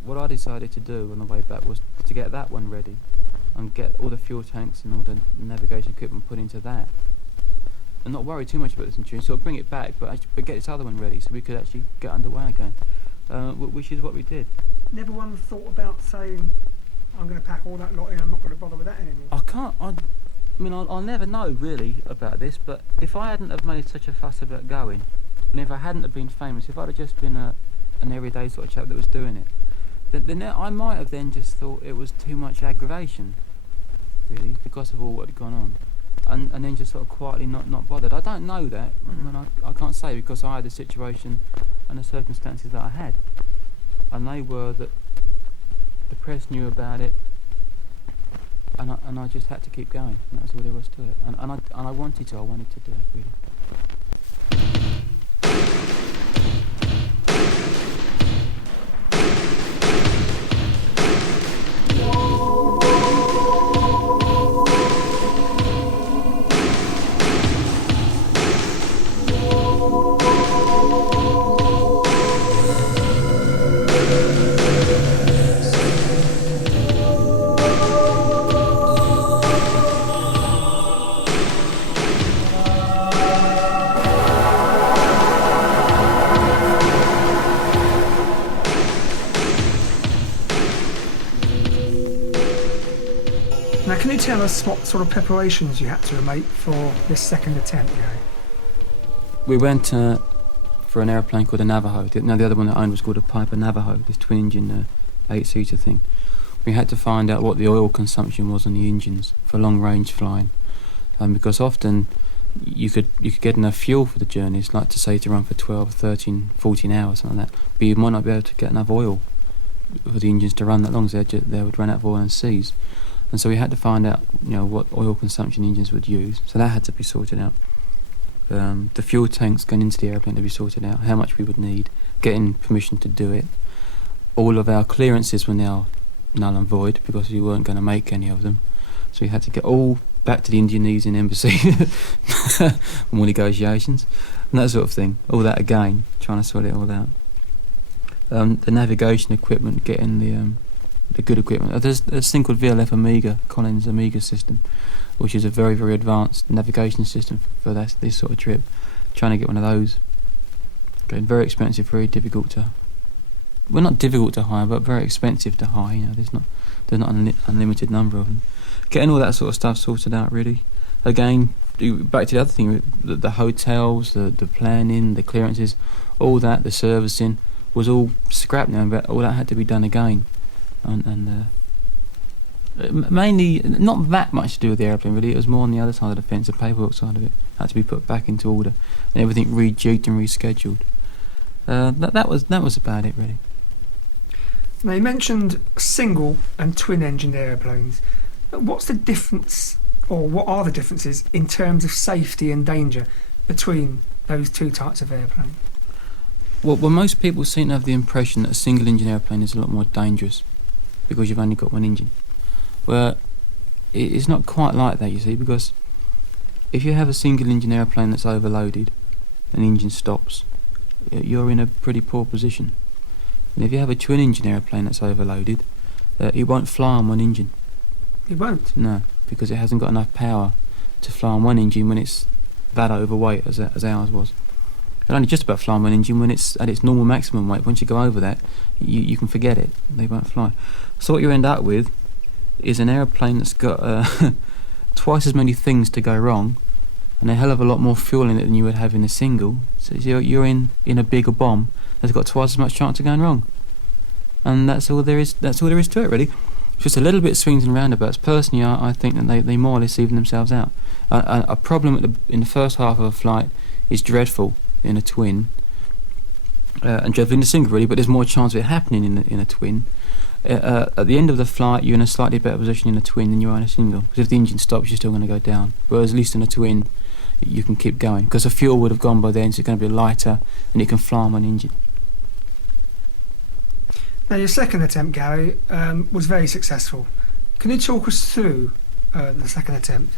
what I decided to do on the way back was to get that one ready and get all the fuel tanks and all the navigation equipment put into that. And not worry too much about this insurance, so bring it back, but get this other one ready so we could actually get underway again, which is what we did. Never one thought about saying, I'm going to pack all that lot in, I'm not going to bother with that anymore. I'll never know really about this, but if I hadn't have made such a fuss about going, and if I hadn't have been famous, if I'd have just been an everyday sort of chap that was doing it, then I might have then just thought it was too much aggravation, really, because of all what had gone on, and then just sort of quietly not bothered. I don't know that. I can't say, because I had the situation and the circumstances that I had, and they were that the press knew about it, and I just had to keep going. And that was all there was to it. And I wanted to do it, really. Now, can you tell us what sort of preparations you had to make for this second attempt, Gary? We went for an aeroplane called a Navajo. The other one that I owned was called a Piper Navajo, this twin-engine 8-seater thing. We had to find out what the oil consumption was on the engines for long-range flying, because often you could get enough fuel for the journeys, like to say to run for 12, 13, 14 hours, something like that, but you might not be able to get enough oil for the engines to run that long, so they would run out of oil and seize. And so we had to find out, what oil consumption engines would use. So that had to be sorted out. The fuel tanks going into the airplane to be sorted out, how much we would need, getting permission to do it. All of our clearances were now null and void because we weren't going to make any of them. So we had to get all back to the Indonesian embassy for more negotiations and that sort of thing. All that again, trying to sort it all out. The navigation equipment, getting the good equipment. There's this thing called VLF Amiga, Collins Amiga system, which is a very, very advanced navigation system for this sort of trip. Trying to get one of those. Okay, very expensive, very difficult to... Well, not difficult to hire, but very expensive to hire. There's not an unlimited number of them. Getting all that sort of stuff sorted out, really. Again, back to the other thing, the hotels, the planning, the clearances, all that, the servicing, was all scrapped now, but all that had to be done again. And mainly, not that much to do with the airplane, really. It was more on the other side of the fence, the paperwork side of it. Had to be put back into order, and everything rejigged and rescheduled. That was about it, really. Now, you mentioned single and twin-engined airplanes. What's the difference, or what are the differences in terms of safety and danger between those two types of airplane? Well, most people seem to have the impression that a single-engine airplane is a lot more dangerous because you've only got one engine. Well, it's not quite like that, you see, because if you have a single-engine airplane that's overloaded and the engine stops, you're in a pretty poor position. And if you have a twin-engine airplane that's overloaded, it won't fly on one engine. It won't? No, because it hasn't got enough power to fly on one engine when it's that overweight as ours was. It'll only just about fly on one engine when it's at its normal maximum weight. Once you go over that, you can forget it. They won't fly. So what you end up with is an airplane that's got twice as many things to go wrong and a hell of a lot more fuel in it than you would have in a single. So you're in a bigger bomb that's got twice as much chance of going wrong. And that's all there is to it, really. Just a little bit swings and roundabouts. Personally, I think that they more or less even themselves out. A problem in the first half of a flight is dreadful in a twin, and dreadful in a single, really, but there's more chance of it happening in a twin. At the end of the flight, you're in a slightly better position in a twin than you are in a single, because if the engine stops, you're still going to go down. Whereas at least in a twin, you can keep going, because the fuel would have gone by then, so it's going to be lighter, and it can fly on one engine. Now, your second attempt, Gary, was very successful. Can you talk us through the second attempt?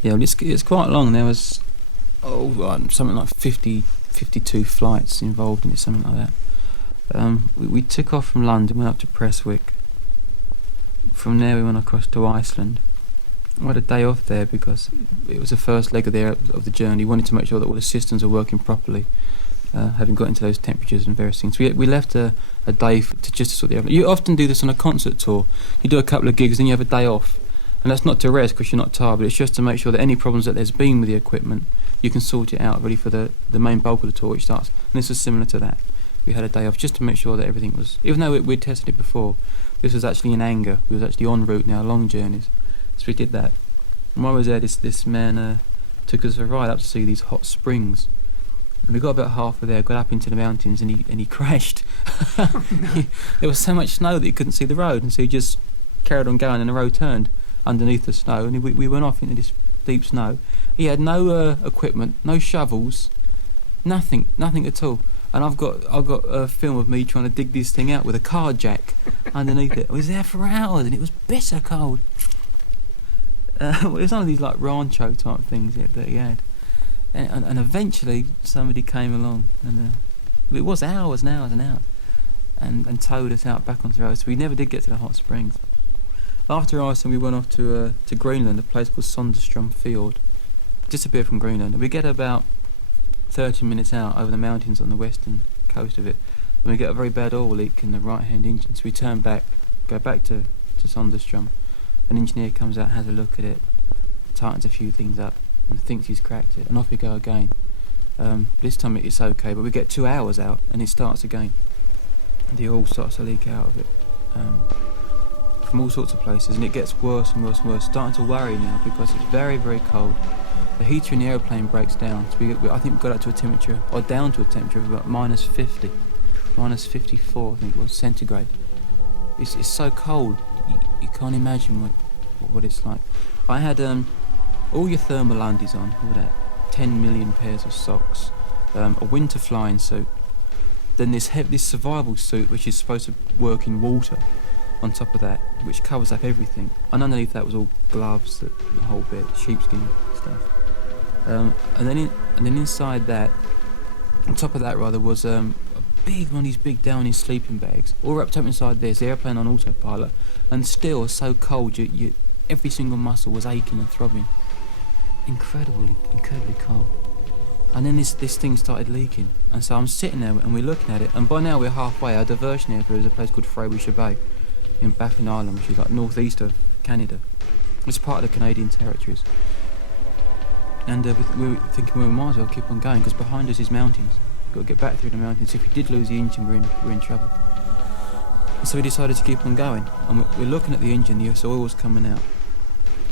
Yeah, well, it's quite long. There was something like 52 flights involved in it, something like that. We took off from London, went up to Prestwick. From there we went across to Iceland. We had a day off there because it was the first leg of the journey. We wanted to make sure that all the systems were working properly, having got into those temperatures and various things. We left a day to just sort the airplane. You often do this on a concert tour. You do a couple of gigs, then you have a day off. And that's not to rest because you're not tired, but it's just to make sure that any problems that there's been with the equipment, you can sort it out ready for the main bulk of the tour which starts. And this was similar to that. We had a day off just to make sure that everything was... Even though we'd tested it before, this was actually in anger. We was actually en route now, long journeys. So we did that. And while I was there, this man took us a ride up to see these hot springs. And we got about halfway there, got up into the mountains, and he crashed. There was so much snow that he couldn't see the road, and so he just carried on going, and the road turned underneath the snow, and we went off into this deep snow. He had no equipment, no shovels, nothing at all. And I've got a film of me trying to dig this thing out with a car jack underneath it. I was there for hours, and it was bitter cold. It was one of these like rancho type things that he had. And eventually somebody came along, and it was hours and hours and hours, and towed us out back onto the road. So we never did get to the hot springs. After Iceland, we went off to Greenland, a place called Sonderstrom Fjord, just a bit from Greenland. And we get about 30 minutes out over the mountains on the western coast of it, and we get a very bad oil leak in the right-hand engine. So we turn back, go back to Sonderstrom. An engineer comes out, has a look at it, tightens a few things up, and thinks he's cracked it, and off we go again. This time it's okay, but we get 2 hours out, and it starts again. The oil starts to leak out of it. From all sorts of places, and it gets worse and worse and worse. Starting to worry now because it's very, very cold. The heater in the airplane breaks down. So I think we got up to a temperature, or down to a temperature of about -50, -54, I think it was, centigrade. It's so cold. you can't imagine what it's like. I had all your thermal undies on, all that, 10 million pairs of socks, a winter flying suit, then this survival suit which is supposed to work in water on top of that, which covers up everything, and underneath that was all gloves, the whole bit, sheepskin stuff, and then inside that, on top of that rather, was one of these big Downy sleeping bags, all wrapped up inside this, the airplane on autopilot, and still so cold, you every single muscle was aching and throbbing. Incredibly cold. And then this thing started leaking, and so I'm sitting there and we're looking at it, and by now we're halfway. Our diversion area is a place called Frobisher Bay in Baffin Island, which is like northeast of Canada. It's part of the Canadian territories. And we were thinking, well, we might as well keep on going, because behind us is mountains. We've got to get back through the mountains. If we did lose the engine, we're in trouble. And so we decided to keep on going, and we're looking at the engine, the oil was coming out.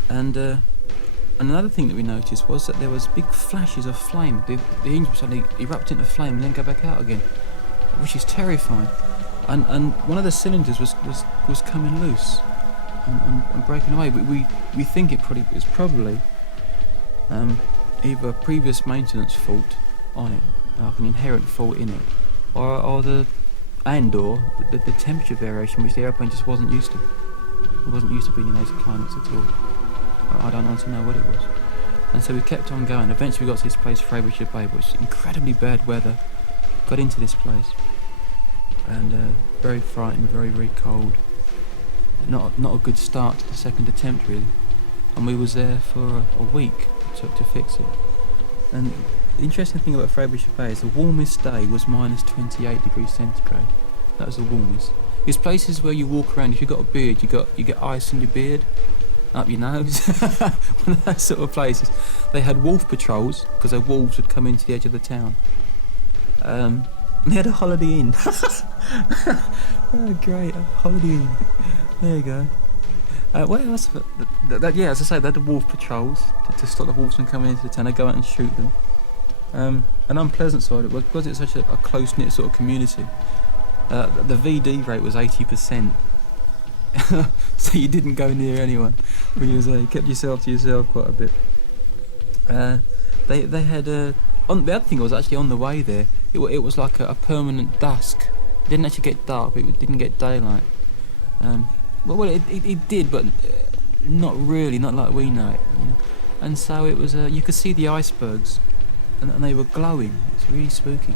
And another thing that we noticed was that there was big flashes of flame. The engine suddenly erupt into flame and then go back out again, which is terrifying. And one of the cylinders was coming loose and breaking away. We think it's probably either a previous maintenance fault on it, like an inherent fault in it, or the temperature variation which the airplane just wasn't used to. It wasn't used to being in those climates at all. I don't honestly know what it was. And so we kept on going. Eventually we got to this place, Frobisher Bay, which is incredibly bad weather. Got into this place. And very frightened, very, very cold. Not a good start to the second attempt, really. And we was there for a week it took to fix it. And the interesting thing about Frobisher Bay is the warmest day was minus 28 degrees centigrade. That was the warmest. There's places where you walk around, if you've got a beard, you get ice in your beard, up your nose. One of those sort of places. They had wolf patrols, because the wolves would come into the edge of the town. They had a Holiday Inn. Oh, great, a Holiday Inn. There you go. What else? Yeah, as I say, they had the wolf patrols to stop the wolves from coming into the town. They go out and shoot them. An unpleasant side of it was because it's such a close-knit sort of community. The VD rate was 80%. So you didn't go near anyone when you was there. You kept yourself to yourself quite a bit. They had the other thing was actually on the way there. It was like a permanent dusk. It didn't actually get dark, but it didn't get daylight. It did, but not really, not like we know it. You know? And so it was. You could see the icebergs, and they were glowing. It's really spooky.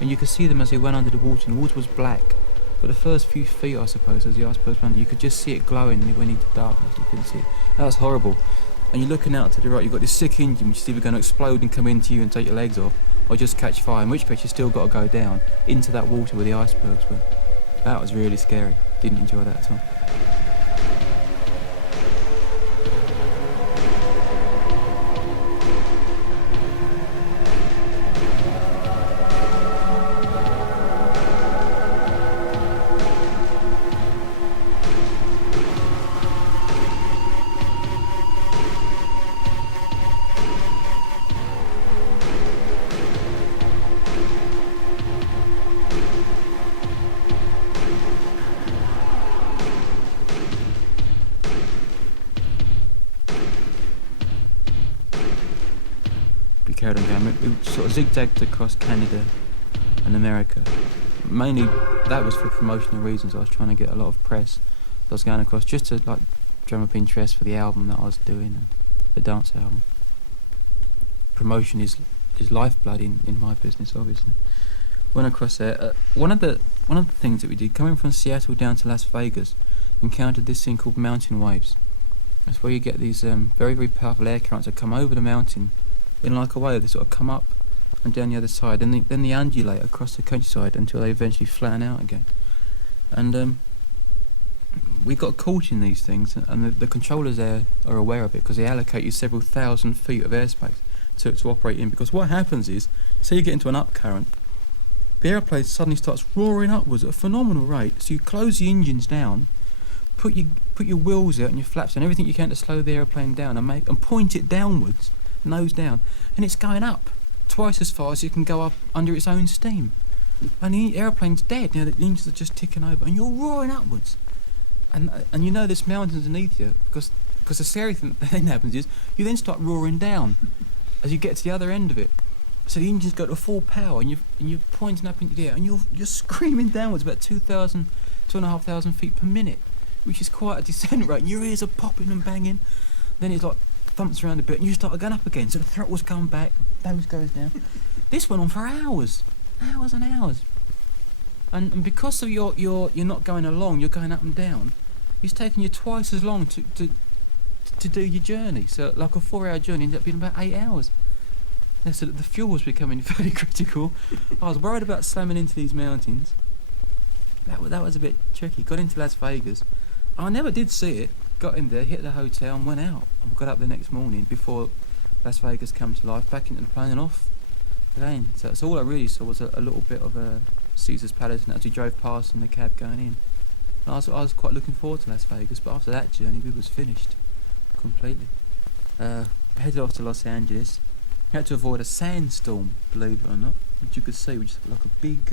And you could see them as they went under the water, and the water was black. But the first few feet, I suppose, as the icebergs went under, you could just see it glowing, and it went into darkness. You couldn't see it. That was horrible. And you're looking out to the right, you've got this sick engine which is either going to explode and come into you and take your legs off, or just catch fire, in which case you still got to go down into that water where the icebergs were. That was really scary. Didn't enjoy that at all. Carried on going. We sort of zigzagged across Canada and America. Mainly that was for promotional reasons. I was trying to get a lot of press. I was going across just to like drum up interest for the album that I was doing, and the dance album. Promotion is lifeblood in my business, obviously. Went across there. One of the things that we did, coming from Seattle down to Las Vegas, encountered this thing called mountain waves. That's where you get these very, very powerful air currents that come over the mountain in like a wave. They sort of come up and down the other side, and then they undulate across the countryside until they eventually flatten out again. And we got caught in these things, and the controllers there are aware of it because they allocate you several thousand feet of airspace to operate in. Because what happens is, say you get into an up current, the airplane suddenly starts roaring upwards at a phenomenal rate. So you close the engines down, put your wheels out and your flaps and everything you can to slow the airplane down and point it downwards, nose down, and it's going up twice as far as it can go up under its own steam. And the airplane's dead. You know, the engines are just ticking over, and you're roaring upwards. And you know there's mountains underneath you, because the scary thing that then happens is you then start roaring down as you get to the other end of it. So the engines go to full power, and you're pointing up into the air, and you're screaming downwards about 2,500 feet per minute, which is quite a descent rate. And your ears are popping and banging. Then it's like thumps around a bit, and you start going up again. So the throttle's come back, nose goes down. This went on for hours and hours. And because of you're not going along, you're going up and down. It's taking you twice as long to do your journey. So like a 4-hour journey ended up being about 8 hours. Yeah, so the fuel was becoming very critical. I was worried about slamming into these mountains. That was a bit tricky. Got into Las Vegas. I never did see it. Got in there, hit the hotel, and went out. And got up the next morning before Las Vegas came to life. Back into the plane and off again. So that's all I really saw was a little bit of a Caesar's Palace, and as we drove past in the cab going in. And I was quite looking forward to Las Vegas, but after that journey we was finished completely. Headed off to Los Angeles. Had to avoid a sandstorm, believe it or not, which you could see, which is like a big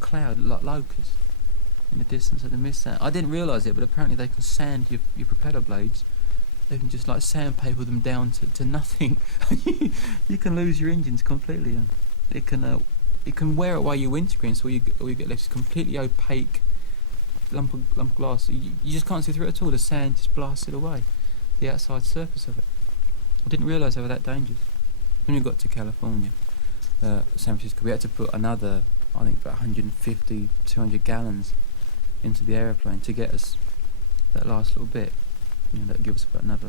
cloud, like locusts in the distance. I missed that. I didn't realise it, but apparently they can sand your propeller blades. They can just like sandpaper them down to nothing. You can lose your engines completely, and it can wear away your windscreen, so all you get left is completely opaque lump of glass. You just can't see through it at all. The sand just blasts it away, the outside surface of it. I didn't realise they were that dangerous. When we got to California, San Francisco, we had to put another, I think, about 150, 200 gallons into the aeroplane to get us that last little bit. You know, that would give us about another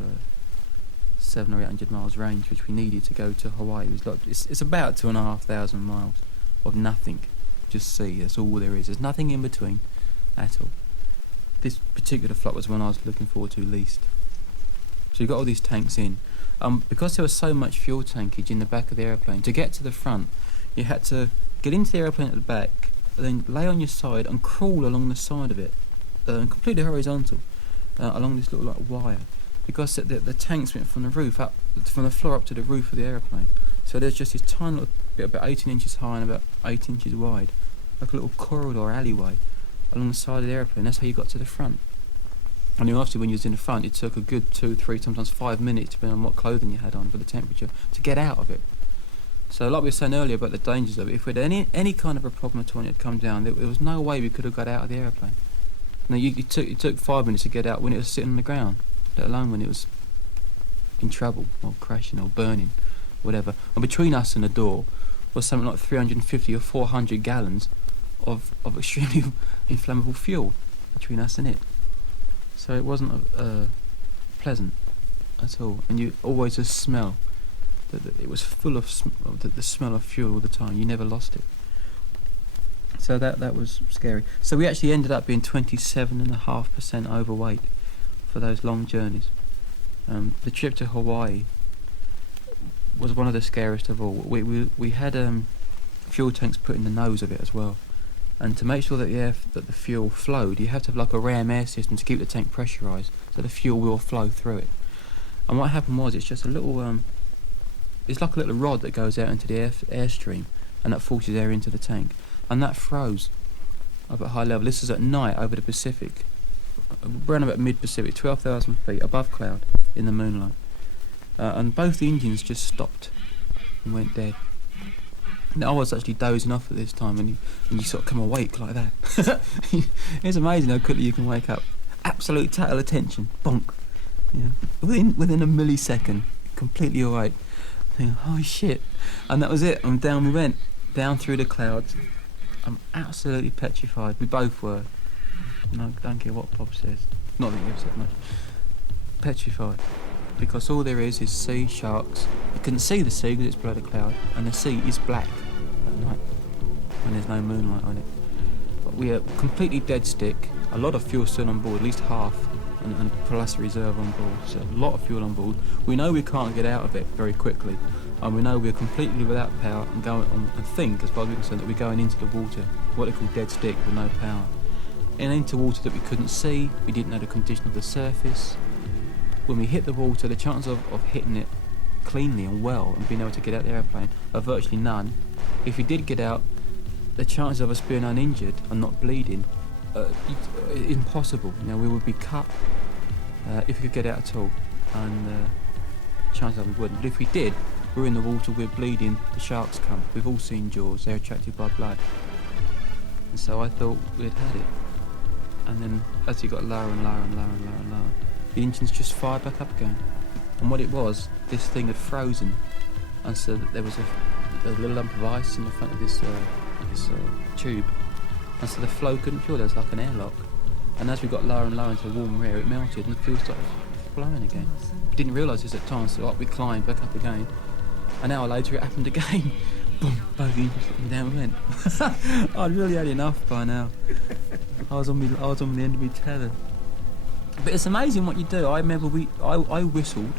700 or 800 miles range, which we needed to go to Hawaii. It was like it's about 2,500 miles of nothing, just sea. That's all there is. There's nothing in between at all. This particular flight was one I was looking forward to least. So you got all these tanks in. Because there was so much fuel tankage in the back of the aeroplane, to get to the front, you had to get into the aeroplane at the back, then lay on your side and crawl along the side of it, completely horizontal, along this little like wire, because the tanks went from the roof up, from the floor up to the roof of the aeroplane. So there's just this tiny little bit, about 18 inches high and about 8 inches wide, like a little corridor alleyway along the side of the aeroplane. That's how you got to the front. And then obviously when you was in the front, it took a good 2, 3, sometimes 5 minutes, depending on what clothing you had on for the temperature, to get out of it. So like we were saying earlier about the dangers of it, if we had any kind of a problem at all and it had come down, there was no way we could have got out of the aeroplane. Now it took 5 minutes to get out when it was sitting on the ground, let alone when it was in trouble or crashing or burning, whatever. And between us and the door was something like 350 or 400 gallons of extremely inflammable fuel between us and it. So it wasn't pleasant at all, and you always just smell that it was full of the smell of fuel all the time. You never lost it. So that was scary. So we actually ended up being 27.5% overweight for those long journeys. The trip to Hawaii was one of the scariest of all. We had fuel tanks put in the nose of it as well. And to make sure that the fuel flowed, you have to have like a ram air system to keep the tank pressurised, so the fuel will flow through it. And what happened was, it's just a little, it's like a little rod that goes out into the airstream, and that forces air into the tank, and that froze up at high level. This is at night over the Pacific, around about mid-Pacific, 12,000 feet above cloud in the moonlight, and both the engines just stopped and went dead. And I was actually dozing off at this time, and you sort of come awake like that. It's amazing how quickly you can wake up. Absolute total attention, bonk. Yeah, within a millisecond, completely awake. Thinking, oh shit, and that was it. And down we went, down through the clouds. I'm absolutely petrified. We both were. No, don't care what Bob says. Not that he said much. Petrified. Because all there is sea, sharks. You couldn't see the sea because it's below the cloud, and the sea is black at night when there's no moonlight on it. But we are completely dead stick. A lot of fuel still on board, at least half, and plus reserve on board. So a lot of fuel on board. We know we can't get out of it very quickly, and we know we're completely without power and going on, and think, as far as we're concerned, that we're going into the water, what they call dead stick with no power, and into water that we couldn't see. We didn't know the condition of the surface. When we hit the water, the chances of hitting it cleanly and well and being able to get out the airplane are virtually none. If we did get out, the chances of us being uninjured and not bleeding impossible. We would be cut if we could get out at all, and chances are we wouldn't. But if we did, we're in the water, we're bleeding, the sharks come. We've all seen Jaws, they're attracted by blood. And so I thought we'd had it. And then as it got lower and lower and lower and lower and lower, the engines just fired back up again. And what it was, this thing had frozen, and so that there was a little lump of ice in the front of this tube, and so the flow couldn't fuel. There was like an airlock, and as we got lower and lower into the warm air, it melted and the fuel started flowing again. Didn't realise this at the time, so up we climbed back up again. An hour later, it happened again. Boom, both the engines and down we went. I'd really had enough by now. I was on the end of my tether. But it's amazing what you do. I remember I whistled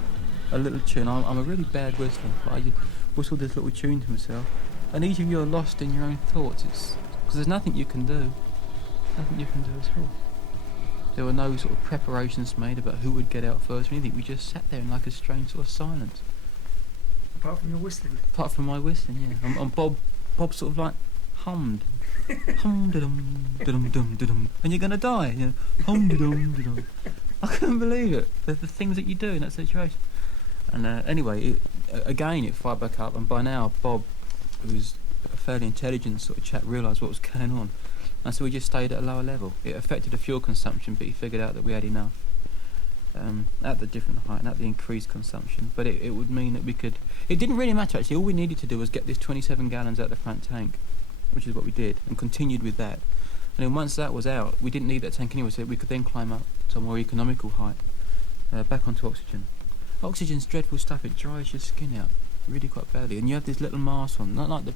a little tune. I'm a really bad whistler, but I whistled this little tune to myself. And each of you are lost in your own thoughts. It's because there's nothing you can do. Nothing you can do at all. There were no sort of preparations made about who would get out first or anything. We just sat there in like a strange sort of silence. Apart from your whistling. Apart from my whistling, yeah. And Bob sort of like hummed. Hum-da-dum, and you're going to die. Hum-da-dum. I couldn't believe it. The things that you do in that situation. And anyway, it fired back up, and by now Bob, who's a fairly intelligent sort of chap, realised what was going on. And so we just stayed at a lower level. It affected the fuel consumption, but he figured out that we had enough. At the different height and at the increased consumption, but it would mean that we could. It didn't really matter actually. All we needed to do was get this 27 gallons out the front tank, which is what we did, and continued with that. And then once that was out, we didn't need that tank anyway, so we could then climb up to a more economical height, back onto oxygen. Oxygen's dreadful stuff. It dries your skin out really quite badly, and you have these little masks on, not like the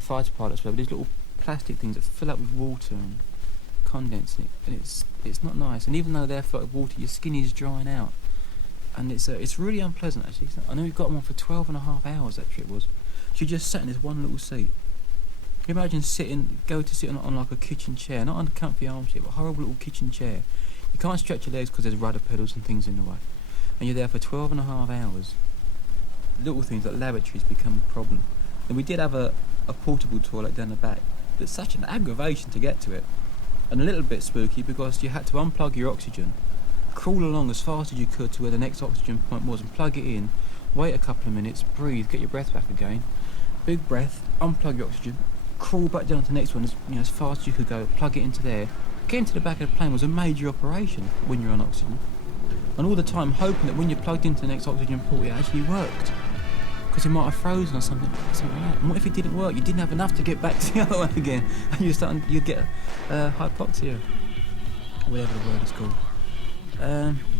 fighter pilots wear, but these little plastic things that fill up with water and condense it, and it's not nice. And even though they're filled with water, your skin is drying out, and it's really unpleasant actually. I know we got them on for 12.5 hours. That trip was. So you just sat in this one little seat. Can you imagine sit on like a kitchen chair, not on a comfy armchair, but a horrible little kitchen chair. You can't stretch your legs because there's rudder pedals and things in the way, and you're there for 12.5 hours. Little things like lavatories become a problem. And we did have a portable toilet down the back, but it's such an aggravation to get to it. And a little bit spooky because you had to unplug your oxygen, crawl along as fast as you could to where the next oxygen point was and plug it in, wait a couple of minutes, breathe, get your breath back again, big breath, unplug your oxygen, crawl back down to the next one as fast as you could go, plug it into there. Getting to the back of the plane was a major operation when you're on oxygen. And all the time hoping that when you plugged into the next oxygen port it actually worked. Because it might have frozen or something like that. And what if it didn't work? You didn't have enough to get back to the other one again, and you'd get hypoxia, whatever the word is called.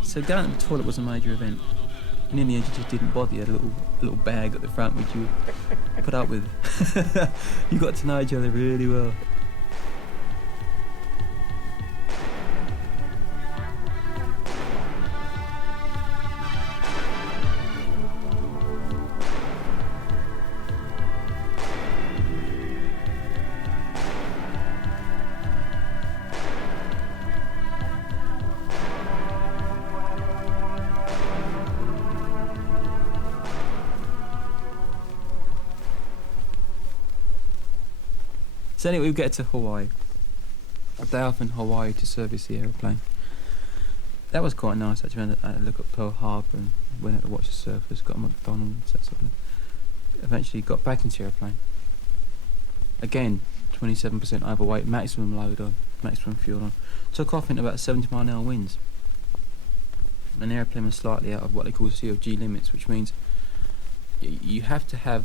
So going to the toilet was a major event, and in the end you just didn't bother. You had a little bag at the front which you put up with. You got to know each other really well. So anyway, we get to Hawaii. A day off in Hawaii to service the aeroplane. That was quite nice actually. I had a look at Pearl Harbor and went out to watch the surfers, got a McDonald's, that sort of thing. Eventually got back into the aeroplane. Again, 27% overweight, maximum load on, maximum fuel on. Took off into about 70-mile-an-hour winds. And the aeroplane was slightly out of what they call CFG limits, which means you have to have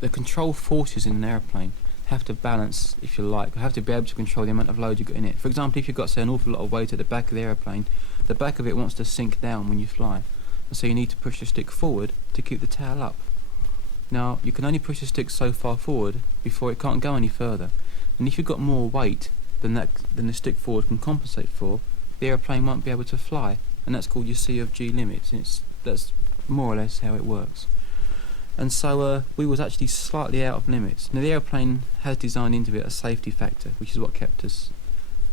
the control forces in an aeroplane have to balance, if you like, have to be able to control the amount of load you've got in it. For example, if you've got, say, an awful lot of weight at the back of the aeroplane, the back of it wants to sink down when you fly. And so you need to push the stick forward to keep the tail up. Now, you can only push the stick so far forward before it can't go any further. And if you've got more weight than the stick forward can compensate for, the aeroplane won't be able to fly. And that's called your CFG limits. And that's more or less how it works. And so we was actually slightly out of limits. Now the aeroplane has designed into it a safety factor, which is what kept us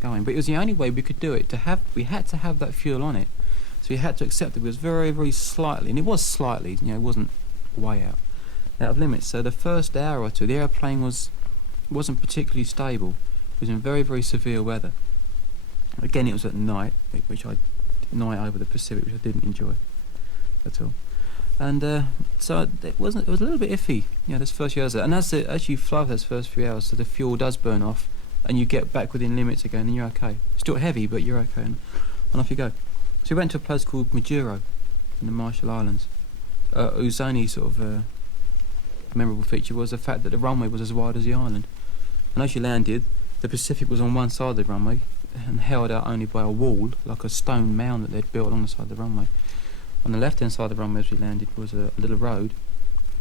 going. But it was the only way we could do it. We had to have that fuel on it. So we had to accept that it was very, very slightly, and it was slightly, it wasn't way out of limits. So the first hour or two, the aeroplane wasn't particularly stable. was in very, very severe weather. Again, it was at night, night over the Pacific, which I didn't enjoy at all. And so it was a little bit iffy, those first few hours. And as you fly for those first few hours, so the fuel does burn off, and you get back within limits again, and you're okay. Still heavy, but you're okay, and off you go. So we went to a place called Majuro in the Marshall Islands, whose only sort of memorable feature was the fact that the runway was as wide as the island. And as you landed, the Pacific was on one side of the runway and held out only by a wall, like a stone mound that they'd built along the side of the runway. On the left-hand side of the runway as we landed was a little road,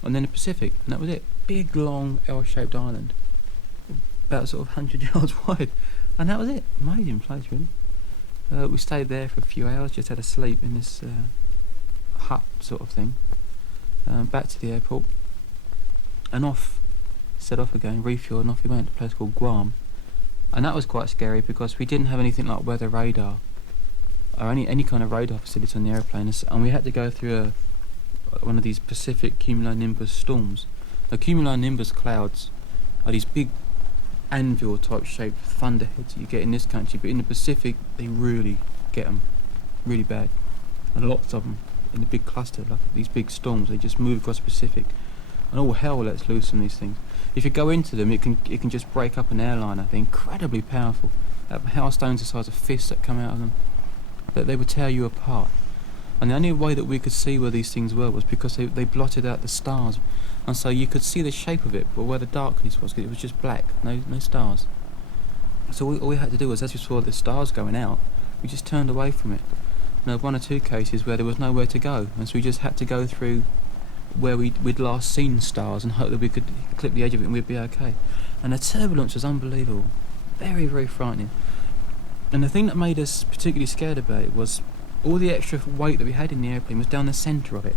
and then the Pacific, and that was it. Big, long, L-shaped island, about sort of 100 yards wide, and that was it. Amazing place, really. We stayed there for a few hours, just had a sleep in this hut sort of thing. Back to the airport, and set off again, refueled, and off we went to a place called Guam. And that was quite scary because we didn't have anything like weather radar or any kind of radar facility on the aeroplane, and we had to go through one of these Pacific cumulonimbus storms. The cumulonimbus clouds are these big anvil type shaped thunderheads that you get in this country, but in the Pacific they really get them really bad, and lots of them in a big cluster, like these big storms. They just move across the Pacific, and all hell lets loose on these things. If you go into them, it can just break up an airliner. They're incredibly powerful. Hailstones the size of fists that come out of them, that they would tear you apart. And the only way that we could see where these things were was because they blotted out the stars, and so you could see the shape of it, but where the darkness was, 'cause it was just black, no stars. So all we had to do was, as we saw the stars going out, we just turned away from it. And there were one or two cases where there was nowhere to go, and so we just had to go through where we'd last seen stars and hope that we could clip the edge of it and we'd be okay. And the turbulence was unbelievable, very, very frightening. And the thing that made us particularly scared about it was all the extra weight that we had in the airplane was down the centre of it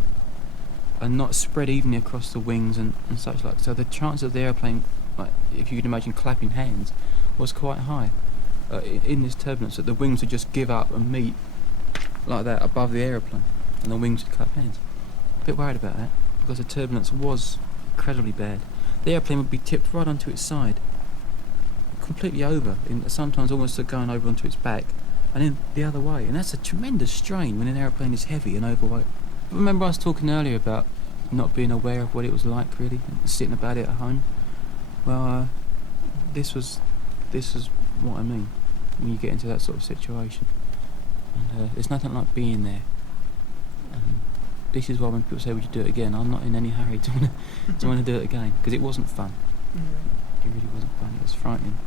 and not spread evenly across the wings and such like. So the chance of the airplane, like, if you could imagine clapping hands, was quite high in this turbulence, that the wings would just give up and meet like that above the aeroplane and the wings would clap hands. A bit worried about that because the turbulence was incredibly bad. The airplane would be tipped right onto its side, completely over, sometimes almost going over onto its back, and then the other way. And that's a tremendous strain when an airplane is heavy and overweight. Remember I was talking earlier about not being aware of what it was like, really, sitting about it at home? Well, this is what I mean when you get into that sort of situation. And there's nothing like being there. This is why when people say, would you do it again, I'm not in any hurry to want to do it again, because it wasn't fun. It really wasn't fun, it was frightening.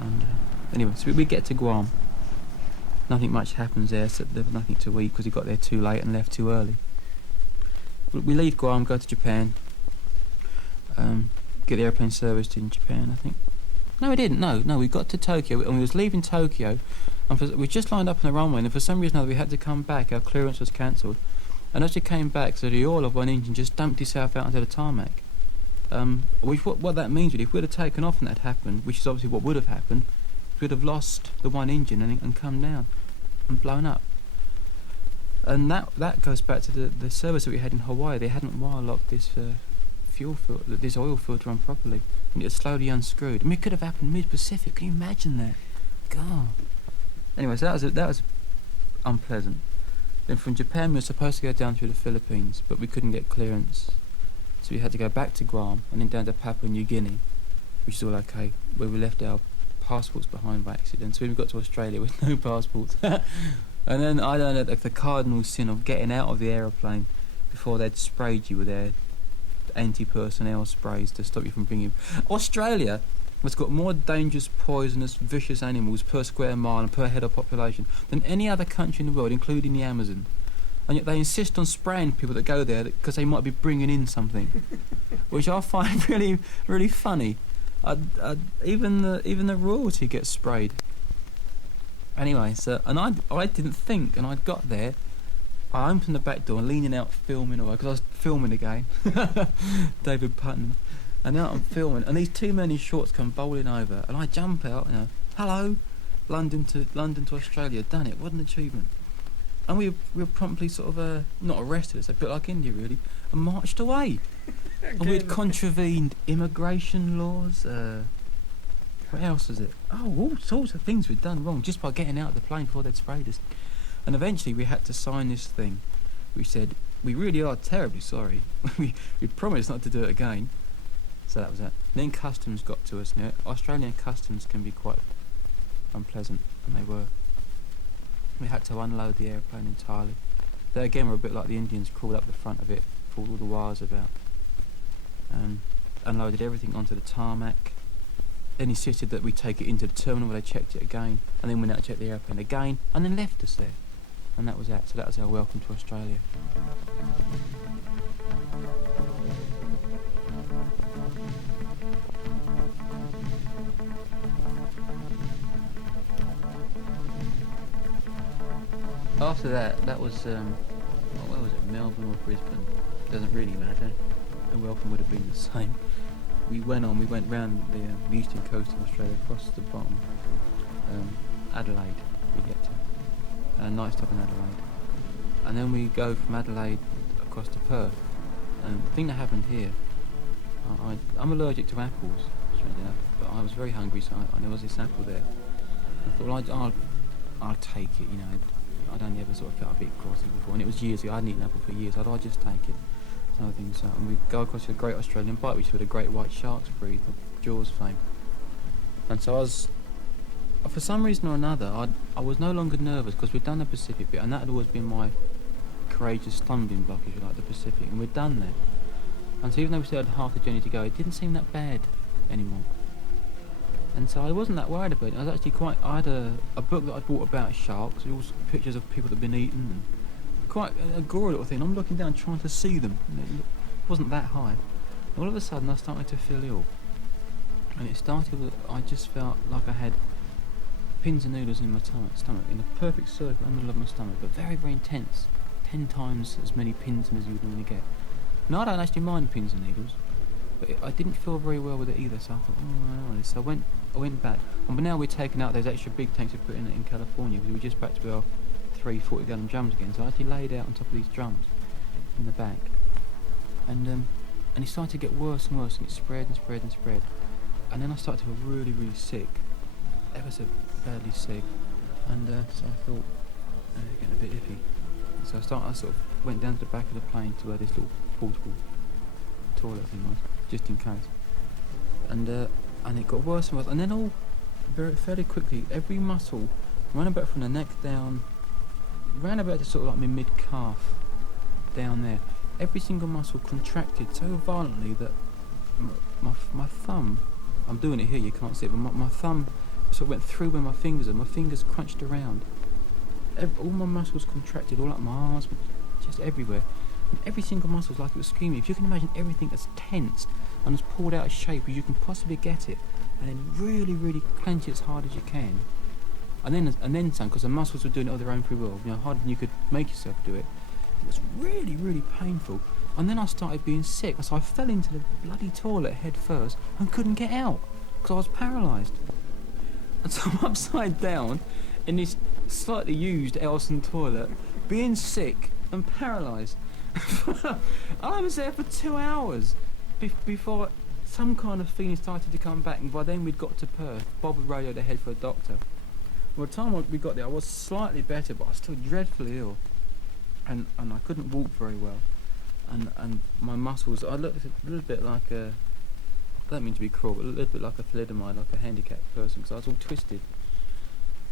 And anyway, so we get to Guam. Nothing much happens there, so there was nothing to eat because we got there too late and left too early. We leave Guam, go to Japan, get the airplane serviced in Japan, I think. No, we didn't, no, we got to Tokyo, and we was leaving Tokyo, and we just lined up on the runway, and for some reason or other we had to come back, our clearance was cancelled. And as we came back, so the oil of one engine just dumped itself out onto the tarmac. What that means really, if we'd have taken off and that happened, which is obviously what would have happened, we'd have lost the one engine and come down and blown up. And that goes back to the service that we had in Hawaii. They hadn't wire locked this this oil filter on properly, and it slowly unscrewed. I mean, it could have happened mid-Pacific. Can you imagine that? God. Anyway, so that was unpleasant. Then from Japan we were supposed to go down through the Philippines, but we couldn't get clearance, so we had to go back to Guam and then down to Papua New Guinea, which is all okay, where we left our passports behind by accident. So we got to Australia with no passports. And then I learned the cardinal sin of getting out of the aeroplane before they'd sprayed you with their anti-personnel sprays to stop you from bringing. Australia has got more dangerous, poisonous, vicious animals per square mile and per head of population than any other country in the world, including the Amazon. And yet they insist on spraying people that go there because they might be bringing in something, which I find really, really funny. Even the royalty gets sprayed. Anyway, so I didn't think, and I got there. I opened the back door, leaning out, filming away because I was filming again, David Putnam. And now I'm filming, and these two men in shorts come bowling over, and I jump out, hello, London to Australia, done it, what an achievement. And we were promptly sort of, not arrested, it's a bit like India really, and marched away. And we had contravened immigration laws, What else was it? Oh, all sorts of things we'd done wrong just by getting out of the plane before they'd sprayed us. And eventually we had to sign this thing. We said, we really are terribly sorry. we promised not to do it again. So that was that. Then customs got to us. Now, Australian customs can be quite unpleasant, and they were. We had to unload the airplane entirely. They again were a bit like the Indians, crawled up the front of it, pulled all the wires about, and unloaded everything onto the tarmac. Then insisted that we take it into the terminal where they checked it again, and then went out to check the airplane again, and then left us there. And that was that. So that was our welcome to Australia. After that was, where was it, Melbourne or Brisbane? Doesn't really matter. The welcome would have been the same. We went round the eastern coast of Australia, across the bottom. Adelaide, we get to. Night stop in Adelaide. And then we go from Adelaide across to Perth. And the thing that happened here, I'm allergic to apples, strangely enough, but I was very hungry, so there was this apple there. I thought, well, I'll take it, you know. I'd only ever sort of felt a bit grotty before, and it was years ago. I hadn't eaten apple for years. I'd just take it. Some other things. And we go across to the Great Australian Bight, which is where the great white sharks breed, the Jaws fame. And so I was, for some reason or another, I was no longer nervous because we'd done the Pacific bit, and that had always been my courageous stumbling block, if you like, the Pacific, and we'd done that. And so even though we still had half the journey to go, it didn't seem that bad anymore. And so I wasn't that worried about it. I was actually I had a book that I'd bought about sharks, all pictures of people that had been eaten, and quite a gory little thing. I'm looking down trying to see them, and it wasn't that high. And all of a sudden I started to feel ill. And it started with, I just felt like I had pins and needles in my stomach, in a perfect circle in the middle of my stomach, but very, very intense. 10 times as many pins as you would normally get. Now I don't actually mind pins and needles, but I didn't feel very well with it either, so I thought, oh, I don't know. So I went back. But now we're taking out those extra big tanks we put in California, because we were just back to our 3 40-gallon drums again. So I actually laid out on top of these drums in the back. And it started to get worse and worse, and it spread and spread and spread. And then I started to feel really, really sick, ever so badly sick. And so I thought, getting a bit iffy. And so I sort of went down to the back of the plane to where this little portable toilet thing was, just in case. And it got worse and worse. And then fairly quickly, every muscle ran about from the neck down, ran about to sort of like my mid-calf down there. Every single muscle contracted so violently that my thumb, I'm doing it here, you can't see it, but my thumb sort of went through where my fingers are. My fingers crunched around. All my muscles contracted, all up my arms, just everywhere. And every single muscle was like it was screaming. If you can imagine everything that's tensed and as pulled out of shape as you can possibly get it, and then really, really clench it as hard as you can. And then some, because the muscles were doing it of their own free will, harder than you could make yourself do it. It was really, really painful. And then I started being sick, so I fell into the bloody toilet head first and couldn't get out because I was paralysed. And so I'm upside down in this slightly used Elson toilet, being sick and paralysed. I was there for 2 hours before some kind of feeling started to come back, and by then we'd got to Perth. Bob had radioed ahead for a doctor. By the time we got there, I was slightly better, but I was still dreadfully ill, and I couldn't walk very well, and my muscles, I looked a little bit like I don't mean to be cruel, but a little bit like a thalidomide, like a handicapped person, because I was all twisted,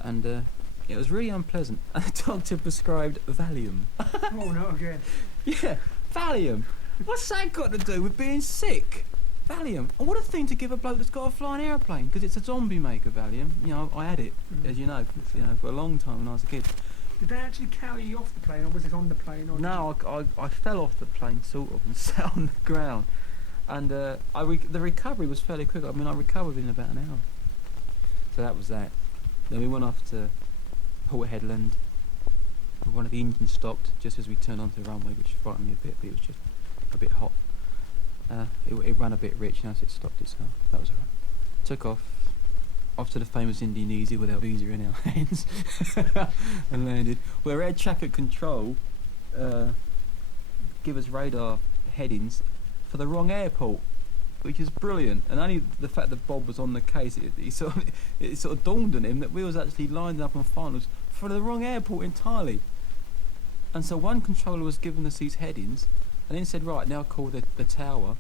and it was really unpleasant. And the doctor prescribed Valium. Oh, not again. Yeah, Valium. What's that got to do with being sick? Valium. And what a thing to give a bloke that's got to fly an aeroplane, because it's a zombie maker, Valium. I had it, as you know, for a long time when I was a kid. Did they actually carry you off the plane, or was it on the plane? Or No, I fell off the plane, sort of, and sat on the ground. And the recovery was fairly quick. I mean, I recovered in about an hour. So that was that. Then we went off to Port Headland. One of the engines stopped just as we turned onto the runway, which frightened me a bit, but it was just a bit hot. It ran a bit rich, so it stopped itself. That was alright. Took off to the famous Indonesia with our visa in our hands and landed. Where air traffic control give us radar headings for the wrong airport. which is brilliant. And only the fact that Bob was on the case, it sort of dawned on him that we was actually lined up on finals for the wrong airport entirely. And so one controller was giving us these headings, and then said, right, now call the tower.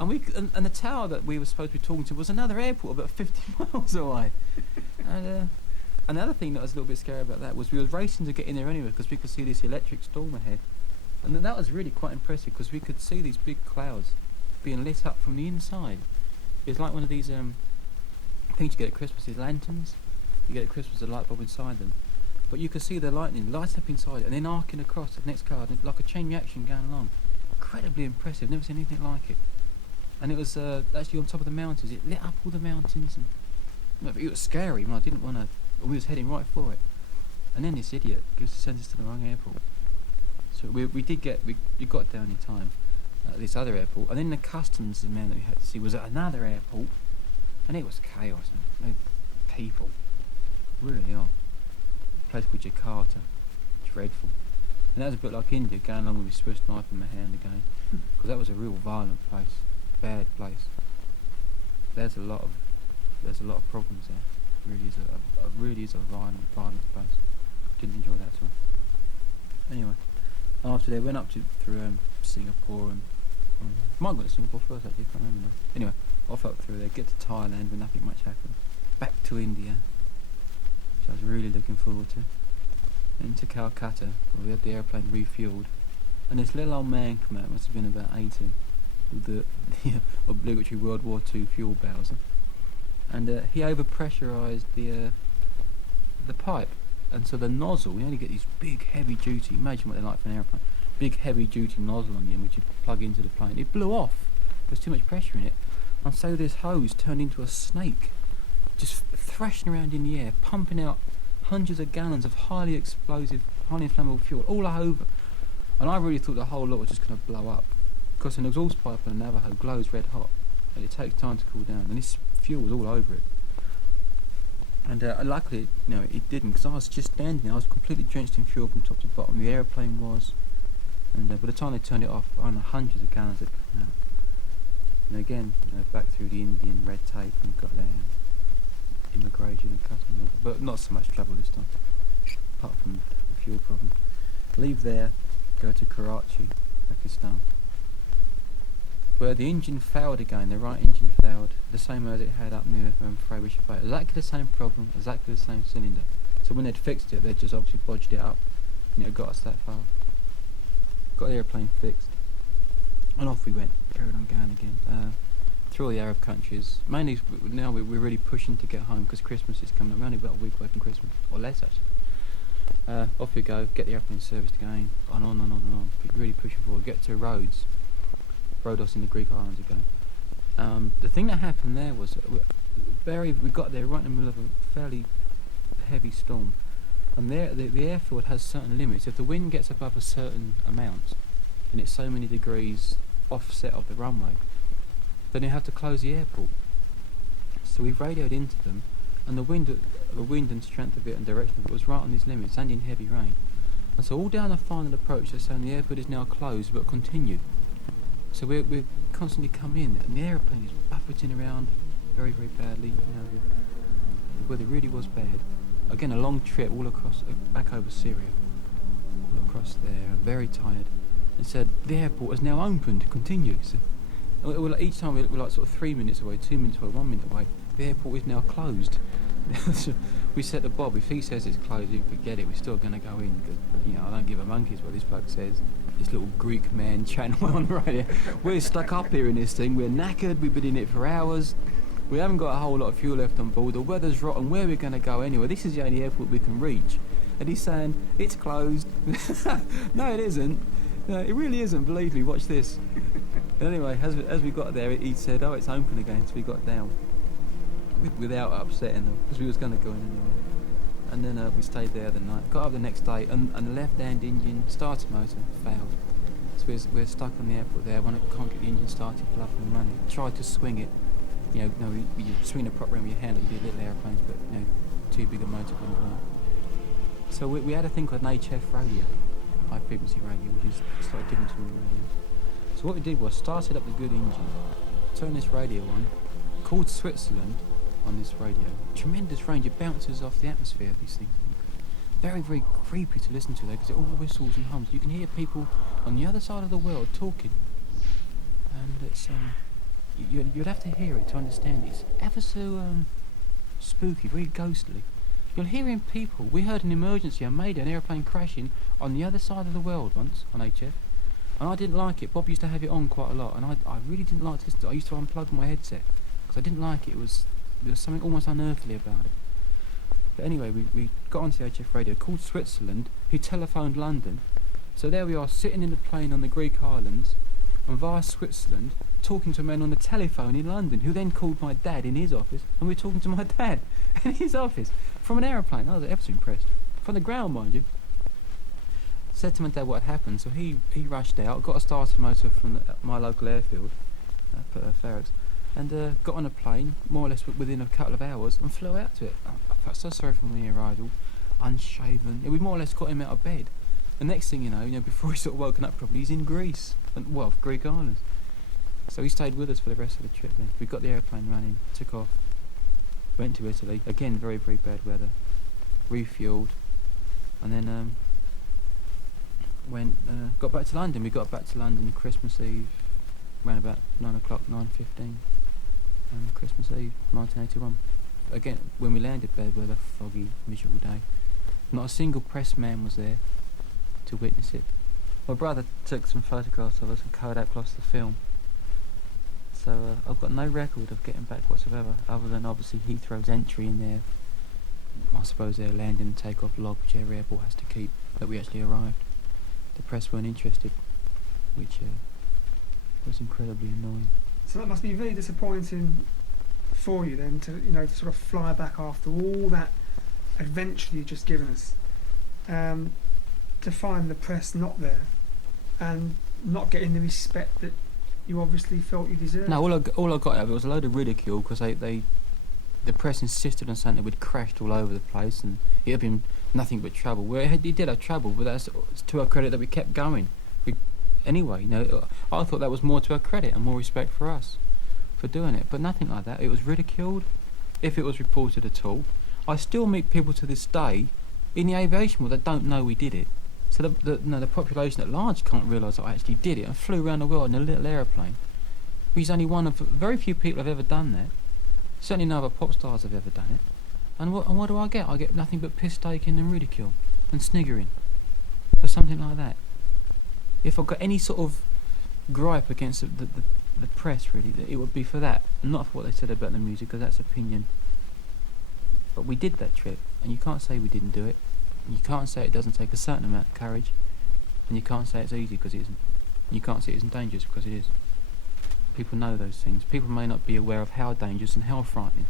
And the tower that we were supposed to be talking to was another airport about 50 miles away. And another thing that was a little bit scary about that was we were racing to get in there anyway because we could see this electric storm ahead. And then that was really quite impressive because we could see these big clouds being lit up from the inside. It's like one of these things you get at Christmas, these lanterns. You get at Christmas, a light bulb inside them. But you could see the lightning light up inside it and then arcing across the next cloud, like a chain reaction going along. Incredibly impressive, never seen anything like it. And it was actually on top of the mountains. It lit up all the mountains. And it was scary, and I didn't want to. We was heading right for it. And then this idiot sent us to the wrong airport. So we got down in time at this other airport. And then the customs man that we had to see was at another airport. And it was chaos. No people. Really are. A place called Jakarta. Dreadful. And that was a bit like India, going along with a Swiss knife in my hand again. Because that was a real violent place. Bad place. There's a lot of problems there. It really is a violent place. Didn't enjoy that at all. Anyway, after they went up through Singapore and might go to Singapore first actually, can't remember now. Anyway, off up through there, get to Thailand where nothing much happened. Back to India, which I was really looking forward to. Into Calcutta, where we had the airplane refuelled, and this little old man came out, must have been about 80, with the obligatory World War II fuel bowser, and he overpressurised the pipe, and so the nozzle, you only get these big heavy duty, imagine what they're like for an airplane, big heavy duty nozzle on the end which you plug into the plane. It blew off, there's too much pressure in it, and so this hose turned into a snake, just thrashing around in the air, pumping out hundreds of gallons of highly explosive, highly inflammable fuel all over. And I really thought the whole lot was just going to blow up, because an exhaust pipe on a Navajo glows red hot, and it takes time to cool down, and this fuel was all over it. And luckily, it didn't, because I was just standing there. I was completely drenched in fuel from top to bottom. The aeroplane was, and by the time they turned it off, I don't know, hundreds of gallons had come out. And again, back through the Indian red tape, and got there, immigration and customs, but not so much trouble this time, apart from the fuel problem. Leave there, go to Karachi, Pakistan, where the engine failed again. The right engine failed, the same as it had up near Frobisher Bay. Exactly the same problem, exactly the same cylinder. So when they'd fixed it, they'd just obviously bodged it up, and it got us that far. Got the airplane fixed, and off we went. Carried on going again. Through all the Arab countries. Mainly now we're really pushing to get home because Christmas is coming up. We're only about a week away from Christmas, or less actually. Off we go, get the airplane serviced again, on and on. Really pushing forward. Get to Rhodes in the Greek islands again. The thing that happened there was we got there right in the middle of a fairly heavy storm, and there the airfield has certain limits. If the wind gets above a certain amount, and it's so many degrees offset of the runway, then you have to close the airport. So we radioed into them, and the wind and strength of it and direction of it was right on these limits, and in heavy rain. And so all down the final approach, they're saying the airport is now closed, but continue. So we're constantly coming in, and the airplane is buffeting around very, very badly. The weather really was bad. Again, a long trip all across, back over Syria, all across there, very tired. And said the airport is now opened, continue. So, each time we're like sort of 3 minutes away, 2 minutes away, 1 minute away. The airport is now closed. So we said to Bob, if he says it's closed, you forget it. We're still going to go in because I don't give a monkey's what this bloke says. This little Greek man chatting on the radio. We're stuck up here in this thing. We're knackered. We've been in it for hours. We haven't got a whole lot of fuel left on board. The weather's rotten. Where are we going to go anyway? This is the only airport we can reach. And he's saying it's closed. No, it isn't. No, it really isn't. Believe me. Watch this. Anyway, as we got there, he said, "Oh, it's open again." So we got down without upsetting them, because we was going to go in anyway. And then we stayed there the night. Got up the next day, and the left-hand engine starter motor failed. So we're stuck on the airport there. When it can't get the engine started, for love and money. Tried to swing it. You swing the prop around with your hand like you do little airplanes, but too big a motor wouldn't work. So we had a thing called an HF radio, high-frequency radio, which is slightly different to all radios. So what we did was started up the good engine, turn this radio on, called Switzerland on this radio. Tremendous range, it bounces off the atmosphere, these things. Very, very creepy to listen to though, because it all whistles and hums. You can hear people on the other side of the world talking. And it's, you'd have to hear it to understand it. It's ever so spooky, very ghostly. You're hearing people. We heard an emergency, a Mayday, an aeroplane crashing on the other side of the world once on HF. And I didn't like it. Bob used to have it on quite a lot, and I really didn't like to listen to it. I used to unplug my headset because I didn't like it. There was something almost unearthly about it. But anyway, we got onto the HF radio, called Switzerland, who telephoned London. So there we are, sitting in the plane on the Greek islands, and via Switzerland, talking to a man on the telephone in London, who then called my dad in his office, and we were talking to my dad in his office from an aeroplane. I was ever so impressed. From the ground, mind you. Said to my dad what had happened, so he rushed out, got a starter motor from my local airfield, Ferrex, and got on a plane, more or less within a couple of hours, and flew out to it. I felt so sorry for my idol, unshaven. We more or less got him out of bed. The next thing you know, before he sort of woken up properly, he's in Greece, Greek islands. So he stayed with us for the rest of the trip then. We got the airplane running, took off, went to Italy, again very, very bad weather, refuelled, and then got back to London. We got back to London Christmas Eve, around about 9 o'clock, 9:15, Christmas Eve, 1981. Again, when we landed, bad weather, foggy, miserable day. Not a single press man was there to witness it. My brother took some photographs of us and Kodak lost the film. So I've got no record of getting back whatsoever, other than obviously Heathrow's entry in there. I suppose their landing and takeoff log, which every airport has to keep, that we actually arrived. The press weren't interested, which was incredibly annoying. So that must be very disappointing for you then, to sort of fly back after all that adventure you've just given us, to find the press not there and not getting the respect that you obviously felt you deserved. No, all I got out of it was a load of ridicule, because the press insisted on saying that we'd crashed all over the place and it had been nothing but trouble. Well, it did have trouble, but that's to our credit that we kept going. Anyway, I thought that was more to our credit and more respect for us for doing it, but nothing like that. It was ridiculed, if it was reported at all. I still meet people to this day in the aviation world that don't know we did it. So the population at large can't realise that I actually did it and flew around the world in a little aeroplane. He's only one of very few people have ever done that. Certainly no other pop stars have ever done it. And what do I get? I get nothing but piss taking and ridicule and sniggering for something like that. If I've got any sort of gripe against the press, really, it would be for that, and not for what they said about the music, because that's opinion. But we did that trip, and you can't say we didn't do it. And you can't say it doesn't take a certain amount of courage, and you can't say it's easy, because it isn't. And you can't say it isn't dangerous, because it is. People know those things. People may not be aware of how dangerous and how frightening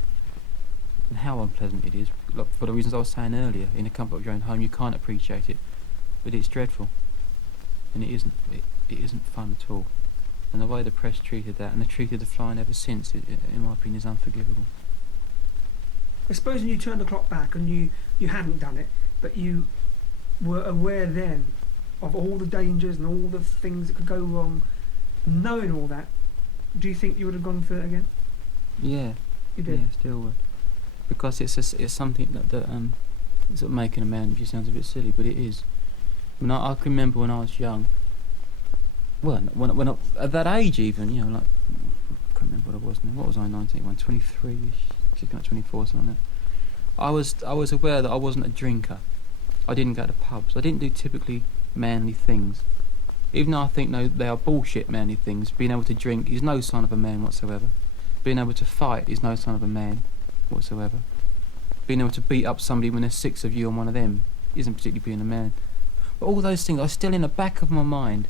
and how unpleasant it is. Like, for the reasons I was saying earlier, in the comfort of your own home, you can't appreciate it, but it's dreadful. And it isn't fun at all. And the way the press treated that, and they treated the flying ever since, in my opinion, is unforgivable. I suppose when you turned the clock back and you hadn't done it, but you were aware then of all the dangers and all the things that could go wrong, knowing all that, do you think you would have gone for it again? Yeah. You did? Yeah, still would. Because it's something that it's sort of making a man, which sounds a bit silly, but it is. I mean, I can remember when I was young, well, when I, at that age even, like, I can't remember what I was now. What was I, 19? 23-ish, just like 24, something like that. I was aware that I wasn't a drinker. I didn't go to pubs. I didn't do typically manly things. Even though I think they are bullshit manly things, being able to drink is no sign of a man whatsoever. Being able to fight is no sign of a man whatsoever. Being able to beat up somebody when there's 6 of you on one of them isn't particularly being a man. But all those things, I still in the back of my mind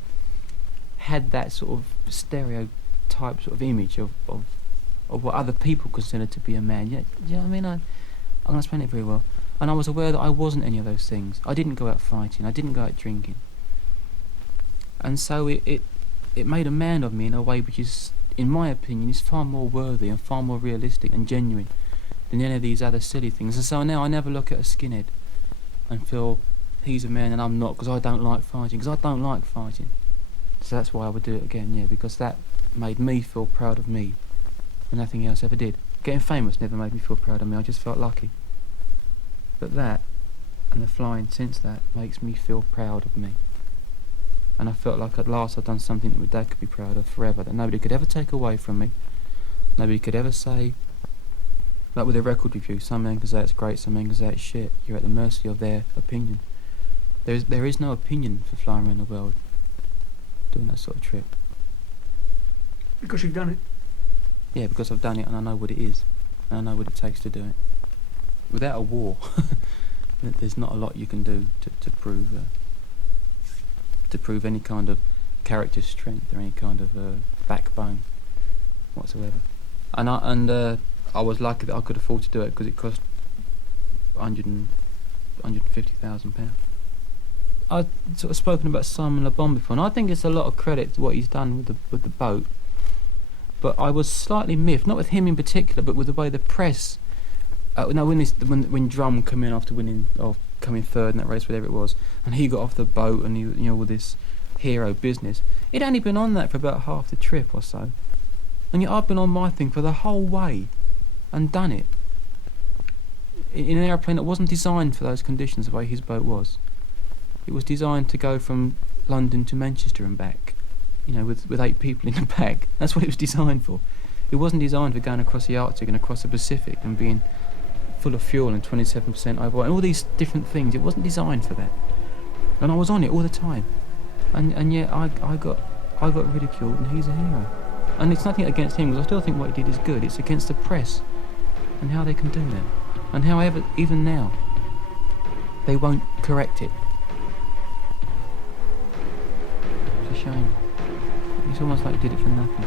had that sort of stereotype sort of image of what other people consider to be a man. You know what I mean? I'm going to explain it very well. And I was aware that I wasn't any of those things. I didn't go out fighting. I didn't go out drinking. And so it made a man of me in a way which is, in my opinion, is far more worthy and far more realistic and genuine than any of these other silly things. And so now I never look at a skinhead and feel he's a man and I'm not, because I don't like fighting. Because I don't like fighting. So that's why I would do it again, yeah, because that made me feel proud of me and nothing else ever did. Getting famous never made me feel proud of me, I just felt lucky. But that, and the flying since that, makes me feel proud of me. And I felt like at last I'd done something that my dad could be proud of forever, that nobody could ever take away from me. Nobody could ever say, like with a record review, some men can say it's great, some men can say it's shit. You're at the mercy of their opinion. There is no opinion for flying around the world, doing that sort of trip. Because you've done it. Yeah, because I've done it and I know what it is, and I know what it takes to do it. Without a war, there's not a lot you can do to prove any kind of character strength or any kind of backbone whatsoever. And I was lucky that I could afford to do it because it cost £150,000. I've sort of spoken about Simon Le Bon before, and I think it's a lot of credit to what he's done with the boat. But I was slightly miffed, not with him in particular, but with the way the press. When Drum came in after winning or coming third in that race, whatever it was, and he got off the boat and he, all this hero business. It'd only been on that for about half the trip or so, and yet I've been on my thing for the whole way, and done it in an aeroplane that wasn't designed for those conditions the way his boat was. It was designed to go from London to Manchester and back, with 8 people in the back. That's what it was designed for. It wasn't designed for going across the Arctic and across the Pacific and being full of fuel and 27% overweight and all these different things. It wasn't designed for that. And I was on it all the time. And yet I got ridiculed, and he's a hero. And it's nothing against him, because I still think what he did is good. It's against the press and how they can do that. And however, even now, they won't correct it. It's a shame. It's almost like he did it for nothing.